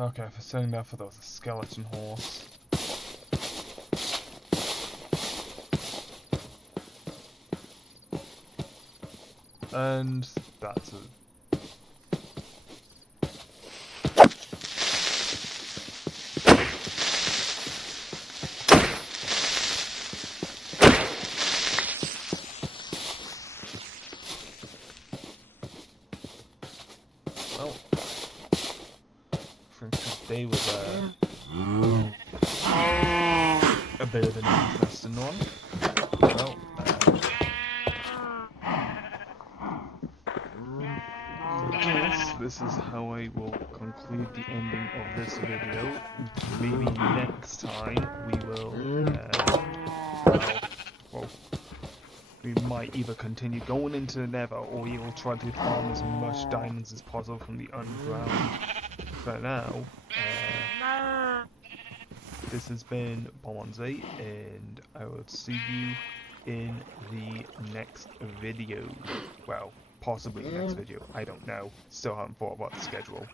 Okay, for saying that, for those a skeleton horse. And that's it. Well, I think today was a bit of an interesting one. Well, this is how I will conclude the ending of this video. Maybe next time we will, well, we might either continue going into the nether or we will try to farm as much diamonds as possible from the underground. For now, this has been Bonze, and I will see you in the next video. Well, possibly the next video. I don't know. Still haven't thought about the schedule.